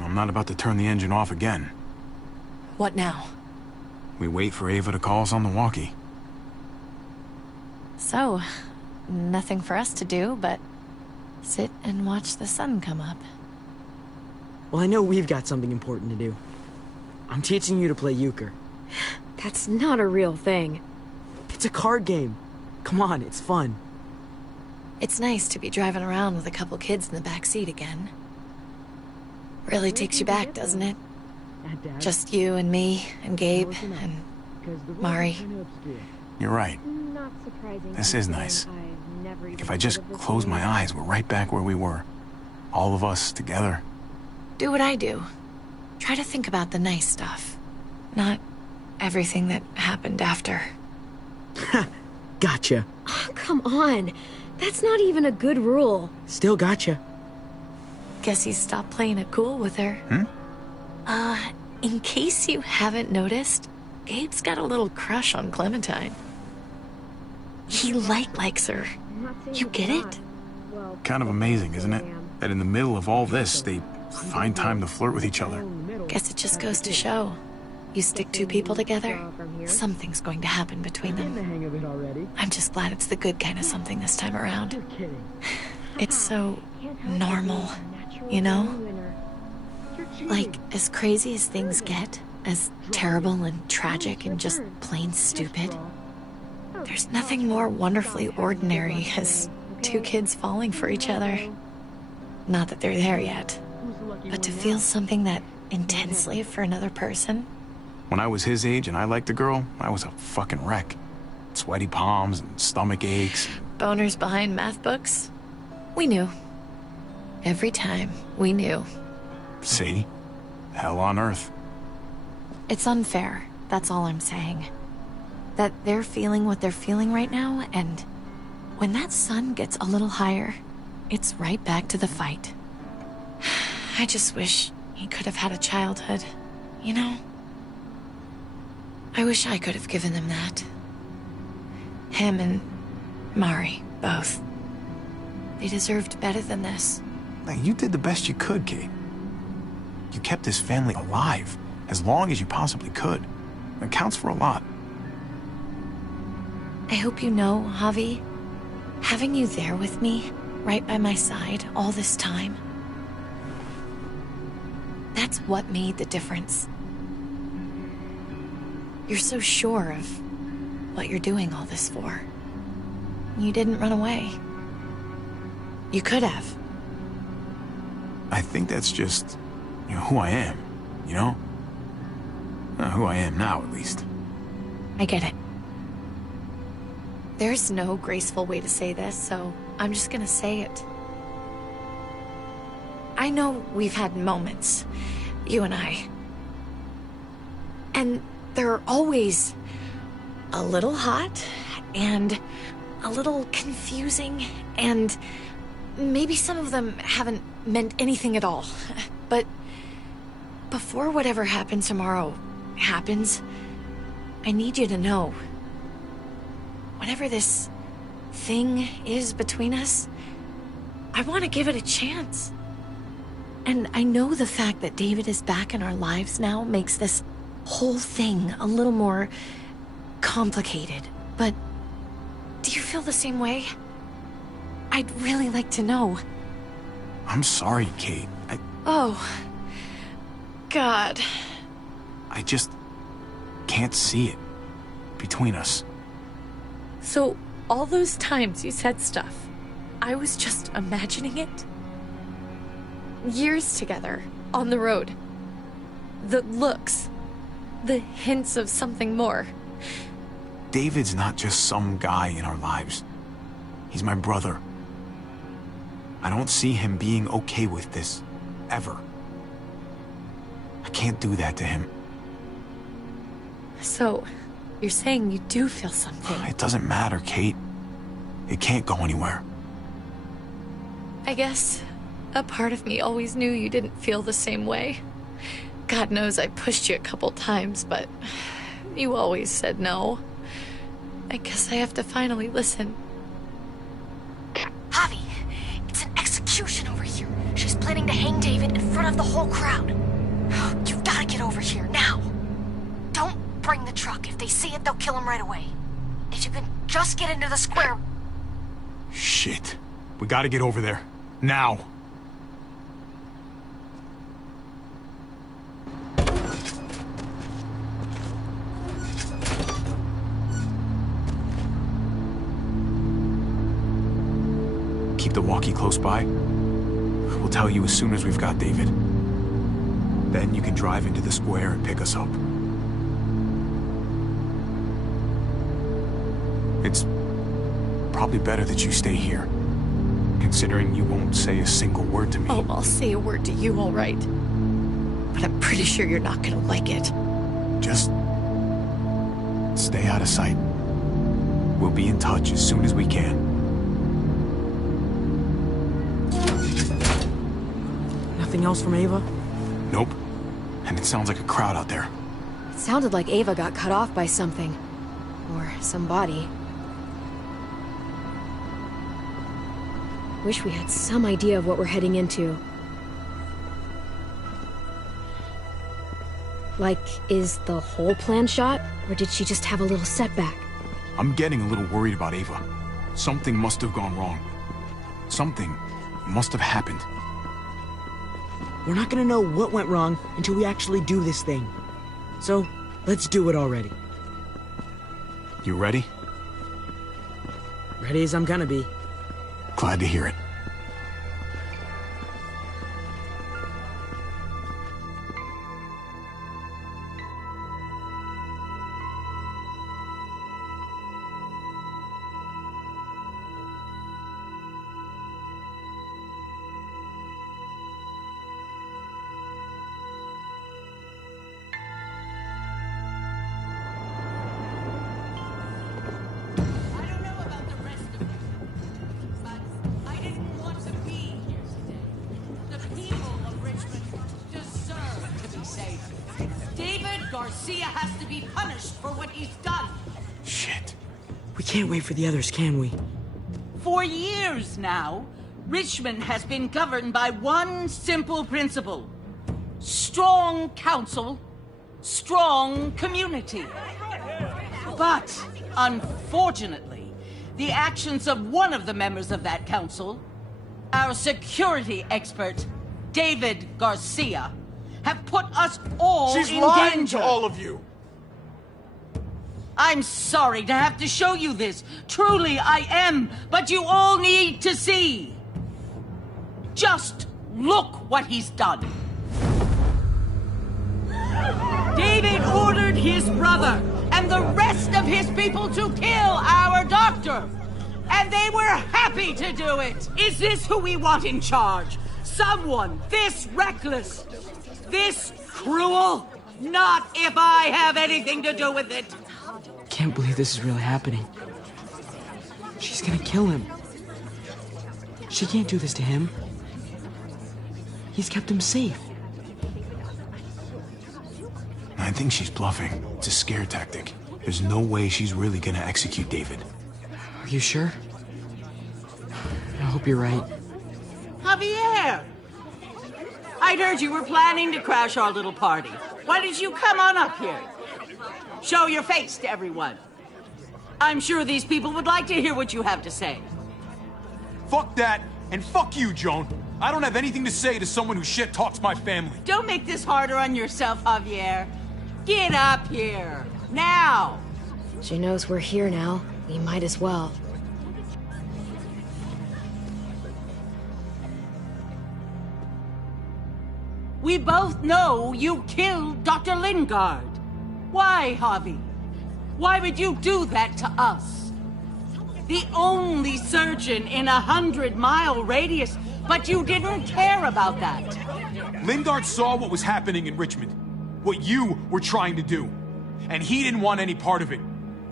I'm not about to turn the engine off again. What now? We wait for Ava to call us on the walkie. So, nothing for us to do but sit and watch the sun come up. Well, I know we've got something important to do. I'm teaching you to play euchre. That's not a real thing. It's a card game. Come on, it's fun. It's nice to be driving around with a couple kids in the back seat again. Really takes you back, doesn't it? Just you and me and Gabe and Mari. You're right. This is nice. If I just close my eyes, we're right back where we were. All of us together. Do what I do. Try to think about the nice stuff. Not everything that happened after. Gotcha. Oh, come on. That's not even a good rule. Still gotcha. Guess he stopped playing it cool with her. In case you haven't noticed, Gabe's got a little crush on Clementine. He likes her. You get it? Kind of amazing, isn't it? That in the middle of all this, they find time to flirt with each other. Guess it just goes to show. You stick two people together, something's going to happen between them. I'm just glad it's the good kind of something this time around. It's so normal, you know? Like, as crazy as things get, as terrible and tragic and just plain stupid, there's nothing more wonderfully ordinary as two kids falling for each other. Not that they're there yet, but to feel something that intensely for another person. When I was his age and I liked a girl, I was a fucking wreck. Sweaty palms and stomach aches. Boners behind math books? We knew. Every time, we knew. See? Hell on earth. It's unfair, that's all I'm saying. That they're feeling what they're feeling right now, and when that sun gets a little higher, it's right back to the fight. I just wish he could have had a childhood, you know? I wish I could have given them that. Him and Mari, both. They deserved better than this. Hey, you did the best you could, Kate. You kept this family alive as long as you possibly could. It counts for a lot. I hope you know, Javi, having you there with me, right by my side, all this time, that's what made the difference. You're so sure of what you're doing all this for. You didn't run away. You could have. I think that's just, who I am, you know? Who I am now, at least. I get it. There's no graceful way to say this, so I'm just gonna say it. I know we've had moments, you and I. And they're always a little hot, and a little confusing, and maybe some of them haven't meant anything at all. But before whatever happens tomorrow happens, I need you to know. Whatever this thing is between us, I want to give it a chance. And I know the fact that David is back in our lives now makes this whole thing a little more complicated. But do you feel the same way? I'd really like to know. I'm sorry, Kate. Oh, God. I just can't see it between us. So, all those times you said stuff, I was just imagining it? Years together, on the road. The looks, the hints of something more. David's not just some guy in our lives. He's my brother. I don't see him being okay with this, ever. I can't do that to him. So, you're saying you do feel something? It doesn't matter, Kate. It can't go anywhere. I guess a part of me always knew you didn't feel the same way. God knows I pushed you a couple times, but you always said no. I guess I have to finally listen. Javi, it's an execution over here. She's planning to hang David in front of the whole crowd. You've got to get over here, now. Don't bring the truck. If they see it, they'll kill him right away. If you can just get into the square... Shit. We gotta get over there. Now. Keep the walkie close by. We'll tell you as soon as we've got David. Then you can drive into the square and pick us up. It's probably better that you stay here, considering you won't say a single word to me. Oh, I'll say a word to you, all right. But I'm pretty sure you're not gonna like it. Just stay out of sight. We'll be in touch as soon as we can. Nothing else from Ava? Nope. And it sounds like a crowd out there. It sounded like Ava got cut off by something. Or somebody. Wish we had some idea of what we're heading into. Like, is the whole plan shot? Or did she just have a little setback? I'm getting a little worried about Ava. Something must have gone wrong. Something must have happened. We're not gonna know what went wrong until we actually do this thing. So, let's do it already. You ready? Ready as I'm gonna be. Glad to hear it. Garcia has to be punished for what he's done. Shit. We can't wait for the others, can we? For years now, Richmond has been governed by one simple principle. Strong council, strong community. But, unfortunately, the actions of one of the members of that council, our security expert, David Garcia, have put us all in danger. She's lying to all of you. I'm sorry to have to show you this. Truly, I am. But you all need to see. Just look what he's done. David ordered his brother and the rest of his people to kill our doctor. And they were happy to do it. Is this who we want in charge? Someone this reckless? This cruel? Not if I have anything to do with it. Can't believe this is really happening. She's gonna kill him. She can't do this to him. He's kept him safe. I think she's bluffing. It's a scare tactic. There's no way she's really gonna execute David. Are you sure? I hope you're right. Javier! I'd heard you were planning to crash our little party. Why did you come on up here? Show your face to everyone. I'm sure these people would like to hear what you have to say. Fuck that, and fuck you, Joan. I don't have anything to say to someone who shit-talks my family. Don't make this harder on yourself, Javier. Get up here, now! She knows we're here now. We might as well. We both know you killed Dr. Lingard. Why, Javi? Why would you do that to us? The only surgeon in 100-mile radius, but you didn't care about that. Lingard saw what was happening in Richmond, what you were trying to do, and he didn't want any part of it.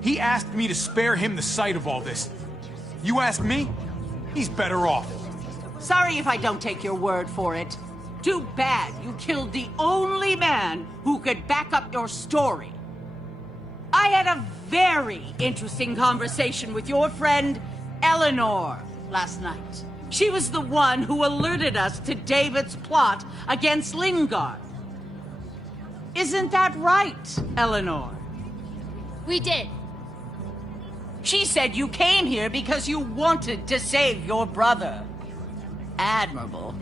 He asked me to spare him the sight of all this. You ask me? He's better off. Sorry if I don't take your word for it. Too bad you killed the only man who could back up your story. I had a very interesting conversation with your friend, Eleanor, last night. She was the one who alerted us to David's plot against Lingard. Isn't that right, Eleanor? We did. She said you came here because you wanted to save your brother. Admirable.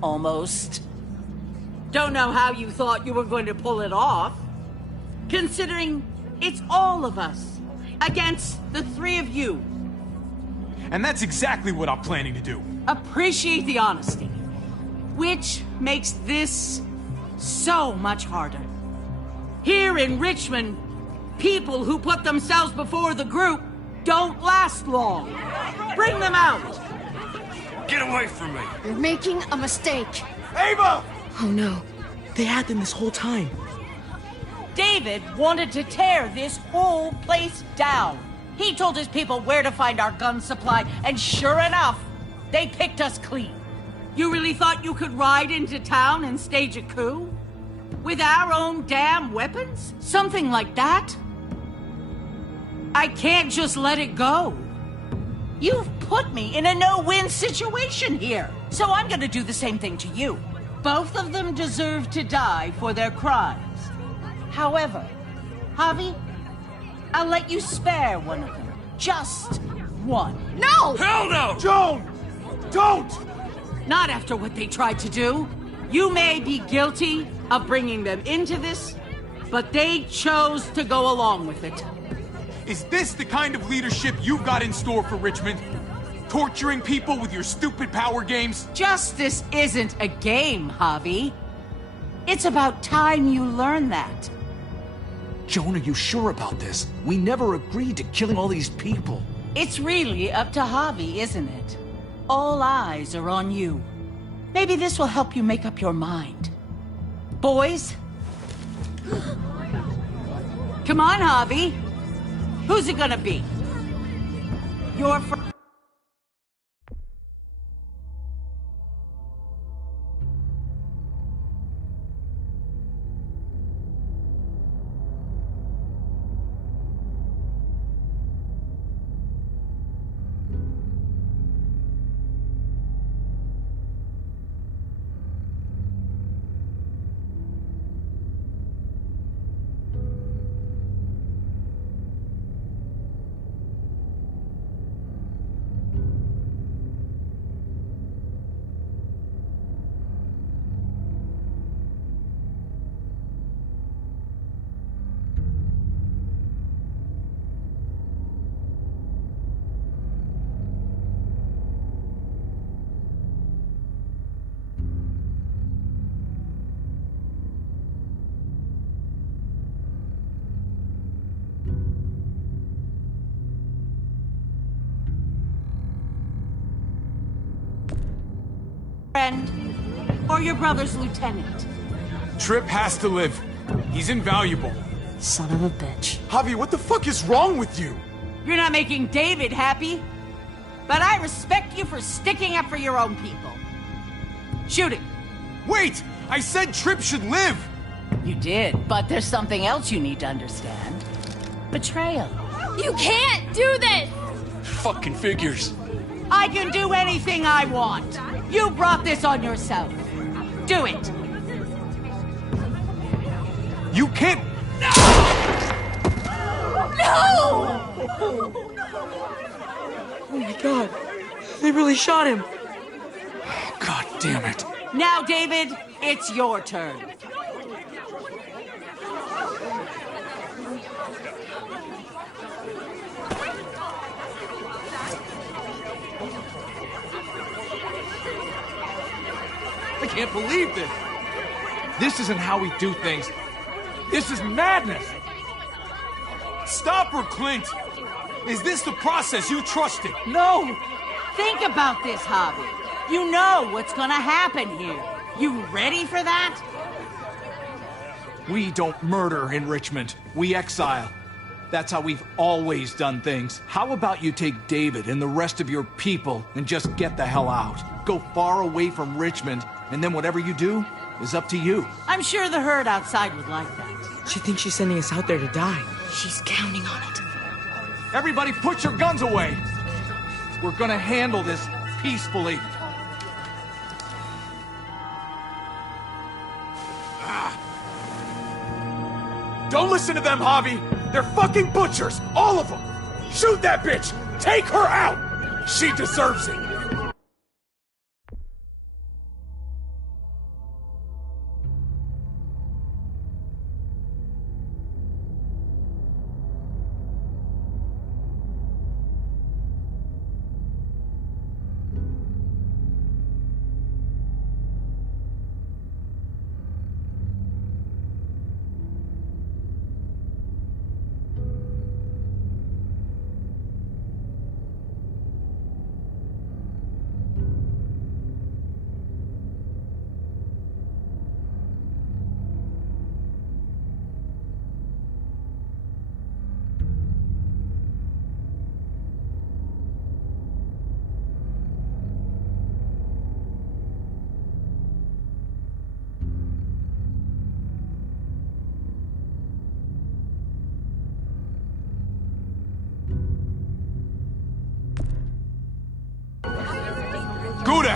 Almost. Don't know how you thought you were going to pull it off. Considering it's all of us against the three of you. And that's exactly what I'm planning to do. Appreciate the honesty. Which makes this so much harder. Here in Richmond, people who put themselves before the group don't last long. Bring them out. Get away from me! You're making a mistake. Ava! Oh no. They had them this whole time. David wanted to tear this whole place down. He told his people where to find our gun supply, and sure enough, they picked us clean. You really thought you could ride into town and stage a coup? With our own damn weapons? Something like that? I can't just let it go. You've put me in a no-win situation here, so I'm gonna do the same thing to you. Both of them deserve to die for their crimes. However, Javi, I'll let you spare one of them. Just one. No! Hell no! Joan! Don't! Not after what they tried to do. You may be guilty of bringing them into this, but they chose to go along with it. Is this the kind of leadership you've got in store for Richmond? Torturing people with your stupid power games? Justice isn't a game, Javi. It's about time you learn that. Joan, are you sure about this? We never agreed to killing all these people. It's really up to Javi, isn't it? All eyes are on you. Maybe this will help you make up your mind. Boys? Come on, Javi. Who's it gonna be? Your friend? Or your brother's lieutenant? Tripp has to live. He's invaluable. Son of a bitch. Javi, what the fuck is wrong with you? You're not making David happy. But I respect you for sticking up for your own people. Shoot him. Wait! I said Tripp should live! You did, but there's something else you need to understand. Betrayal. You can't do this! Fucking figures. I can do anything I want. You brought this on yourself. Do it. You can't... No! Oh my god. They really shot him. Oh, god damn it. Now, David, it's your turn. I can't believe this. This isn't how we do things. This is madness. Stop her, Clint! Is this the process you trusted? No! Think about this, Javi. You know what's gonna happen here. You ready for that? We don't murder in Richmond. We exile. That's how we've always done things. How about you take David and the rest of your people and just get the hell out? Go far away from Richmond, and then whatever you do is up to you. I'm sure the herd outside would like that. She thinks she's sending us out there to die. She's counting on it. Everybody put your guns away! We're gonna handle this peacefully. Don't listen to them, Javi! They're fucking butchers! All of them! Shoot that bitch! Take her out! She deserves it!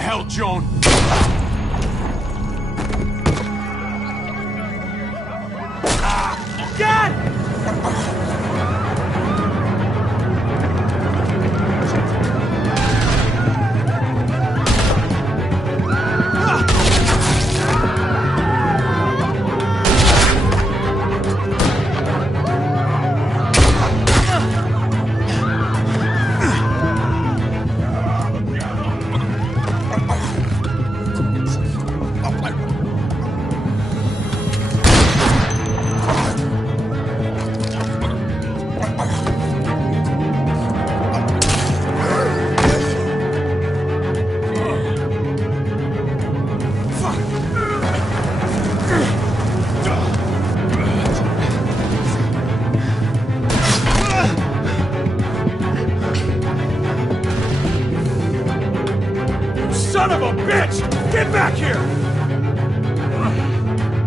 hell, Joan? Dad! Son of a bitch! Get back here!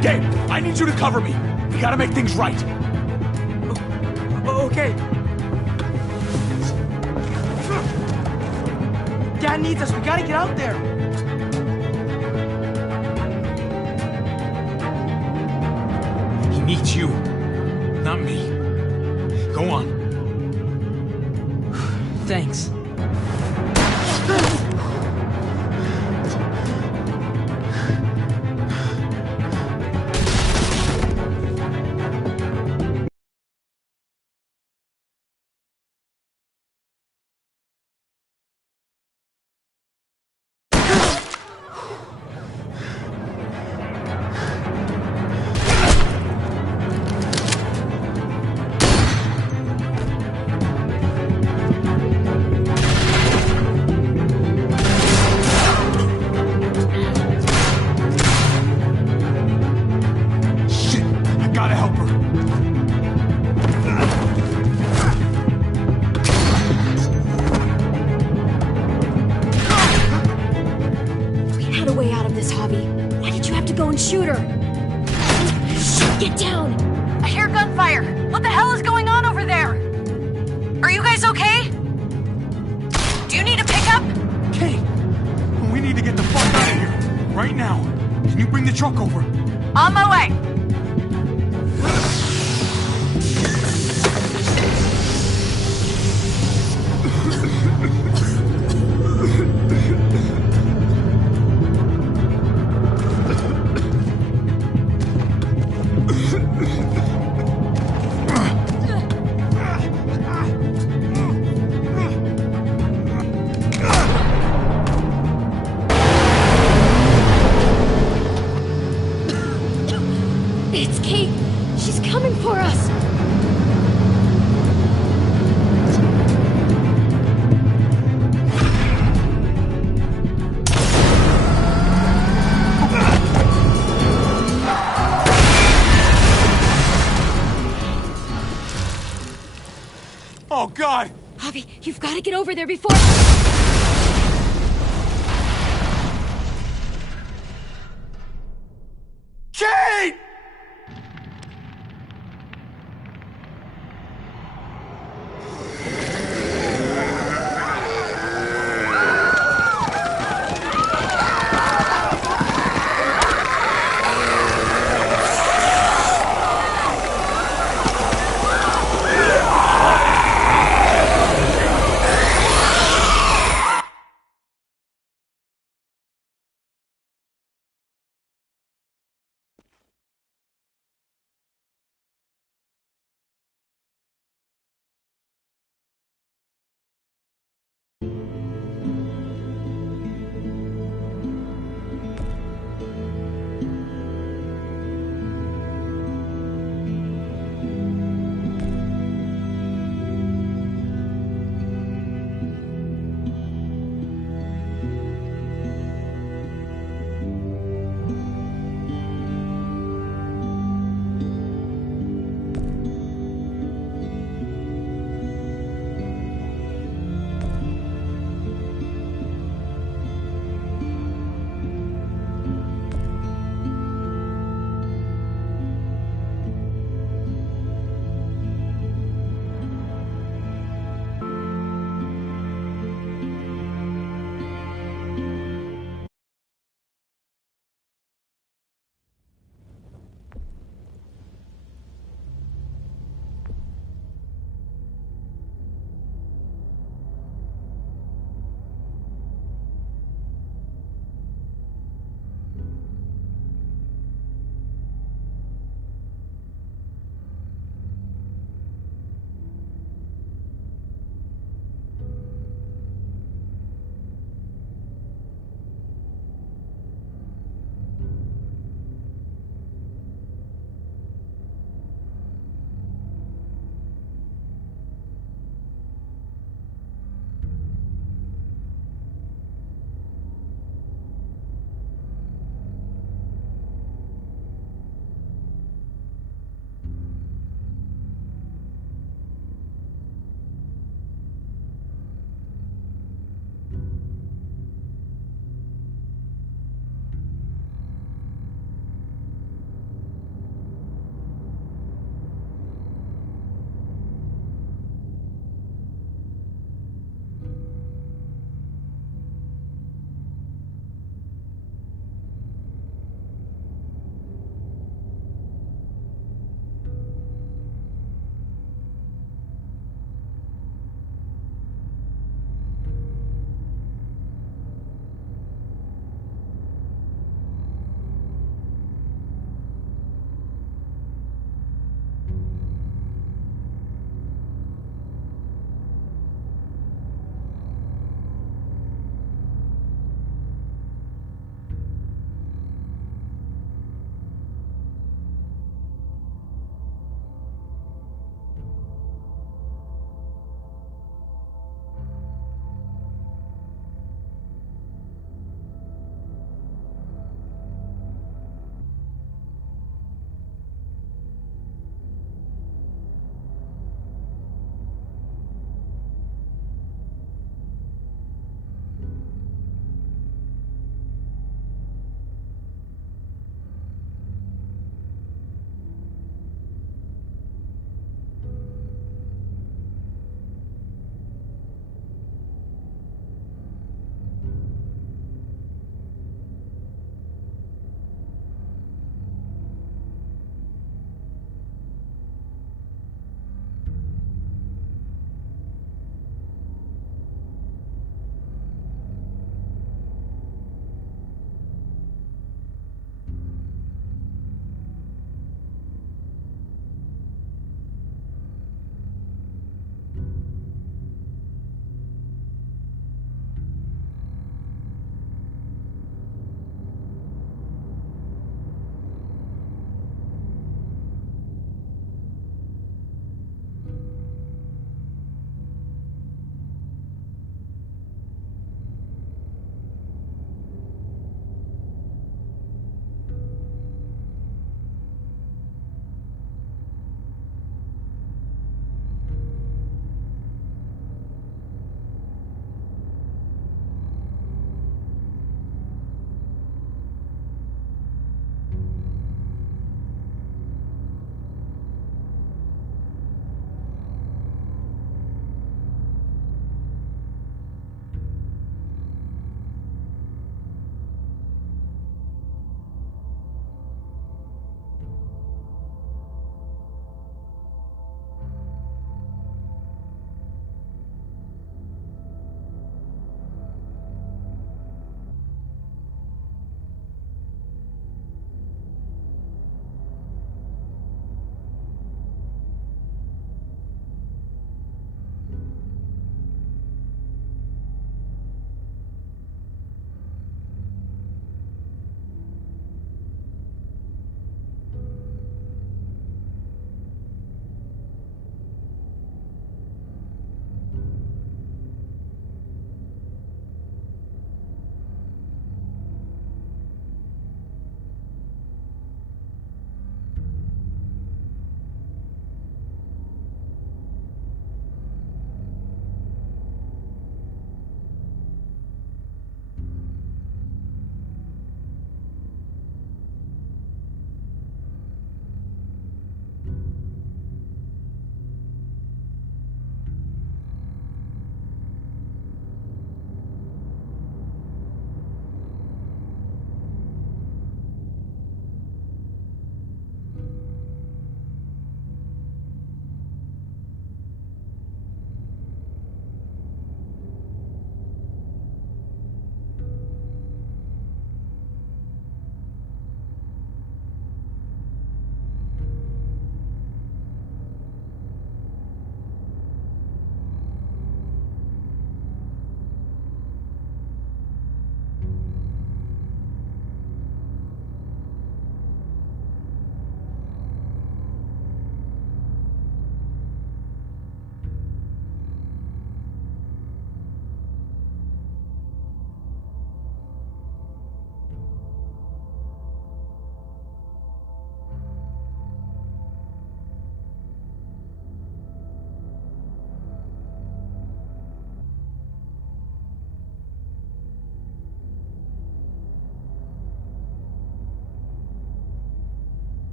Gabe, I need you to cover me. We gotta make things right. Okay. Dad needs us. We gotta get out there. He needs you, not me. Go on. Thanks. Shoot her! Get down! I hear gunfire! What the hell is going on over there? Are you guys okay? Do you need a pickup? Kate! We need to get the fuck out of here! Right now! Can you bring the truck over? On my way! It's Kate! She's coming for us! Oh, God! Javi, you've got to get over there before...